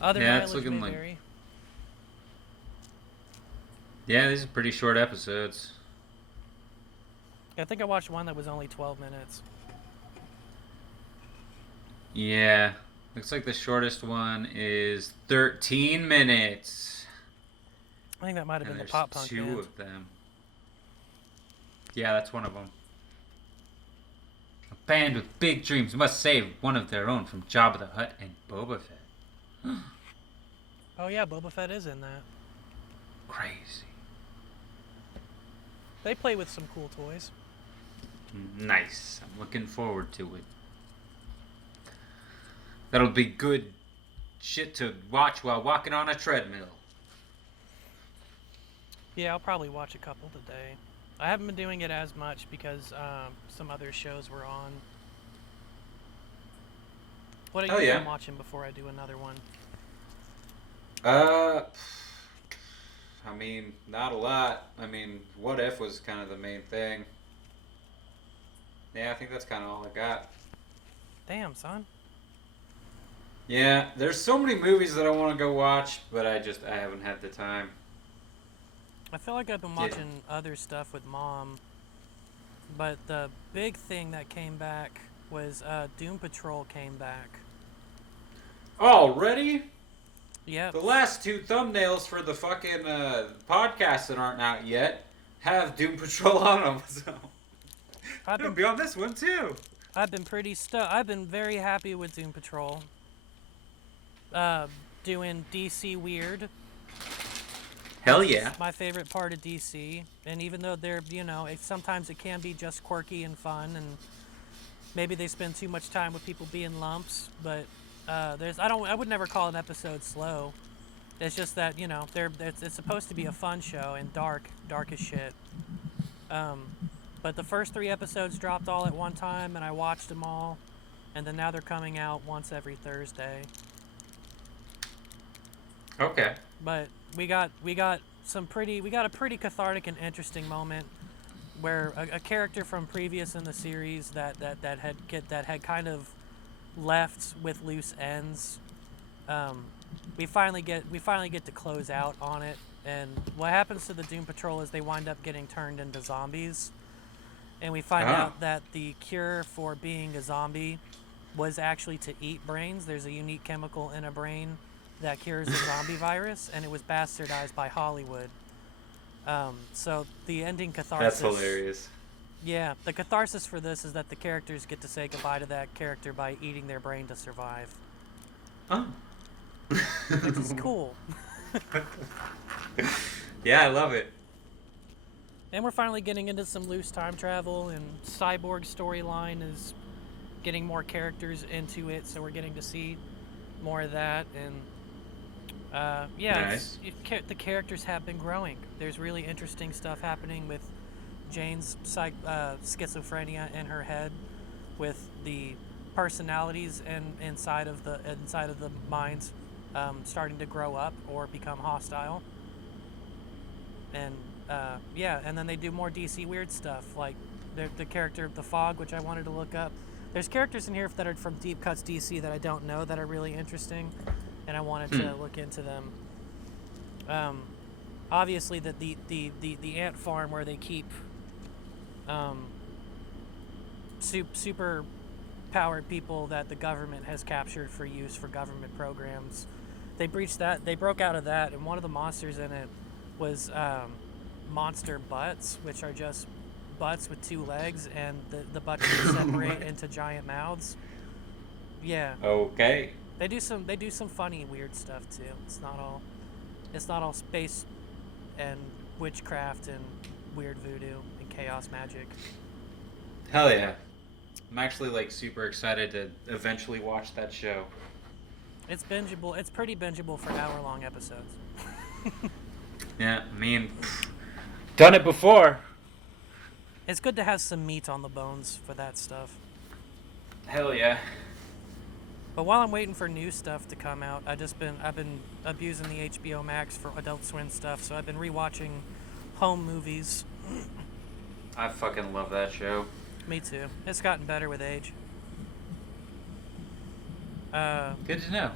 Other it's looking may vary. Yeah, these are pretty short episodes. I think I watched one that was only 12 minutes. Yeah. Looks like the shortest one is 13 minutes. I think that might have And been the there's pop punk two band. of them. Yeah, that's one of them. A band with big dreams must save one of their own from Jabba the Hutt and Boba Fett. Oh yeah, Boba Fett is in that. Crazy. They play with some cool toys. Nice. I'm looking forward to it. That'll be good shit to watch while walking on a treadmill. Yeah, I'll probably watch a couple today. I haven't been doing it as much because some other shows were on. What are you been watching before I do another one? I mean, not a lot. I mean, What If was kind of the main thing. Yeah, I think that's kind of all I got. Damn, son. Yeah, there's so many movies that I want to go watch, but I haven't had the time. I feel like I've been watching other stuff with Mom, but the big thing that came back was Doom Patrol came back. Already? Yep. The last two thumbnails for the fucking podcasts that aren't out yet have Doom Patrol on them, so it'll be on this one too. I've been I've been very happy with Doom Patrol. Doing DC Weird. Hell yeah. My favorite part of DC, and even though they're, sometimes it can be just quirky and fun, and maybe they spend too much time with people being lumps, but I would never call an episode slow. It's just that, it's supposed to be a fun show and dark as shit. But the first 3 episodes dropped all at one time, and I watched them all, and then now they're coming out once every Thursday. Okay. But we got a pretty cathartic and interesting moment where a character from previous in the series that had kind of left with loose ends. We finally get to close out on it, and what happens to the Doom Patrol is they wind up getting turned into zombies, and we find out that the cure for being a zombie was actually to eat brains. There's a unique chemical in a brain that cures the zombie virus, and it was bastardized by Hollywood. So the ending catharsis... That's hilarious. Yeah, the catharsis for this is that the characters get to say goodbye to that character by eating their brain to survive. Oh. Which is cool. Yeah, I love it. And we're finally getting into some loose time travel, and Cyborg storyline is getting more characters into it, so we're getting to see more of that, and nice. The characters have been growing. There's really interesting stuff happening with Jane's schizophrenia in her head, with the personalities inside of the minds starting to grow up or become hostile. And and then they do more DC weird stuff, like the character of the Fog, which I wanted to look up. There's characters in here that are from Deep Cuts DC that I don't know that are really interesting, and I wanted to look into them. Obviously, the ant farm where they keep super powered people that the government has captured for use for government programs. They broke out of that, and one of the monsters in it was monster butts, which are just butts with 2 legs, and the butts separate into giant mouths. Yeah. Okay. They do some funny weird stuff too. It's not all space and witchcraft and weird voodoo and chaos magic. Hell yeah. I'm actually super excited to eventually watch that show. It's bingeable. It's pretty bingeable for hour-long episodes. Yeah, I mean, done it before. It's good to have some meat on the bones for that stuff. Hell yeah. But while I'm waiting for new stuff to come out, I've been abusing the HBO Max for Adult Swim stuff, so I've been rewatching home movies. I fucking love that show. Me too. It's gotten better with age. Good to know.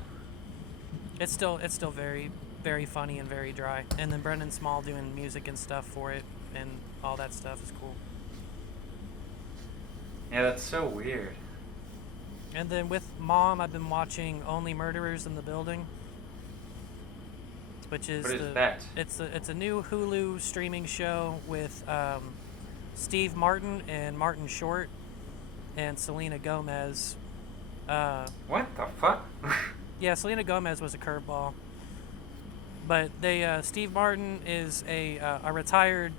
It's still very, very funny and very dry. And then Brendan Small doing music and stuff for it, and all that stuff is cool. Yeah, that's so weird. And then with Mom, I've been watching Only Murderers in the Building, which is What is that? it's a new Hulu streaming show with Steve Martin and Martin Short and Selena Gomez. What the fuck? Yeah, Selena Gomez was a curveball, but Steve Martin is a retired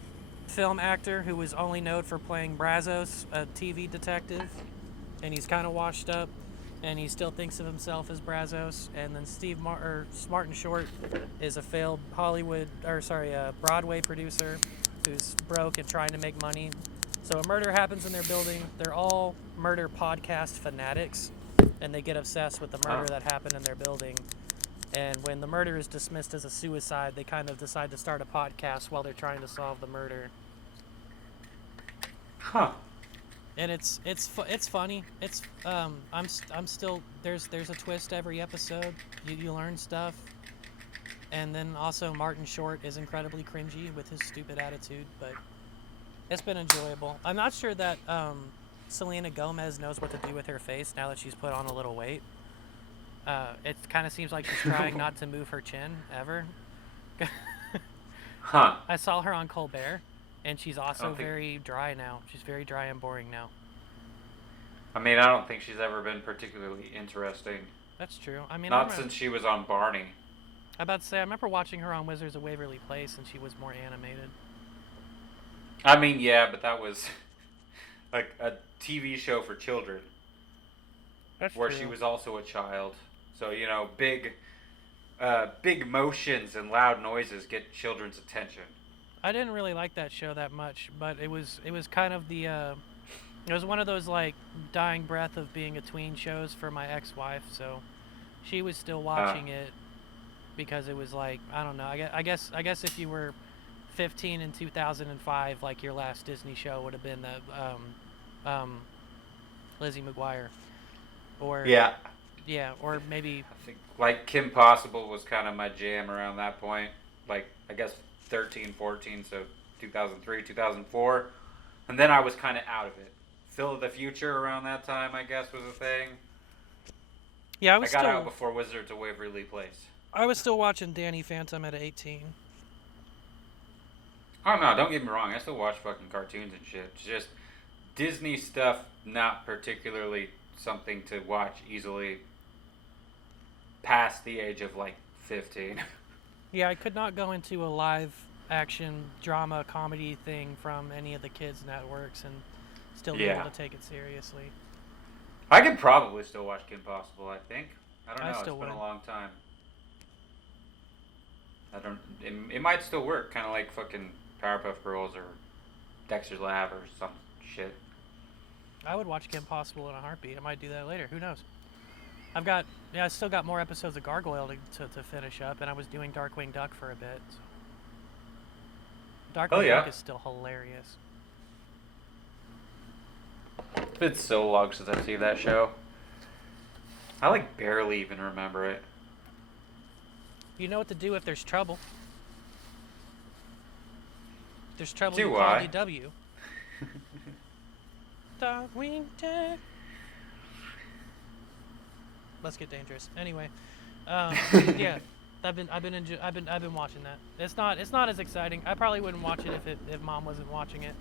film actor who was only known for playing Brazos, a TV detective, and he's kind of washed up, and he still thinks of himself as Brazos. And then Martin Short is a failed Broadway producer who's broke and trying to make money. So a murder happens in their building. They're all murder podcast fanatics, and they get obsessed with the murder that happened in their building. And when the murder is dismissed as a suicide, they kind of decide to start a podcast while they're trying to solve the murder. Huh. And it's funny. It's I'm still there's a twist every episode. You learn stuff. And then also Martin Short is incredibly cringy with his stupid attitude, but it's been enjoyable. I'm not sure that Selena Gomez knows what to do with her face now that she's put on a little weight. It kind of seems like she's trying not to move her chin ever. Huh. I saw her on Colbert, and she's also very dry now. She's very dry and boring now. I mean, I don't think she's ever been particularly interesting. That's true. I mean, Not since she was on Barney. I'm about to say, I remember watching her on Wizards of Waverly Place, and she was more animated. I mean, yeah, but that was like a TV show for children. That's where true. she was also a child. So, you know, big motions and loud noises get children's attention. I didn't really like that show that much, but it was kind of the it was one of those like dying breath of being a tween shows for my ex-wife, so she was still watching it because it was like, I don't know. I guess if you were 15 in 2005, like your last Disney show would have been the Lizzie McGuire, or or maybe I think like Kim Possible was kind of my jam around that point. Like I guess 13, 14, so 2003, 2004, and then I was kind of out of it. Phil of the Future around that time, I guess, was a thing. Yeah, I got out before Wizards of Waverly Place. I was still watching Danny Phantom at 18. Oh no, don't get me wrong. I still watch fucking cartoons and shit. It's just Disney stuff, not particularly something to watch easily past the age of like 15. Yeah, I could not go into a live action drama comedy thing from any of the kids' networks and still be able to take it seriously. I could probably still watch Kim Possible, I think. I don't know, it's been a long time. It might still work, kind of like fucking Powerpuff Girls or Dexter's Lab or some shit. I would watch Kim Possible in a heartbeat. I might do that later. Who knows? I still got more episodes of Gargoyle to finish up, and I was doing Darkwing Duck for a bit. So. Darkwing Duck is still hilarious. It's been so long since I've seen that show. I like barely even remember it. You know what to do if there's trouble. If there's trouble, you call DW. Darkwing Duck. Let's get dangerous. Anyway, yeah, I've been watching that. It's not as exciting. I probably wouldn't watch it if Mom wasn't watching it.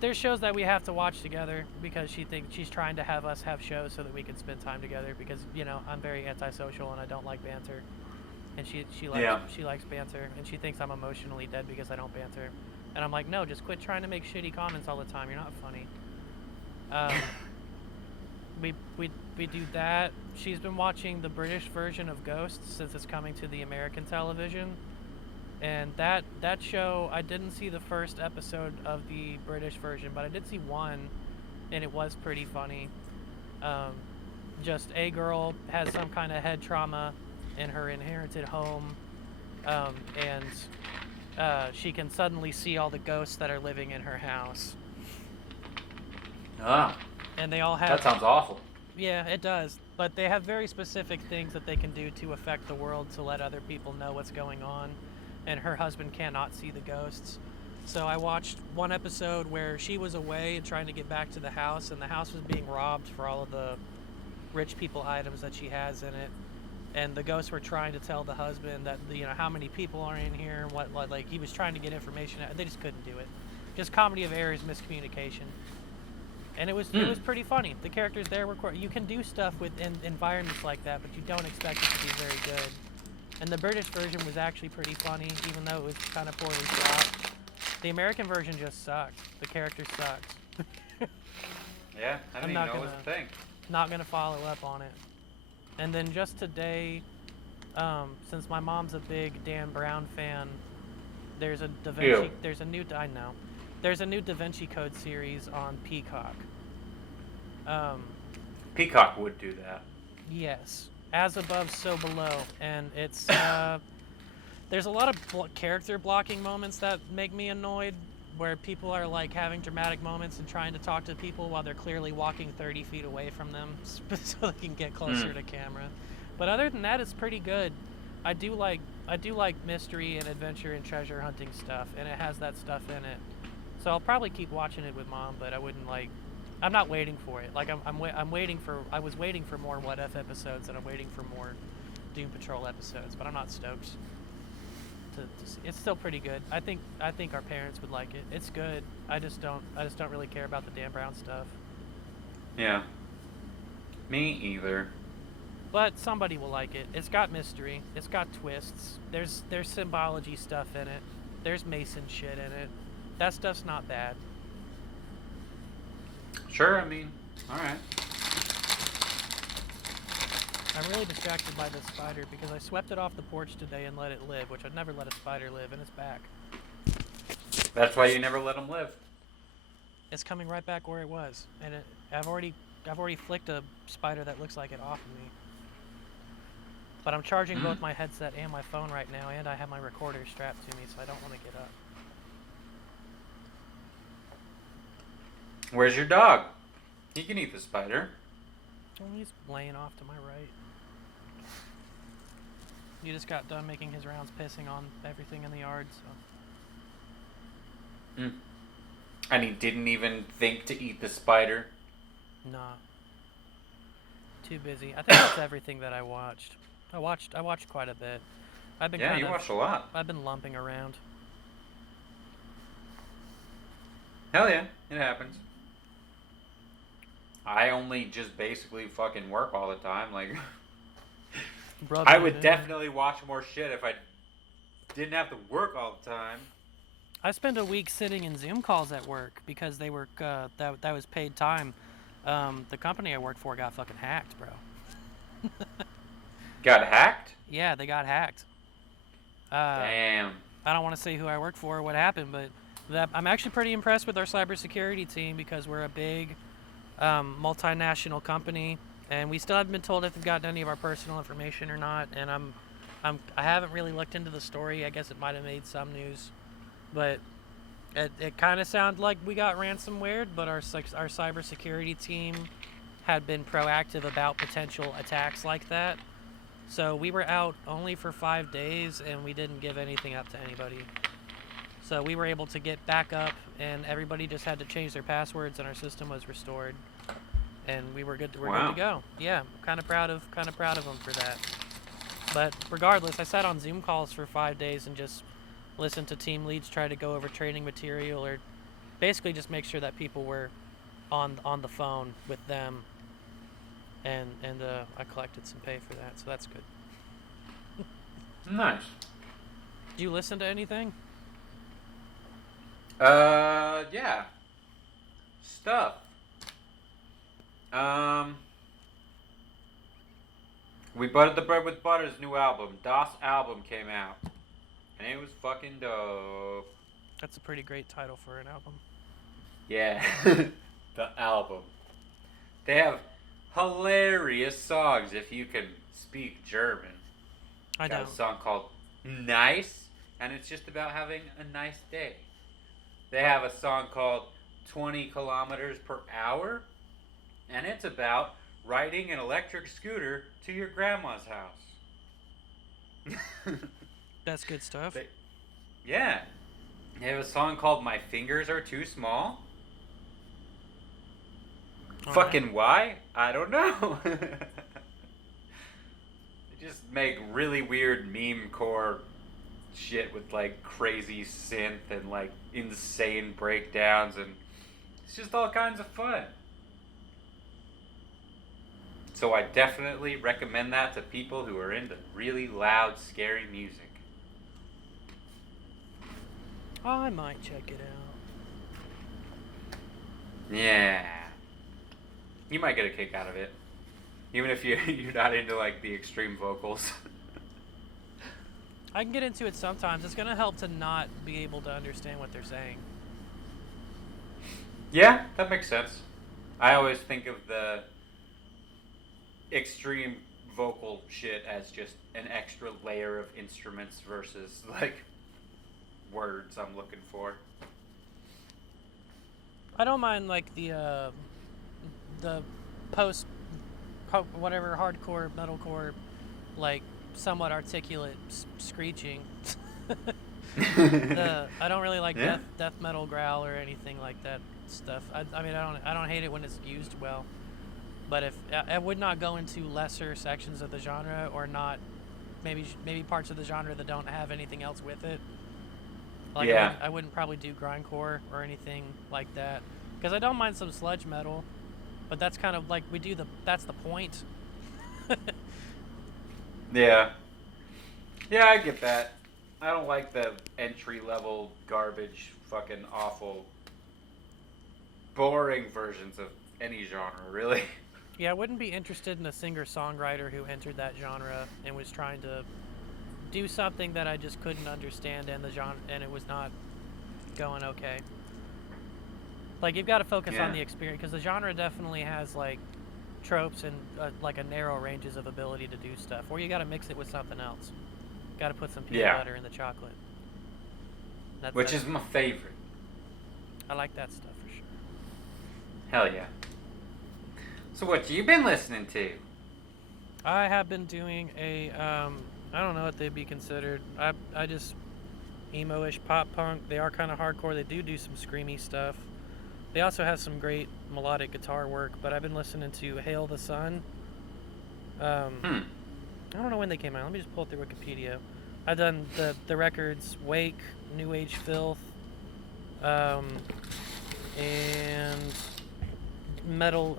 There's shows that we have to watch together because she thinks she's trying to have us have shows so that we can spend time together because, you know, I'm very antisocial and I don't like banter. And she likes banter, and she thinks I'm emotionally dead because I don't banter. And I'm like, no, just quit trying to make shitty comments all the time. You're not funny. We do that. She's been watching the British version of Ghosts since it's coming to the American television. And that show, I didn't see the first episode of the British version, but I did see one, and it was pretty funny. Just a girl has some kind of head trauma in her inherited home, and she can suddenly see all the ghosts that are living in her house. Ah. And they all have... That sounds awful. Yeah, it does. But they have very specific things that they can do to affect the world to let other people know what's going on. And her husband cannot see the ghosts. So I watched one episode where she was away and trying to get back to the house, and the house was being robbed for all of the rich people items that she has in it. And the ghosts were trying to tell the husband that how many people are in here and what like he was trying to get information out. They just couldn't do it. Just comedy of errors, miscommunication. And it was pretty funny. The characters there were you can do stuff with environments like that, but you don't expect it to be very good. And the British version was actually pretty funny, even though it was kind of poorly shot. The American version just sucked. The character sucks. Yeah, I didn't even know it was a thing. Not gonna follow up on it. And then just today, since my mom's a big Dan Brown fan, there's a Da Vinci. Ew. There's a new. I know. There's a new Da Vinci Code series on Peacock. Peacock would do that. Yes, as above, so below, and it's there's a lot of character blocking moments that make me annoyed, where people are like having dramatic moments and trying to talk to people while they're clearly walking 30 feet away from them so they can get closer to camera. But other than that, it's pretty good. I do like mystery and adventure and treasure hunting stuff, and it has that stuff in it. So I'll probably keep watching it with Mom, but I wouldn't I'm not waiting for it. Like I'm waiting for. I was waiting for more What If episodes, and I'm waiting for more Doom Patrol episodes. But I'm not stoked to see. It's still pretty good. I think our parents would like it. It's good. I just don't really care about the Dan Brown stuff. Yeah. Me either. But somebody will like it. It's got mystery. It's got twists. There's symbology stuff in it. There's Mason shit in it. That stuff's not bad. Sure, I mean, alright. I'm really distracted by this spider because I swept it off the porch today and let it live, which I'd never let a spider live, and it's back. That's why you never let them live. It's coming right back where it was, and I've already flicked a spider that looks like it off of me. But I'm charging both my headset and my phone right now, and I have my recorder strapped to me, so I don't want to get up. Where's your dog? He can eat the spider. Oh, he's laying off to my right. He just got done making his rounds pissing on everything in the yard, so... And he didn't even think to eat the spider? Nah. Too busy. I think that's everything that I watched. I watched quite a bit. You watched a lot. I've been lumping around. Hell yeah, it happens. I only just basically fucking work all the time. Like, I would definitely watch more shit if I didn't have to work all the time. I spent a week sitting in Zoom calls at work because they were that was paid time. The company I worked for got fucking hacked, bro. Got hacked? Yeah, they got hacked. Damn. I don't want to say who I work for or what happened, but I'm actually pretty impressed with our cybersecurity team because we're a big multinational company, and we still haven't been told if they've gotten any of our personal information or not. And I haven't really looked into the story. I guess it might have made some news, but it kind of sounded like we got ransomware. But our cybersecurity team had been proactive about potential attacks like that. So we were out only for 5 days, and we didn't give anything up to anybody. So we were able to get back up, and everybody just had to change their passwords, and our system was restored, and we were good. We're good to go. Yeah, kind of proud of them for that. But regardless, I sat on Zoom calls for 5 days and just listened to team leads try to go over training material, or basically just make sure that people were on the phone with them. And I collected some pay for that, so that's good. Nice. Do you listen to anything? Yeah. Stuff. We Buttered the Bread with Butter's new album. Das album came out. And it was fucking dope. That's a pretty great title for an album. Yeah. The album. They have hilarious songs if you can speak German. I Got don't. a song called Nice, and it's just about having a nice day. They have a song called 20 kilometers per hour, and it's about riding an electric scooter to your grandma's house. That's good stuff. Yeah. They have a song called "My Fingers Are Too Small." All right. Fucking why? I don't know. They just make really weird meme core shit with like crazy synth and like insane breakdowns, and it's just all kinds of fun. So I definitely recommend that to people who are into really loud, scary music. I might check it out. Yeah. You might get a kick out of it. Even if you're not into like the extreme vocals. I can get into it sometimes. It's gonna help to not be able to understand what they're saying. Yeah, that makes sense. I always think of the extreme vocal shit as just an extra layer of instruments versus like words I'm looking for. I don't mind like the post whatever hardcore metalcore like somewhat articulate screeching. I don't really like Yeah. death metal growl or anything like that stuff. I mean I don't hate it when it's used well, but if I would not go into lesser sections of the genre or not maybe parts of the genre that don't have anything else with it. Like Yeah. I wouldn't probably do grindcore or anything like that because I don't mind some sludge metal, but that's kind of like that's the point. Yeah. Yeah, I get that. I don't like the entry level garbage, fucking awful, boring versions of any genre, really. Yeah, I wouldn't be interested in a singer-songwriter who entered that genre and was trying to do something that I just couldn't understand and the genre and it was not going okay. Like you've got to focus on Yeah. the experience because the genre definitely has like tropes and like a narrow ranges of ability to do stuff. Or you got to mix it with something else. Got to put some peanut Yeah. butter in the chocolate. Which is my favorite. I like that stuff for sure. Hell yeah. So what you been listening to? I have been doing a I don't know what they'd be considered. I just emo-ish pop punk. They are kind of hardcore. They do some screamy stuff. They also have some great melodic guitar work. But I've been listening to Hail the Sun. I don't know when they came out. Let me just pull up their Wikipedia. I've done the records Wake, New Age Filth, and Mental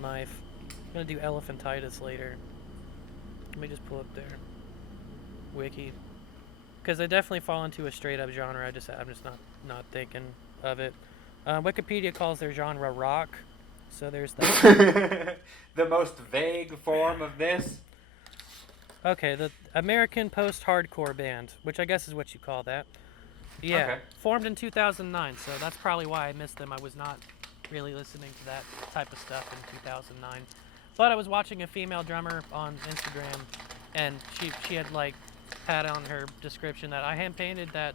Knife. I'm gonna do Elephantitis later. Let me just pull up their wiki, because they definitely fall into a straight up genre. I'm just not thinking of it. Wikipedia calls their genre rock, so there's that. The most vague form of this? Okay, the American post-hardcore band, which I guess is what you call that. Yeah, Okay. formed in 2009, so that's probably why I missed them. I was not really listening to that type of stuff in 2009. But I was watching a female drummer on Instagram, and she had like had on her description that I hand painted that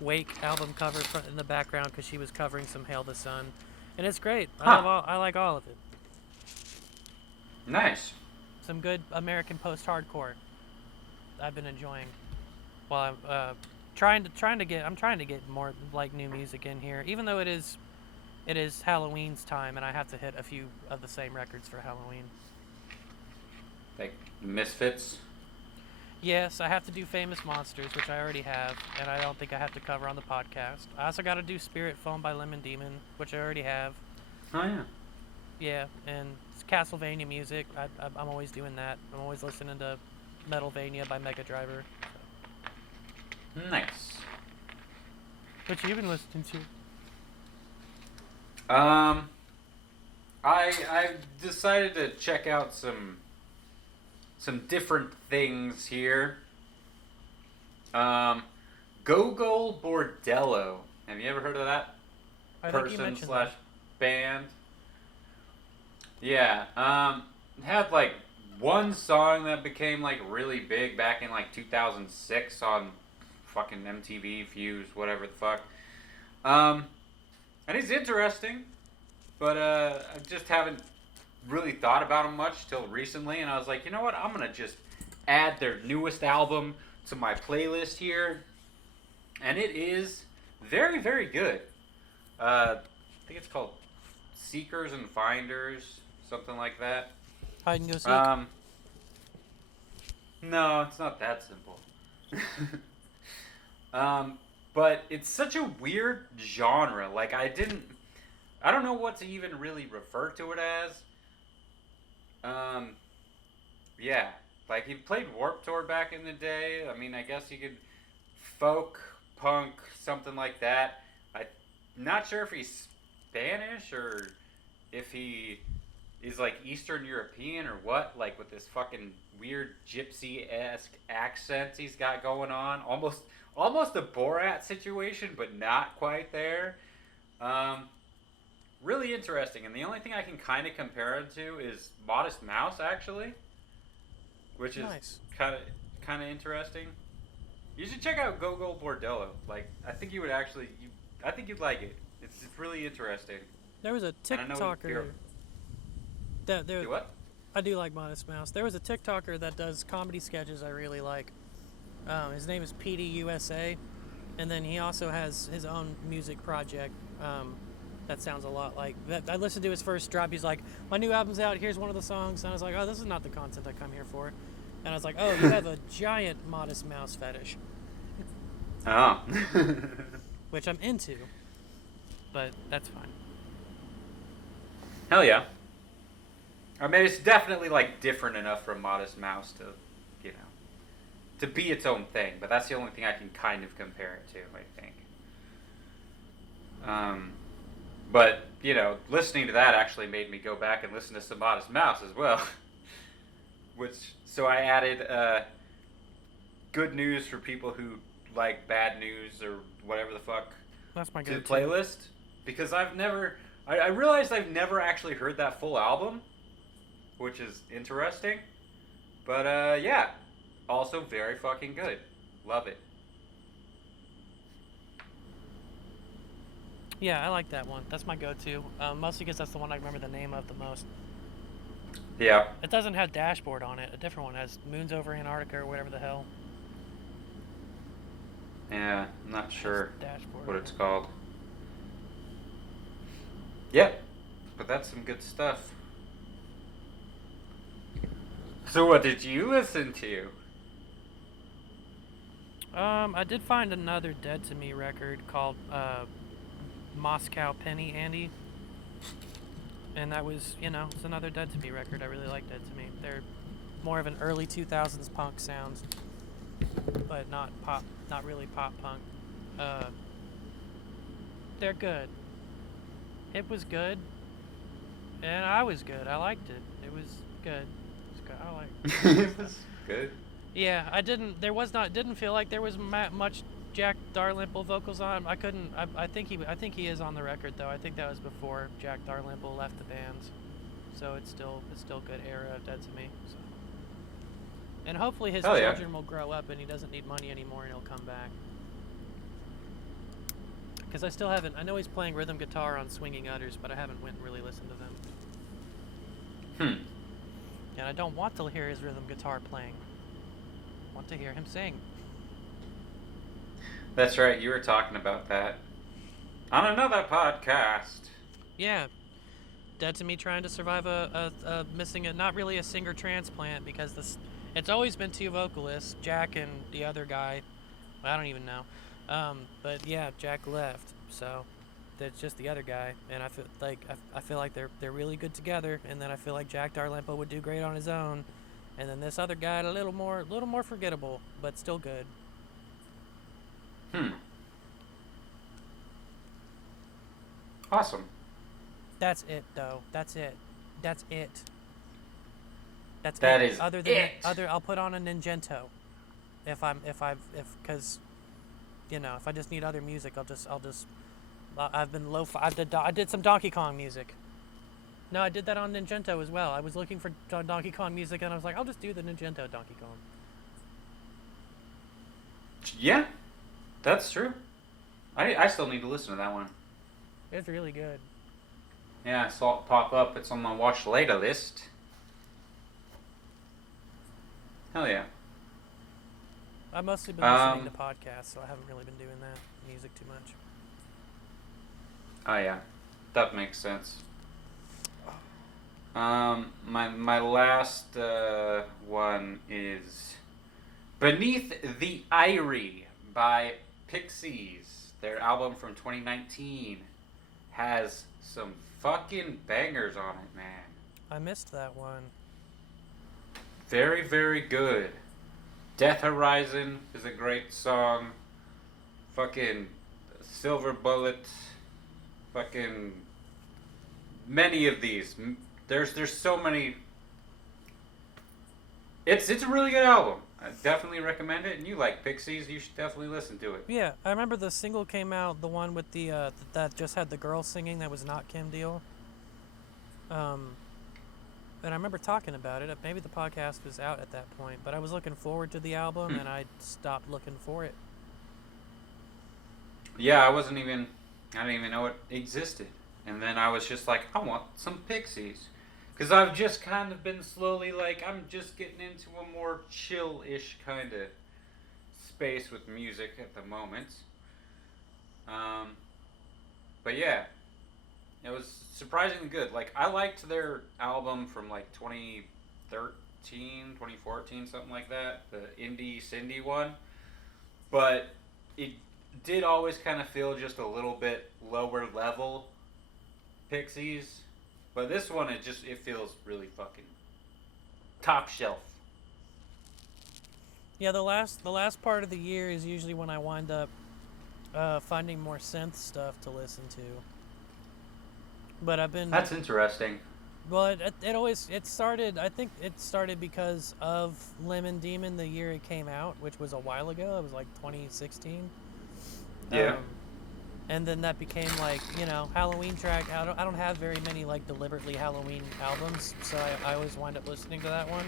Wake album cover in the background because she was covering some Hail the Sun, and it's great. I like all of it. Nice. Some good American post-hardcore I've been enjoying while I'm trying to get more like new music in here, even though it is Halloween's time and I have to hit a few of the same records for Halloween. Like Misfits? Yes, I have to do Famous Monsters, which I already have, and I don't think I have to cover on the podcast. I also got to do Spirit Phone by Lemon Demon, which I already have. Oh yeah. Yeah, and it's Castlevania music. I'm always doing that. I'm always listening to Metalvania by Mega Driver. Nice. What you been listening to? I decided to check out some different things here. Gogol Bordello. Have you ever heard of that I think you person mentioned slash band? Yeah. It had like one song that became like really big back in like 2006 on fucking MTV, Fuse, whatever the fuck. And he's interesting, but I just haven't really thought about him much till recently, and I was like, you know what, I'm gonna just add their newest album to my playlist here, and it is very, very good. I think it's called Seekers and Finders, something like that. Hide and go seek. No, it's not that simple. But it's such a weird genre. Like I don't know what to even really refer to it as. Um, yeah, like he played Warped Tour back in the day. I mean, I guess you could folk, punk, something like that. I'm not sure if he's Spanish or if he is like Eastern European or what. Like with this fucking weird gypsy-esque accents he's got going on. Almost a Borat situation, but not quite there. Um, Really interesting, and the only thing I can kind of compare it to is Modest Mouse, actually, which is Nice. kind of interesting. You should check out Go Go Bordello. Like, I think you would actually, I think you'd like it. It's really interesting. There was a And I know TikToker do what? I do like Modest Mouse. There was a TikToker that does comedy sketches I really like. His name is PDUSA, and then he also has his own music project. That sounds a lot like that. I listened to his first drop. He's like, "My new album's out. Here's one of the songs." And I was like, "Oh, this is not the content I come here for." And I was like, "Oh, you have a giant Modest Mouse fetish," Oh. which I'm into, but that's fine. Hell yeah. I mean, it's definitely like different enough from Modest Mouse to, you know, to be its own thing. But that's the only thing I can kind of compare it to, I think. But you know, listening to that actually made me go back and listen to some Modest Mouse as well. So I added good news for people who like bad news or whatever the fuck That's my to the go-to. playlist, because I realized I've never actually heard that full album, which is interesting. But yeah, also very fucking good. Love it. Yeah, I like that one. That's my go-to. Mostly because that's the one I remember the name of the most. Yeah. It doesn't have Dashboard on it. A different one has Moons Over Antarctica or whatever the hell. Yeah, I'm not sure Dashboard. what it's called. Yep, but that's some good stuff. So what did you listen to? I did find another Dead to Me record called Moscow Penny Andy. And that was, it's another Dead to Me record. I really like Dead to Me. They're more of an early 2000s punk sounds, but not really pop punk. They're good. It was good, and I was good. I liked it. It was good. It was good. I liked it. It was good. Yeah, didn't feel like there was much Jack Dalrymple vocals on him. I think he is on the record though. I think that was before Jack Dalrymple left the band, so it's still good era of Dead to Me. So. And hopefully his children will grow up and he doesn't need money anymore and he'll come back. Because I still haven't. I know he's playing rhythm guitar on Swinging Utters, but I haven't went and really listened to them. And I don't want to hear his rhythm guitar playing. I want to hear him sing. That's right, you were talking about that on another podcast. Yeah. Dead to Me trying to survive not really a singer transplant, because it's always been two vocalists, Jack and the other guy. I don't even know. But yeah, Jack left, so that's just the other guy, and I feel like they're really good together, and then I feel like Jack Dalrymple would do great on his own, and then this other guy a little more forgettable, but still good. Awesome. That's it, though. That's it. That is other than it. I'll put on a Ningento if I just need other music, I did some Donkey Kong music. No, I did that on Ningento as well. I was looking for Donkey Kong music and I was like, I'll just do the Ningento Donkey Kong. Yeah, that's true. I still need to listen to that one. It's really good. Yeah, I saw it pop up. It's on my watch later list. Hell yeah. I've mostly been listening to Um, podcasts, so I haven't really been doing that music too much. oh yeah, that makes sense. My last one is Beneath the Eyrie by Pixies. Their album from 2019 has some fucking bangers on it, man. I missed that one. Very, very good. Death Horizon is a great song. Fucking Silver Bullet. Fucking many of these. There's so many. It's a really good album. I definitely recommend it. And you like Pixies, you should definitely listen to it. Yeah, I remember the single came out, the one with the that just had the girl singing that was not Kim Deal. And I remember talking about it. Maybe the podcast was out at that point, but I was looking forward to the album, and I stopped looking for it. Yeah, I didn't even know it existed. And then I was just like, I want some Pixies. Because I've just kind of been slowly like, I'm just getting into a more chill-ish kind of space with music at the moment. But yeah, it was surprisingly good. Like, I liked their album from like 2013, 2014, something like that. The Indie Cindy one. But it did always kind of feel just a little bit lower level Pixies. But this one, it feels really fucking top shelf. Yeah, the last part of the year is usually when I wind up finding more synth stuff to listen to. But I've been That's interesting. well. It started. I think it started because of Lemon Demon the year it came out, which was a while ago. It was like 2016. Yeah. And then that became like, Halloween track. I don't have very many like deliberately Halloween albums, so I always wind up listening to that one.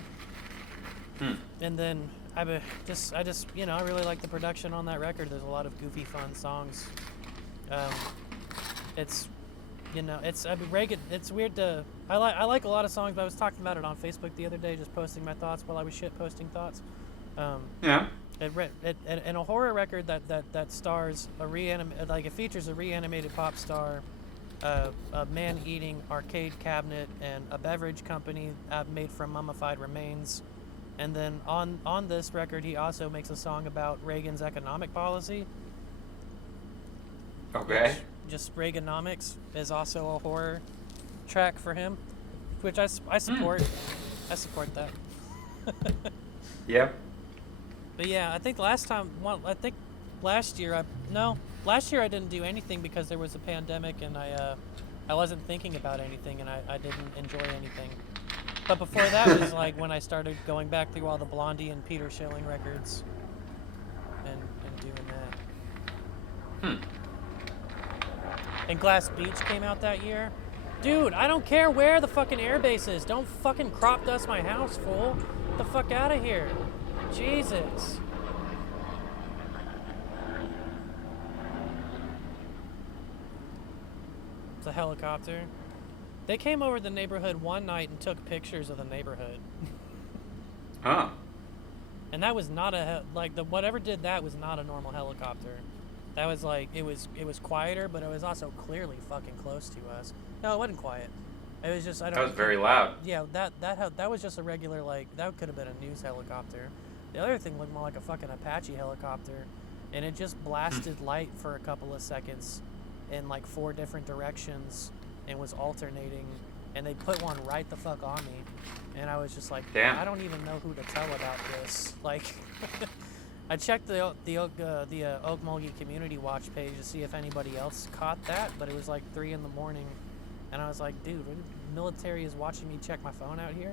And then I really like the production on that record. There's a lot of goofy, fun songs. It's Reagan. It's weird to. I like a lot of songs, but I was talking about it on Facebook the other day, just posting my thoughts while I was shit posting thoughts. Yeah. In a horror record that stars it features a reanimated pop star, a man-eating arcade cabinet, and a beverage company made from mummified remains. And then on this record, he also makes a song about Reagan's economic policy. Okay. Just Reaganomics is also a horror track for him, which I support. I support that. Yeah. But yeah, I think last year I didn't do anything because there was a pandemic and I wasn't thinking about anything and I didn't enjoy anything. But before that was like when I started going back through all the Blondie and Peter Schilling records and doing that. And Glass Beach came out that year. Dude, I don't care where the fucking airbase is. Don't fucking crop dust my house, fool. Get the fuck out of here. Jesus. It's a helicopter. They came over the neighborhood one night and took pictures of the neighborhood. Huh. And that was not whatever did that was not a normal helicopter. That was like it was quieter, but it was also clearly fucking close to us. No, it wasn't quiet. It was just That was very loud. Yeah, that was just a regular that could have been a news helicopter. The other thing looked more like a fucking Apache helicopter, and it just blasted light for a couple of seconds in like 4 different directions and was alternating, and they put one right the fuck on me, and I was just like, damn. I don't even know who to tell about this. Like, I checked the Okmulgee Community Watch page to see if anybody else caught that, but it was like 3 a.m, and I was like, dude, the military is watching me check my phone out here.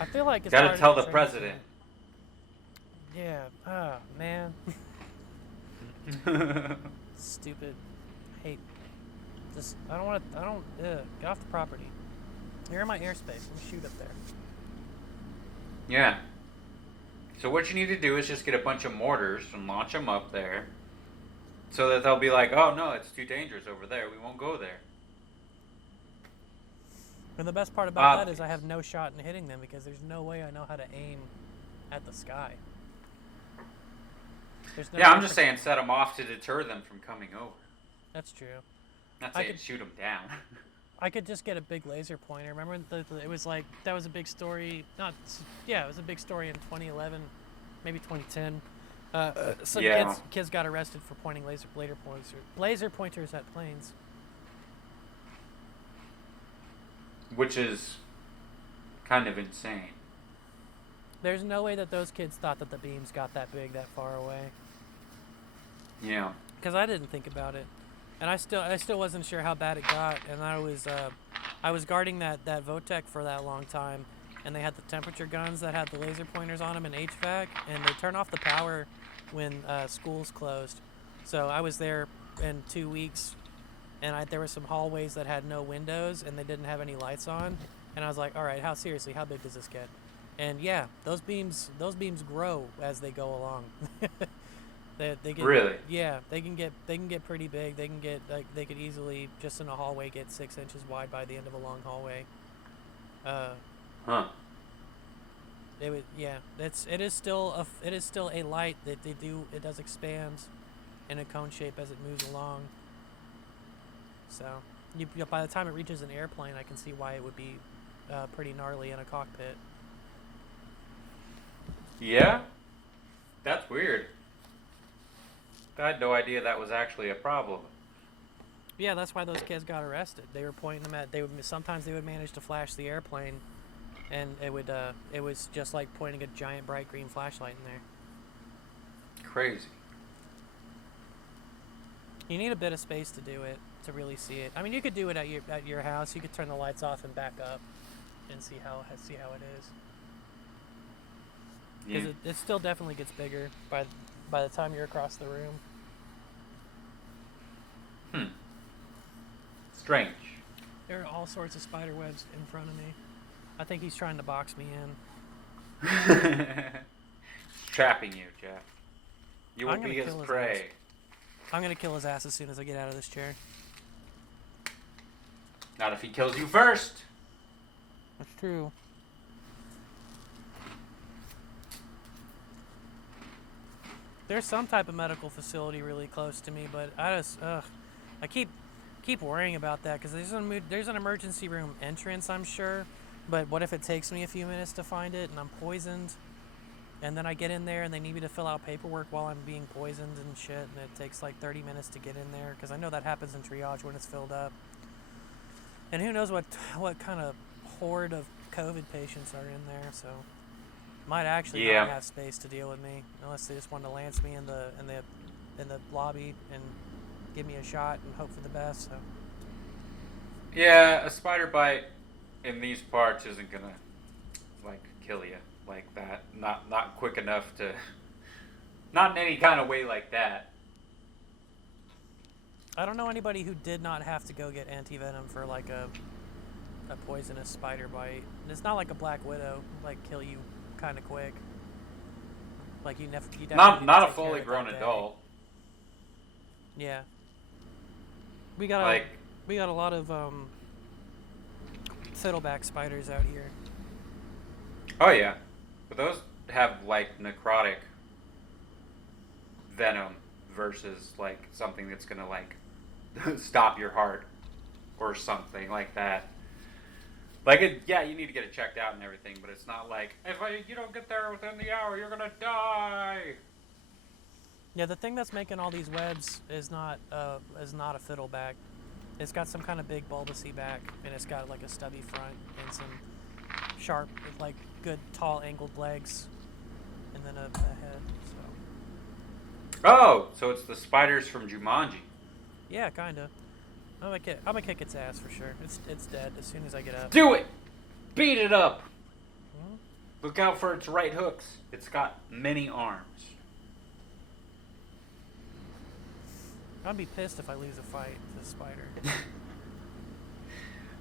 I feel like it's gotta tell the president. Yeah. Oh man. Stupid. Hate. Just I don't get off the property. You're in my airspace. Let me shoot up there. Yeah. So what you need to do is just get a bunch of mortars and launch them up there, so that they'll be like, oh no, it's too dangerous over there. We won't go there. And the best part about that is I have no shot in hitting them because there's no way I know how to aim at the sky. There's no Yeah, I'm way just for- saying set them off to deter them from coming over. That's true. Not I saying could- shoot them down. I could just get a big laser pointer. Remember, it was like that was a big story. It was a big story in 2011, maybe 2010. Some Yeah. kids got arrested for pointing laser pointers at planes. Which is kind of insane. There's no way that those kids thought that the beams got that big, that far away. Yeah. Because I didn't think about it, and I still wasn't sure how bad it got. And I was guarding that Votech for that long time, and they had the temperature guns that had the laser pointers on them and HVAC, and they turn off the power when schools closed. So I was there in 2 weeks, and there were some hallways that had no windows and they didn't have any lights on, and I was like, all right, how big does this get? And yeah, those beams grow as they go along. They get, Really? Yeah, they can get pretty big. They can get they could easily just in a hallway get 6 inches wide by the end of a long hallway. Huh. It is still a light that it does expand in a cone shape as it moves along. So by the time it reaches an airplane, I can see why it would be pretty gnarly in a cockpit. Yeah? That's weird. I had no idea that was actually a problem. Yeah, that's why those kids got arrested. They were pointing them at. Sometimes they would manage to flash the airplane, and it was just like pointing a giant bright green flashlight in there. Crazy. You need a bit of space to do it, to really see it. I mean, you could do it at your house. You could turn the lights off and back up, and see how it is. Because it still definitely gets bigger by the time you're across the room. Strange. There are all sorts of spider webs in front of me. I think he's trying to box me in. He's trapping you, Jeff. You will I'm gonna be his kill his prey. I'm gonna kill his ass as soon as I get out of this chair. Not if he kills you first. That's true. There's some type of medical facility really close to me, but I keep worrying about that because there's an emergency room entrance, I'm sure. But what if it takes me a few minutes to find it and I'm poisoned? And then I get in there and they need me to fill out paperwork while I'm being poisoned and shit, and it takes like 30 minutes to get in there because I know that happens in triage when it's filled up. And who knows what kind of horde of COVID patients are in there, so might actually not have space to deal with me unless they just want to lance me in the lobby and give me a shot and hope for the best. So Yeah, a spider bite in these parts isn't gonna kill you like that. Not quick enough to. Not in any kind of way like that. I don't know anybody who did not have to go get anti-venom for like a poisonous spider bite. And it's not like a black widow, kill you kind of quick. Like you definitely Not a fully grown adult. Yeah. We got a lot of fiddleback spiders out here. Oh yeah, but those have necrotic venom versus something that's gonna stop your heart or something like that. You need to get it checked out and everything, but it's not if you don't get there within the hour, you're gonna die. Yeah, the thing that's making all these webs is not a fiddleback. It's got some kind of big bulbousy back, and it's got a stubby front and some sharp, good tall angled legs, and then a head. So. Oh, so it's the spiders from Jumanji. Yeah, kinda. I'm gonna kick its ass for sure. It's dead as soon as I get up. Do it! Beat it up! Hmm? Look out for its right hooks. It's got many arms. I'd be pissed if I lose a fight to the spider.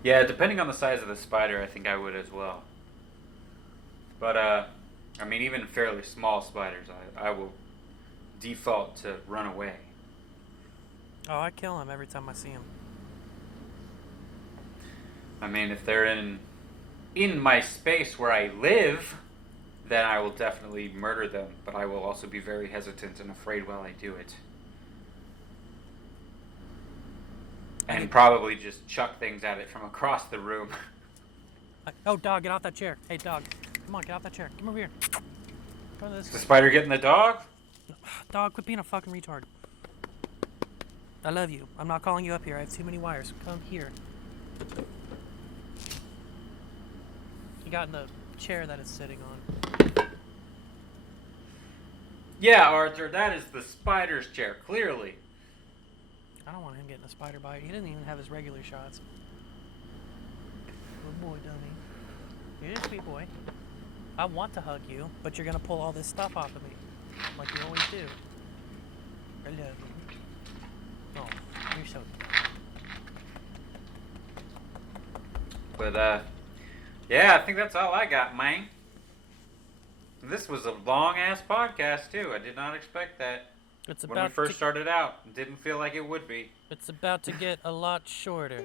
Yeah, depending on the size of the spider, I think I would as well. But, even fairly small spiders, I will default to run away. Oh, I kill him every time I see him. If they're in my space where I live, then I will definitely murder them, but I will also be very hesitant and afraid while I do it. And probably just chuck things at it from across the room. Oh, dog, get off that chair. Hey, dog. Come on, get off that chair. Come over here. Come to this Is the way. spider getting the dog? Dog, quit being a fucking retard. I love you. I'm not calling you up here. I have too many wires. Come here. He got in the chair that it's sitting on. Yeah, Arthur, that is the spider's chair, clearly. I don't want him getting a spider bite. He didn't even have his regular shots. Good boy, dummy. You're a sweet boy. I want to hug you, but you're gonna pull all this stuff off of me, like you always do. I love you. Oh, you're so. But, yeah, I think that's all I got, man. This was a long-ass podcast, too. I did not expect that. It's When we about first started out, it didn't feel like it would be. It's about to get a lot shorter.